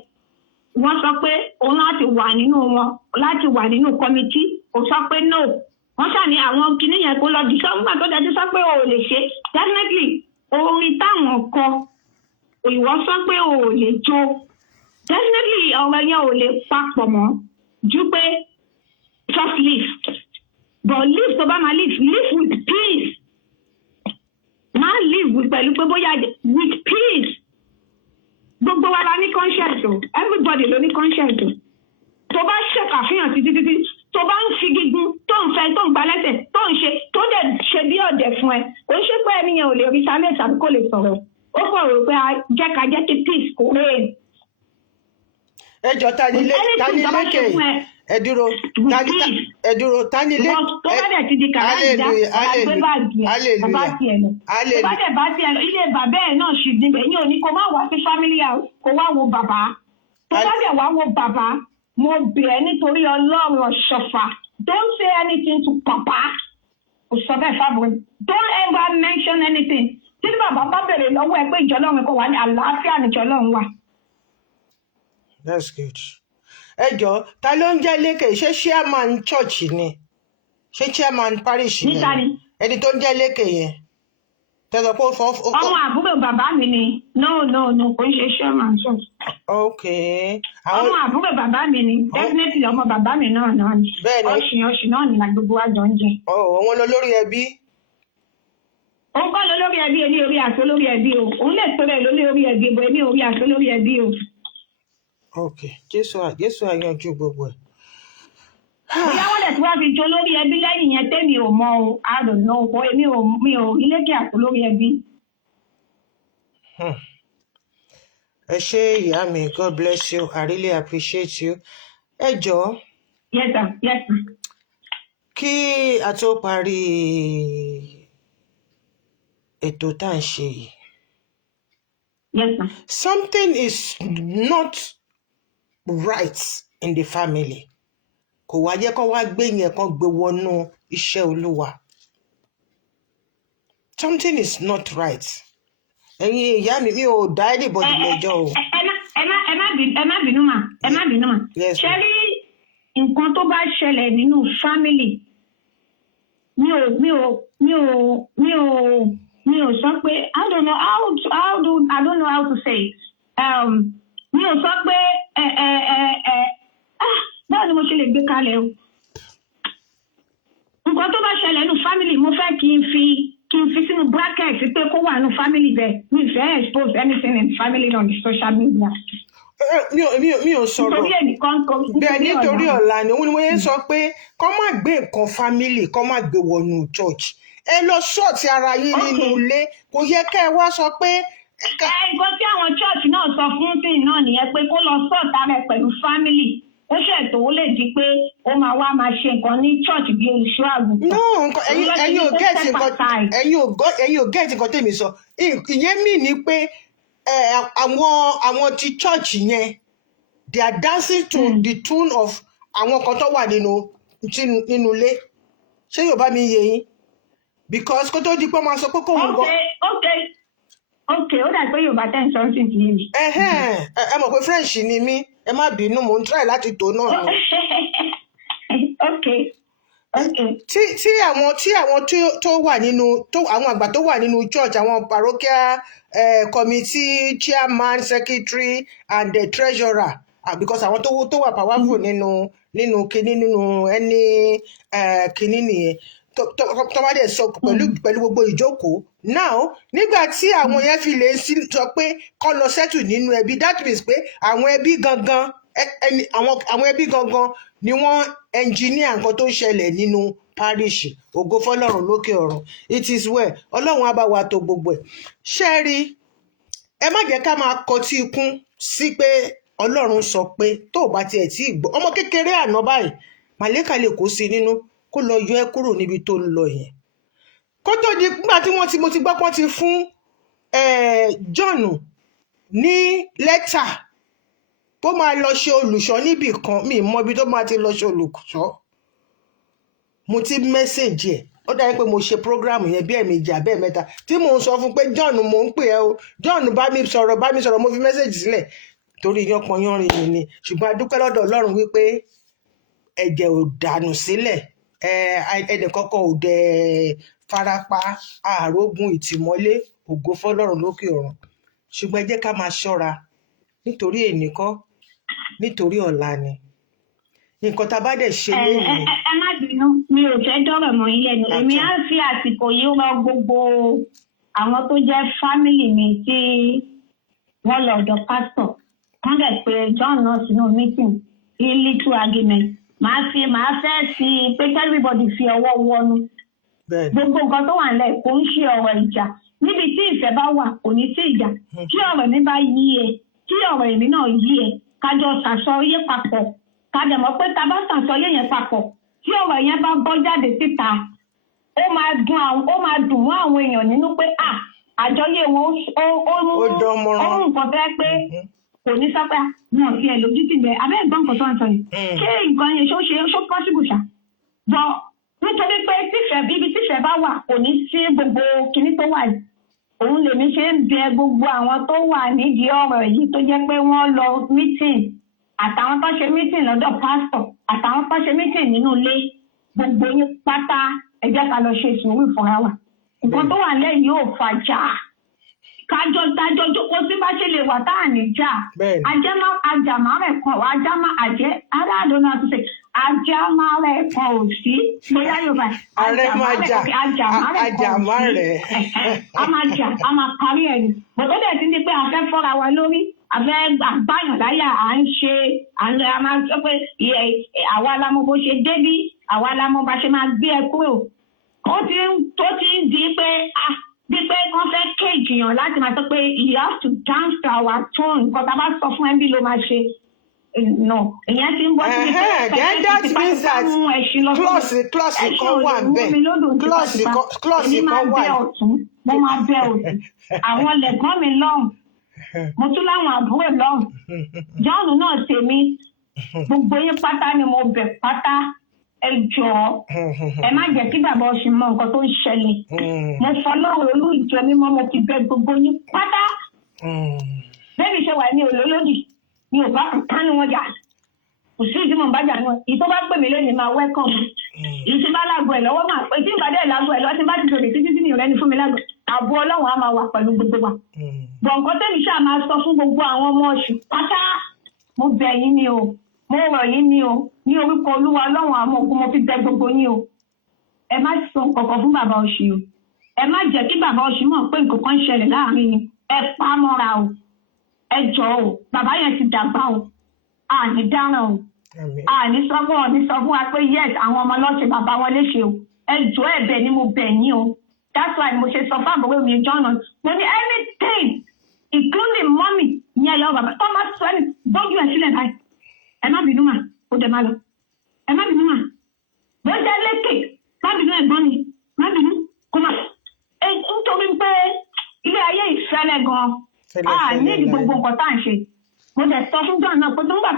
wọ́n sọ pé òun láti wà nínú kọ́mítì ó sọ pé no wọ́n ṣàní àwọn kinní yẹn kó lọ di sọ́gbà tó dájú sọ pé o ò lè ṣe definitely orin táwọn kọ ìwọ sọ pé o ò lè jó definitely ọ̀rọ̀ yẹn ò lè papọ̀ mọ́ ju pé just live but live tó bá máa live with peace má live pẹ̀lú pé bóyá with peace gbogbo wa la ní conscience o everybody ló ní conscience o tó bá ṣèkàfihàn títí tó bá ń fi gígùn tó ń fẹ́ tó ń gba lẹ́sẹ̀ tó ń ṣe tó dẹ̀ ṣe bí ọ̀dẹ̀ fún ẹ kò ṣe pé ẹni yẹn ò lè rí sálẹ̀ tàbí kò lè sọ̀rọ̀ ó fọ̀rọ̀ pé jẹ́ kí peace kò rèé. ẹ jọ tani lékè ẹ dúró tani lékè tó bá dẹ̀ ti di kàrájà àgbẹ̀ báàgì ẹ̀ bá tiẹ̀ lọ tó bá dẹ̀ bá tiẹ̀ lọ ilé bàbá ẹ̀ náà ṣì níbẹ̀ yín ò ní kó má wá sí family house kó wá wo bàbá tó bá dẹ̀ wá wo bàbá mo bẹ̀ ẹ́ nítorí ọlọ́run ọ̀ṣọ́fà don't say anything to papa kò sọ bẹ́ẹ̀ fáwọn don't ever mention anything tí bàbá bá bèrè lọ́wọ́ ẹ pé ìjọ ọlọ́run kò wá ní àlàáfíà níjọ ọlọ́run wà. That's good. Ẹ jọ ta ló ń jẹ́ lékè ṣé chairman church ni ṣé chairman parish ni ẹni tó ń jẹ́ lékè yẹn tẹ̀sán pé ó fọ́. ọmọ àbúrò bàbá mi ni no kò ń ṣe chairman church. Okay. ọmọ àbúrò bàbá mi ni definitely ọmọ bàbá mi náà ni ọ̀sìn náà ni gbogbo wa jọ ń jẹ. òun lọ lórí ẹbí. òun kọ́ lọ lórí ẹbí èmi orí àṣọ lórí ẹbí o òun lè tó rẹ̀ lórí ẹbí bọ̀ èmi orí àṣọ lórí ẹbí o. Okay, Jésù àyànjú gbogbo ẹ̀. bóyá wọ́n lè tí wọ́n fi jó lórí ẹbí lẹ́yìn yẹn tẹ́mi ò mọ o I don't know o mi ò ilékè àpò lórí ẹbí. Ẹ ṣé ìyá mi, God bless you, I really appreciate you. ẹ jọ̀ọ́ Yes, sir. Yes, sir. kí a tó parí ètò tá à ń ṣe yìí, Yes, sir. something is not right in the family. Kò wá jẹ́ kó wá gbé yẹn kó gbé wọnú iṣẹ́ Olúwa. Something is not right. Ẹ̀yin ìyá mi ò dá anybody lẹ́jọ́ o. Ẹ má bínú mà. Ẹ má bínú mà. Yes, Ṣé ma'am. rí nǹkan tó bá ṣẹlẹ̀ nínú family mi ò sọ pé I don't know how to say it. Mi ò sọ pé báwo ni mo ṣe lè gbé kalẹ̀ o. Nǹkan tó bá ṣẹlẹ̀ nínú family mo fẹ́ kí n fi sínú bracket pé kó wà nínú family bẹ́ẹ̀. Mi ò fẹ́ expose anything in family on the social media. Mi ò sọ̀rọ̀ Nítorí ẹnìkan bẹ́ẹ̀ nítorí ọ̀la ni òun ni mo yẹn sọ pé kó má gbé nǹkan family kó má gbé wọnú church. Ẹ lọ ṣọ́ọ̀tì ara yín nínú ilé, kò yẹ ká ẹ wá sọ pé. Nǹkan tí àwọn church náà sọ fún tí náà nìyẹn pé kó lọ sọ̀tà rẹ̀ pẹ̀lú family. Ó ṣètò ó lè di pé ó máa wá máa ṣe nǹkan ní church bí olùṣọ́ àgùntàn. No, ẹ̀yin ò gẹ́ẹ̀tì nǹkan tèmi sọ. Ìyẹn mì ní pé àwọn ti church yẹn they are dancing to the tune of àwọn kan tó wà nínú ilé. Ṣé yóò bá mi yé yín? Because kó tó di pé máa sọ pé kó wọ́n gbọ́. Okay, ó dà pé Yorùbá tẹ̀ ń sọ sí ti yé mi. Ẹ mọ̀ pé French ni mí, ẹ má bínú, mò ń try láti tó náà ni. Okay. Tí àwọn tó wà nínú àwọn àgbà tó wà nínú church, àwọn parochial committee chairman, secretary and the treasurer, because àwọn tó wà powerful nínú kíní nínú ẹni kíní nìyẹn tó bá dẹ̀ sọ pẹ̀lú gbogbo ìjókòó. Now nígbà tí àwọn yẹn fi lè sọ pé kọ́ lọ settle nínú ẹbí, that means pé àwọn ẹbí gangan àwọn ẹbí gangan ni wọ́n engineer nǹkan tó ń ṣẹlẹ̀ nínú parish. Ògo fọ́lọ́run lókè ọ̀run. It is well. Ọlọ́run á bá wa tó gbogbo ẹ̀. Ṣé rí, ẹ má jẹ́ ká máa kọtí ikún sí pé Ọlọ́run sọ pé tó o bá tiẹ̀ tí ì gbọ́. Ọmọ kékeré àná báyìí màlẹ́kà lè kó sí nínú kó lọ yọ ẹ́ kúrò níbi tó ń lọ yẹn. Kó tó di nígbà tí mo ti gbọ́ pé wọ́n ti fún John ní lẹ́tà tó máa lọ ṣe olùṣọ́ níbì kan, mi ì mọ ibi tó máa ti lọ ṣe olùṣọ́. Mo ti mẹ́sẹ̀jì ẹ̀, ó dájú pé mo ṣe prógráàmù yẹn bí ẹ̀ẹ̀mejì àbẹ́ mẹ́ta tí mò ń sọ fún pé John mò ń pè ẹ́ o, John bá mi sọ̀rọ̀, mo fi mẹ́sẹ̀jì sílẹ̀ torí yánpọnyánrin mi ni. Ṣùgbọ́n a dúpẹ́ lọ́dọ̀ Ọlọ́run wípé ẹ̀jẹ̀ ò dànù sílẹ̀, ẹnìkankan ò dẹ̀ farapa, àrògùn ìtìmọ́lé. Ògo fọ́lọ́run lókè ọ̀run. Ṣùgbọ́n ẹ jẹ́ ká máa ṣọ́ra nítorí ènìkọ́, nítorí ọ̀la ni. Nǹkan tá a bá dẹ̀ ṣe lónìí. Ẹ má bínú, mi ò fẹ́ dọ́rọ̀ mọ́ yín lẹ́nu. Èmi á fi àsìkò yìí rọ gbogbo àwọn tó jẹ́ fámìlì mi tí wọ́n lọ ọ̀dọ̀ pásítọ̀. Wọ́n dẹ̀ pé John náà sínú meeting ní little argument. Màá fẹ́ sí pé everybody fi ọwọ́ wọnú. Gbogbo nǹkan tó wà nílẹ̀ kò ń ṣe ọ̀rọ̀ ìjà. Níbi tí ìfẹ́ bá wà kò ní sí ìjà. Tí ọ̀rọ̀ mi bá yí ẹ, tí ọ̀rọ̀ èmi náà yí ẹ, kájọ ṣàsọyé papọ̀. Kájọ mọ̀ pé tá a bá ṣàsọyé yẹn papọ̀, tí ọ̀rọ̀ yẹn bá bọ́ jáde síta, ó máa dùn mọ́ àwọn èèyàn nínú pé àjọyé wọn ó nǹkan fẹ́ pé kò ní sọ́pẹ́ wọn fi ẹ̀ lójú tì bẹ́ẹ̀ abẹ́ ìgbọ́n nǹkan tó ń sọ yìí. Ṣé nǹkan yẹn ṣó possible ṣá? Bọ̀ nítorí pé tífẹ̀ bá wà kò ní sí gbogbo kinní tó wà yìí. Òun lèmi ṣe ń bẹ gbogbo àwọn tó wà nídìí ọ̀rọ̀ yìí tó jẹ́ pé wọ́n lọ meeting, àtàwọn tó ṣe meeting lọ́dọ̀ pásítọ̀, àtàwọn tó ṣe meeting nínú ilé, gbogbo yín pátá ẹ jẹ́ ká lọ ṣe sùúrù fúnra wa. Nǹkan tó wà lẹ́yìn yóò fàjà. Kájọ dájọ́ jókòó sí bá ṣe lè wà tá à ní jà. Àjàmárẹ̀ kan wà aráàlú náà ti ṣe àjàmárẹ̀ kan ò sí. Bóyá Yorùbá àjàmárẹ̀ a máa jà, a máa parí ẹ̀ ní. Bọ̀dọ̀ dẹ̀ ti di pé a fẹ́ fọ́ra wa lórí, a fẹ́ gbàgbáyàn láyà, a máa sọ pé àwa la mọ̀ bó ṣe débí, àwa la mọ̀ bá ṣe máa gbé ẹ kúrò. Tó ti ń di pé bí pé wọ́n fẹ́ kéèjì yàn láti máa sọ pé you have to dance to our tone, nǹkan tá a bá sọ fún ẹbí ló máa ṣe. no ìyẹn ti ń bọ́ sí pé then that means that mú ẹṣin lọ clause kan wà ńbẹ̀ clause èmi máa kan wà bẹ ọ̀tún mo máa bẹ òsì àwọn lẹ̀gbọ́n mi lọ́hùn mo tún láwọn àbúrò lọ́hùn John náà tèmi gbogbo yín pátá ni mo bẹ̀ pátá ẹ jọ̀ọ́ ẹ má jẹ́ kí bàbá Ọ̀ṣun mọ nǹkan tó ń ṣẹlẹ̀ mo fọlọ́run olùjọ mímọ́ mo fi bẹ̀ gbogbo yín pátá bẹ́ẹ̀ ni ṣe wà ní olólòdì mi ò bá kán ní wọn jà kò sí ìdí mọ̀ bá jà náà ìyí tó bá pè mí lónìí máa wẹ́kọ̀ mi ìyí tí bá lágbo ẹ̀ lọ́wọ́ máa pé tí ìbàdí ẹ̀ lágbo ẹ̀ lọ́wọ́ tí bá ti dòdì títí tí mi ò rẹ́ni fún mi lágbo àbọ̀ ọlọ́run á máa wà pẹ̀lú gbogbo wa bọ̀ nǹkan tẹ́mi ṣáà máa sọ fún gbogbo àwọn ọmọ Ọ̀ṣun pátá mo bẹ̀ yín ni o mo rọ̀ yín ni o ní orúkọ Olúwa ọlọ́run àwọn ogun mo fi bẹ̀ gbogbo yín o ẹ má sọ nǹkan fún bàbá Ọ̀ṣun o ẹ má jẹ́ kí bàbá Ọ̀ṣun mọ̀ pé nǹkan kan ń ṣẹlẹ̀ láàrin yín ẹ pa á mọ́ra o ẹ jọ̀ọ́ o bàbá yẹn ti dàgbà o àní dáràn o àní sọ fún wa pé yes àwọn ọmọ lọ́sẹ̀ bàbá wọn léṣe o ẹ jọ̀ọ́ ẹ̀bẹ̀ ni mo bẹ̀ yín o that's why mo ṣe sọ fún àbúrò mi John mo ní anything including mommy ní ẹ̀yọ́ bàbá tó máa sọ ẹni bọ́jú ẹ̀ sílẹ̀ báyìí ẹ má bínú mà ó dẹ̀ má lọ ẹ má bínú mà bó jẹ́ lékè má bínú ẹ̀gbọ́n mi má bínú kó má nítorí pé ilé ayé ìfẹ́lẹ́ gan-an nídìí gbogbo nǹkan tá à ń ṣe mo dẹ̀ sọ fún John náà pé tó ń gbà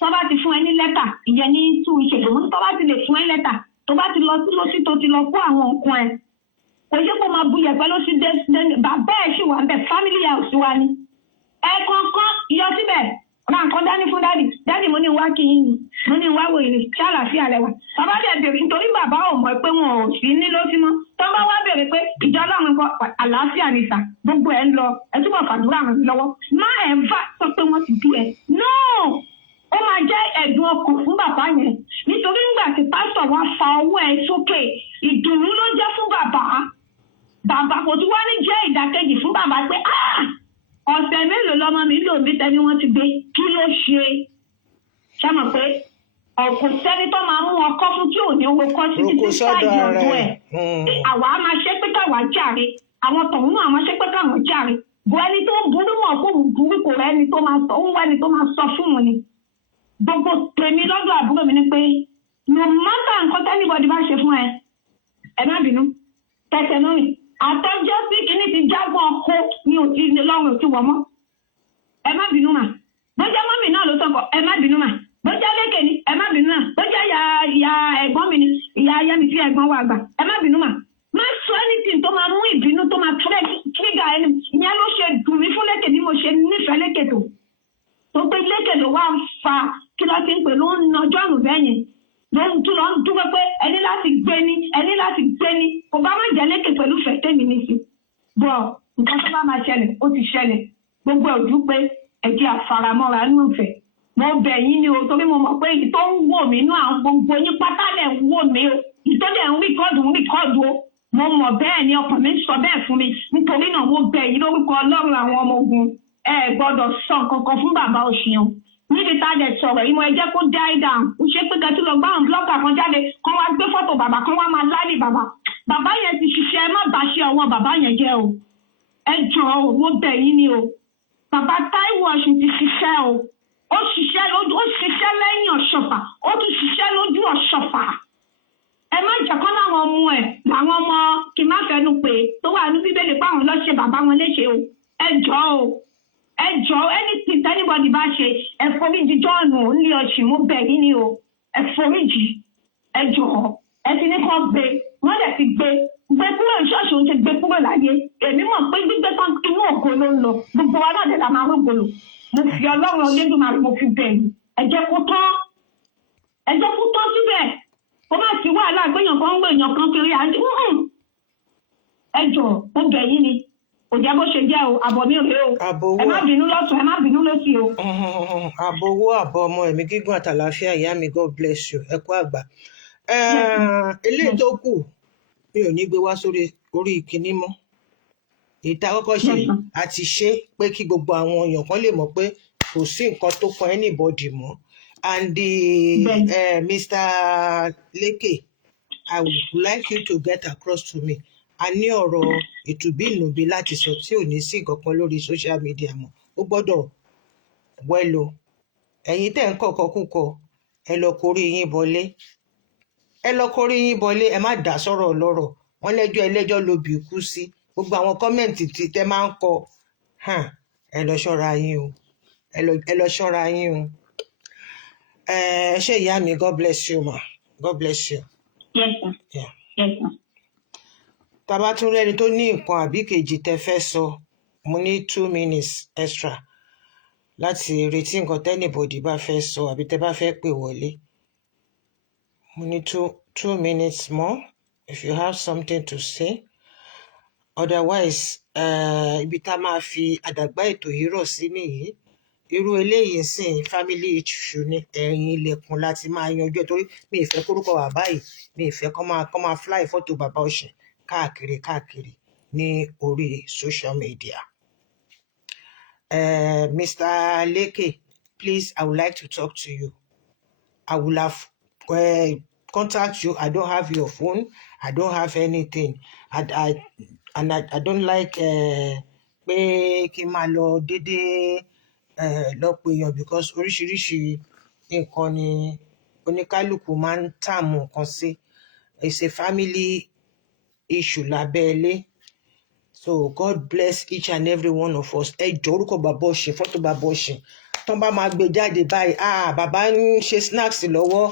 tó bá ti fún ẹ ní lẹ́tà ìyẹn ní tún ìṣègùn tó bá ti lè fún ẹ lẹ́tà tó bá ti lọ sí lọ́sí tó ti lọ kó àwọn nǹkan ẹ kò ṣe kó máa bu yẹ̀pẹ̀ ló sí bàbá ẹ̀ ṣì wà ń bẹ̀ family house wa ni ẹ kankan yọ síbẹ̀ ra nǹkan dání fún dádì mo ní wá kí yín mo ní wá wòye ṣé àlàáfíà lẹ wà bàbá dẹ̀ bèrè nítorí bàbá ò mọ̀ pé wọn ò sí ní ló sí mọ́ tó bá wá bèrè pé ìjọ Ọlọ́run kan àlàáfíà ni sà gbogbo ẹ̀ ń lọ ẹ túbọ̀ fàdúrà ràn mí lọ́wọ́ má ẹ̀ ń fà sọ pé wọ́n ti bí ẹ no ó máa jẹ́ ẹ̀dùn ọkàn fún bàbá yẹn nítorí nígbà tí pásítọ̀ wá fa ọwọ́ ẹ sókè ìdùnnú ló jẹ́ fún bàbá kò tún wá ní jẹ́ ìdàkejì fún bàbá pé ọ̀sẹ̀ mélòó lọ́mọ mi lò mí tẹ́ni wọ́n ti gbé kí ló ṣe ṣáà pé ọ̀kọ̀ sẹ́ni tó máa mú ọkọ́ fún tí ò ní owó kọ́ sí títí sáàjì ọdún ẹ̀ àwa á máa ṣe pé káwa jàre àwọn tọ̀hún náà máa ṣe pé káwọn jàre bó ẹni tó burú mọ̀ kó burú kò rẹ́ ẹni tó máa sọ òun wá ẹni tó máa sọ fún wọn ni gbogbo tèmi lọ́dọ̀ àbúrò mi ni pé no matter nǹkan tẹ́nibọ́dì bá ṣe fún ẹ má bínú tẹ̀sẹ̀ náà àtọ́jọ́ sí kìíní ti jágbọ́n ọkọ ní òtí lọ́rùn òtí wọ̀ mọ́ ẹ má bínú mà bójá mọ́mì náà ló sọ̀kọ̀ ẹ má bínú mà bójá lékè ni ẹ má bínú mà bójá ìyá ẹ̀gbọ́n mi ni ìyá ayé mi tí ẹ̀gbọ́n wa gbà ẹ má bínú mà má sọ anything tó máa mú ìbínú tó máa trigger ẹni ìyẹn ló ṣe dùn mí fún lékè bí mo ṣe nífẹ̀ẹ́ lékè tó pé lékè ló wá fa kí ló ti ń pè ló ń nọjọ́ àrùn bẹ́yẹn lóhun tún lọ ń dúpẹ́ pé ẹni láti gbé ní kò bá má jẹ́ lékè pẹ̀lú fẹ̀tẹ́mi ní sí bọ̀ nǹkan tó bá máa ṣẹlẹ̀ ó ti ṣẹlẹ̀ gbogbo ojú pé ẹ̀jẹ̀ àfaramọ́ra nínú ìfẹ́ mo bẹ̀ yín ni o torí mo mọ̀ pé èyí tó ń wò mí inú àwọn gbogbo yín pátá lẹ̀ ń wò mí o ìtọ́jú ẹ̀ ń rìkọ́ọ̀dù o mo mọ̀ bẹ́ẹ̀ ni ọkàn mi ń sọ bẹ́ẹ̀ fún mi nítorí náà mo bẹ̀ yín lórúkọ Ọlọ́run àwọn ọmọ ogun ẹ gbọ́dọ̀ sọ kankan fún bàbá Ọ̀ṣun níbi tá a lè sọ̀rọ̀ yìí mo ẹ jẹ́ kó die down ó ṣe pé kẹtù lọ gbá àwọn blọ́ọ̀kà kan jáde kán wá gbé fọ́tò bàbá kan wá máa láàlì bàbá yẹn ti ṣiṣẹ́ ẹ má bá ṣe ọwọ́ bàbá yẹn jẹ́ o ẹ jọ̀ọ́ o mo bẹ̀ yín ni o bàbá Táíwò Ọ̀ṣun ti ṣiṣẹ́ o ó ṣiṣẹ́ lẹ́yìn Ọ̀ṣọ́fà ó tún ṣiṣẹ́ lójú Ọ̀ṣọ́fà ẹ má jẹ́ kán láwọn ọmọ ẹ̀ làwọn ọmọ kì má fẹnu pé tó wà ní Bíbélì pé àwọn lọ́ọ́ ṣe bàbá wọn léṣe o ẹ jọ̀ọ́ anything anybody bá ṣe ẹ foríjì John ò ní Ọ̀ṣun mo bẹ̀ yín ni o ẹ foríjì ẹ jọ̀ọ́ ẹ ti ní kàn gbé wọ́n dẹ̀ ti gbé kúrò ṣọ́ọ̀ṣì òun ti gbé kúrò láyé èmi mọ̀ pé gbígbé tán inú ògo ló ń lọ gbogbo wa náà dẹ̀ la máa rògbò lò mo fi Ọlọ́run Olódùmarè mo fi bẹ̀ yín ẹ jẹ́ kó tán síbẹ̀ ó má sí wàhálà gbéyàn kan ń gbèyàn kan kiri àǹtí ẹ jọ̀ọ́ mo bẹ̀ yín ni kò jẹ́ bó ṣe jẹ́ o àbọ̀ mi rèé o ẹ má bínú lọ́tún ẹ má bínú lọ́sì o. àbọ̀ owó àbọ̀ ọmọ ẹ̀mí gígùn àtàlàáfíà ìyá mi God bless you ẹ kú àgbà. eléyìí tó kù mi ò ní gbé wá sórí kinní mọ́ ìta kọ́kọ́ ṣe àti ṣe pé kí gbogbo àwọn èèyàn kan lè mọ̀ pé kò sí nǹkan tó kan anybody mọ́ and Mr. Leke I would like you to get across to me a ní ọ̀rọ̀ ìtùbínùbí láti sọ tí ò ní sí nǹkan kan lórí social media mọ́ ó gbọ́dọ̀ wẹ́lò ẹ̀yin tẹ́ ń kọ̀kọ́ kúkọ ẹ lọ korí yín bọlé ẹ má dá sọ̀rọ̀ ọlọ́rọ̀ wọn lẹ́jọ́ ẹlẹ́jọ́ lobì kú sí gbogbo àwọn kọ́mẹ̀ǹtì tí tẹ́ máa ń kọ ẹ lọ ṣọ́ra yín o ẹ lọ ṣọ́ra yín o ṣé ìyá mi God bless you ma God bless you. Yes, sir. Yeah. Yes, sir. Tá bá tún rẹ́ni tó ní nǹkan àbí kejì tẹ́ fẹ́ sọ mo ní 2 minutes extra láti retí nǹkan tẹ́nìbọ̀dì bá fẹ́ sọ àbí tẹ́ bá fẹ́ pè wọlé mo ní 2 minutes more if you have something to say otherwise ibi tá máa fi àdàgbà ètò yìí rọ̀ sí nìyí irú eléyìí sìn family issue ní ẹ̀yìn ilẹ̀kùn láti máa yanjú ẹ̀ torí mi ì fẹ́ kórúkọ bàbá yìí mi ì fẹ́ kọ́ máa fly fọ́tò bàbá Ọ̀ṣìn káàkiri ní orí social media. Mr. Leke, please, I would like to talk to you. I will have contact you. I don't have your phone. I don't have anything. I don't like pé kí n máa lọ déédéé lọ pé èèyàn because oríṣiríṣi nǹkan ni oníkálukú máa ń tààmù nǹkan sí. It's a family issue lábẹ́lé. So God bless each and every one of us. Ẹ jọ̀ọ́ orúkọ bàbá Ọ̀ṣìn fọ́tò bàbá Ọ̀ṣìn tán bá máa gbé jáde báyìí bàbá ń ṣe snacks lọ́wọ́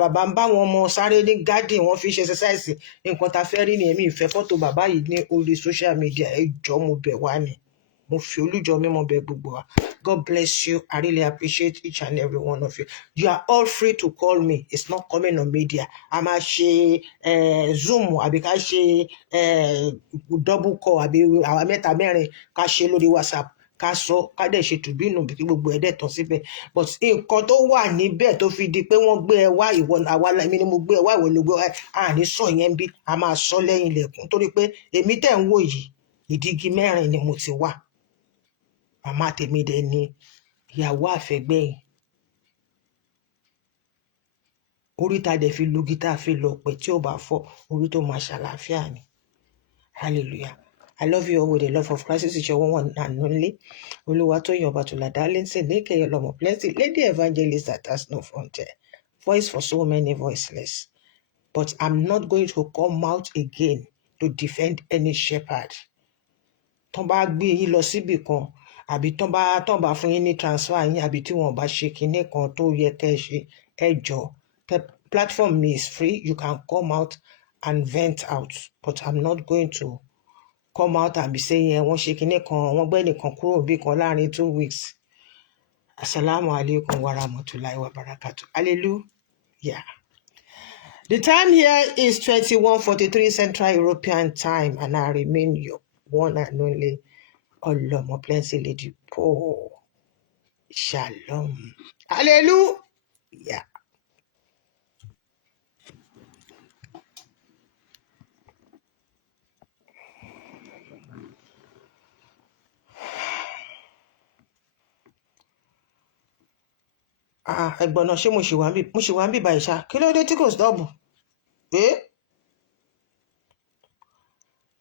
bàbá ń bá wọn ọmọ sáré ní garden wọn fi ṣe exercise nǹkan tá a fẹ́ rí ni èmi ìfẹ́ fọ́tò bàbá yìí ní orí social media ẹ jọ̀ọ́ mo bẹ̀ wá ni mo fi olújọ mímọ́ bẹ̀ gbogbo wa. God bless you. I really appreciate each and every one of you. You are all free to call me. It's not coming on media. A máa ṣe Zoom àbí ká ṣe double call àbí àwa mẹ́ta mẹ́rin ká ṣe lórí WhatsApp ká sọ ká dẹ̀ ṣe tùbínú bí gbogbo ẹ̀dẹ̀ tán síbẹ̀ but nǹkan tó wà níbẹ̀ tó fi di pé wọ́n gbé ẹ wá ìwọ àwa èmi ni mo gbé ẹ wá ìwọ ló gbé ẹ àní sọ yẹn bí a máa sọ lẹ́yìn ilẹ̀kùn torí pé èmi tẹ̀ ń wò yìí ìdígi mẹ́rin ni mo ti wà màmá tèmi dẹ̀ ni ìyàwó àfẹ́gbẹ́yìn orí ta dẹ̀ fi lugi tá a fi lọ pẹ̀ tí ò bá fọ́ orí tó máa ṣàlàáfíà ni hallelujah. I love you all with the love of Christ. This is your one and only Oluwatoyin Obatula Darlington, aka Olomo Plenty, Lady Evangelist that has no frontier, voice for so many voiceless. But I'm not going to come out again to defend any shepherd. Tọ́n bá gbé yín lọ síbì kan, àbí tọ́n bá fún yín ní transfer yín, àbí tí wọ́n bá ṣe kinní kan tó yẹ kẹ́ ṣe, ẹ jọ̀ọ́. The platform is free. You can come out and vent out, but I'm not going to come out and be saying wọ́n ṣe kinní kan wọ́n gbé nìkan kúrò bí kan láàrin 2 weeks. Assalamu alaikum wa rahmatullahi wa barakatuh. Hallelujah. The time here is 21:43 Central European Time, and I remain your one and only Olomo Plenty Lady Paul. Shalom. Hallelujah. Ẹ̀gbọ́n náà ṣé mo ṣì wá ń bì báyìí ṣá kí ló dé tí kò stop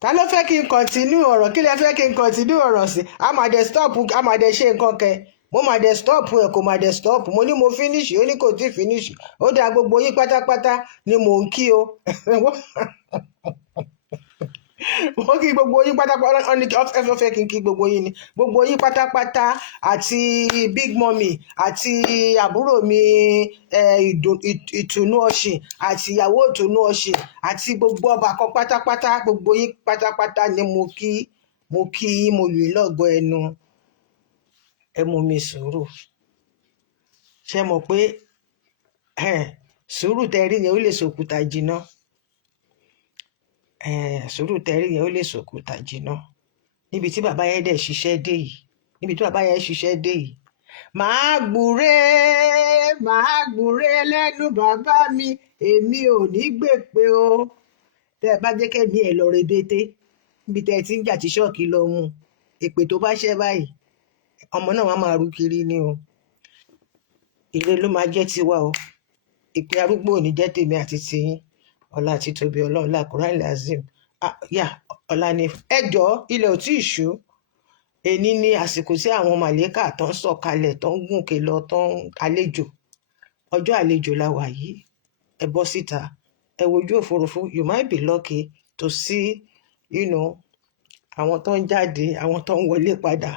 ta ló fẹ́ kí n continue ọ̀rọ̀ kí lẹ fẹ́ kí n continue ọ̀rọ̀ sí a máa dé stop a máa dé ṣe nǹkan kẹ mo máa dé stop ẹ kò máa dé stop mo ní mo finish ó ní kò tí finish ó dá gbogbo yín pátápátá ni mò ń kí o wọ́n kí gbogbo yín pátápátá ẹ fẹ́ kí n kí gbogbo yín ni gbogbo yín pátápátá àti big mummy àti àbúrò mi ìtùnú ọ̀ṣìn àti ìyàwó ìtùnú ọ̀ṣìn àti gbogbo ọba kan pátápátá gbogbo yín pátápátá ni mo kí mo lù í lọ́gọ ẹnu ẹ mú mi sùúrù ṣe mọ̀ pé sùúrù tẹ́rí yẹn ó lè sòkúta jìnnà. Sùúrù tẹ́rí yẹn ó lè sòkúta jìnnà níbi tí bàbá yẹn dẹ̀ ṣiṣẹ́ dé yìí màá gbúre lẹ́nu bàbá mi èmi ò ní gbè pé o tẹ́ ẹ bá jẹ́ kẹ́mi ẹ̀ lọ rebete níbi tẹ́ ẹ ti ń jà tí ṣọ́ọ̀kì lọ mú èpè tó bá ṣẹ́ báyìí ọmọ náà wàá máa rú kiri ni o ire ló máa jẹ́ tiwa o ìpè arúgbó ò ní jẹ́ tèmi àti tiyín ọlá àti tóbi ọlọ́run lákùrá ilẹ̀ azim ọlá ní ẹjọ́ ilẹ̀ ò tí ì ṣú èní ní àsìkò tí àwọn màlẹ́kà tó ń sọ̀kalẹ̀ tó ń gùnkè lọ tó ń àlejò, ọjọ́ àlejò la wà yìí. Ẹ bọ́ síta, ẹ wojú òfurufú, you might be lucky to see, àwọn tó ń jáde, àwọn tó ń wọlé padà.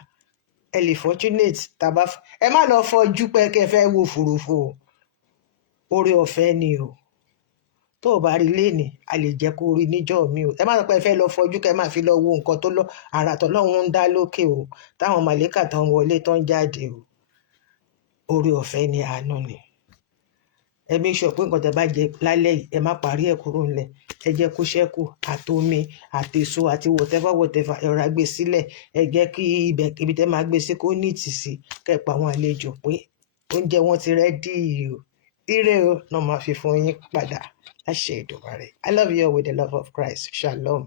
Ẹ lè fortunate tàbá, ẹ má lọ fọjú pé kẹ́ fẹ́ wo òfurufú o. Oore ọ̀fẹ́ ni o. Tó o bá rí léènì, a lè jẹ́ kó rí níjọ́ mi o. Ẹ má sọ pé ẹ fẹ́ lọ fọjú kẹ́ máa fi lọ wo nǹkan tó lọ àrà tọ́lọ́run ń dá lókè o, táwọn màlẹ́kà tó ń wọlé tó ń jáde o. Oore ọ̀fẹ́ ni, àánú ni. Ẹ make sure pé nǹkan tẹ́ bá jẹ lálẹ́ yìí, ẹ má parí ẹ̀ kúrò ńlẹ̀. Ẹ jẹ́ kó ṣẹ́kù, àtomi àtèso àti whatever ẹ rọra gbé sílẹ̀. Ẹ jẹ́ kí ibi tẹ́ máa gbé sí kó nìtì sí, kẹ́ pa àwọn àlejò pé oúnjẹ wọn ti rẹ́dí o. Ire o náà máa fi fún yín padà. I love you all with the love of Christ. Shalom.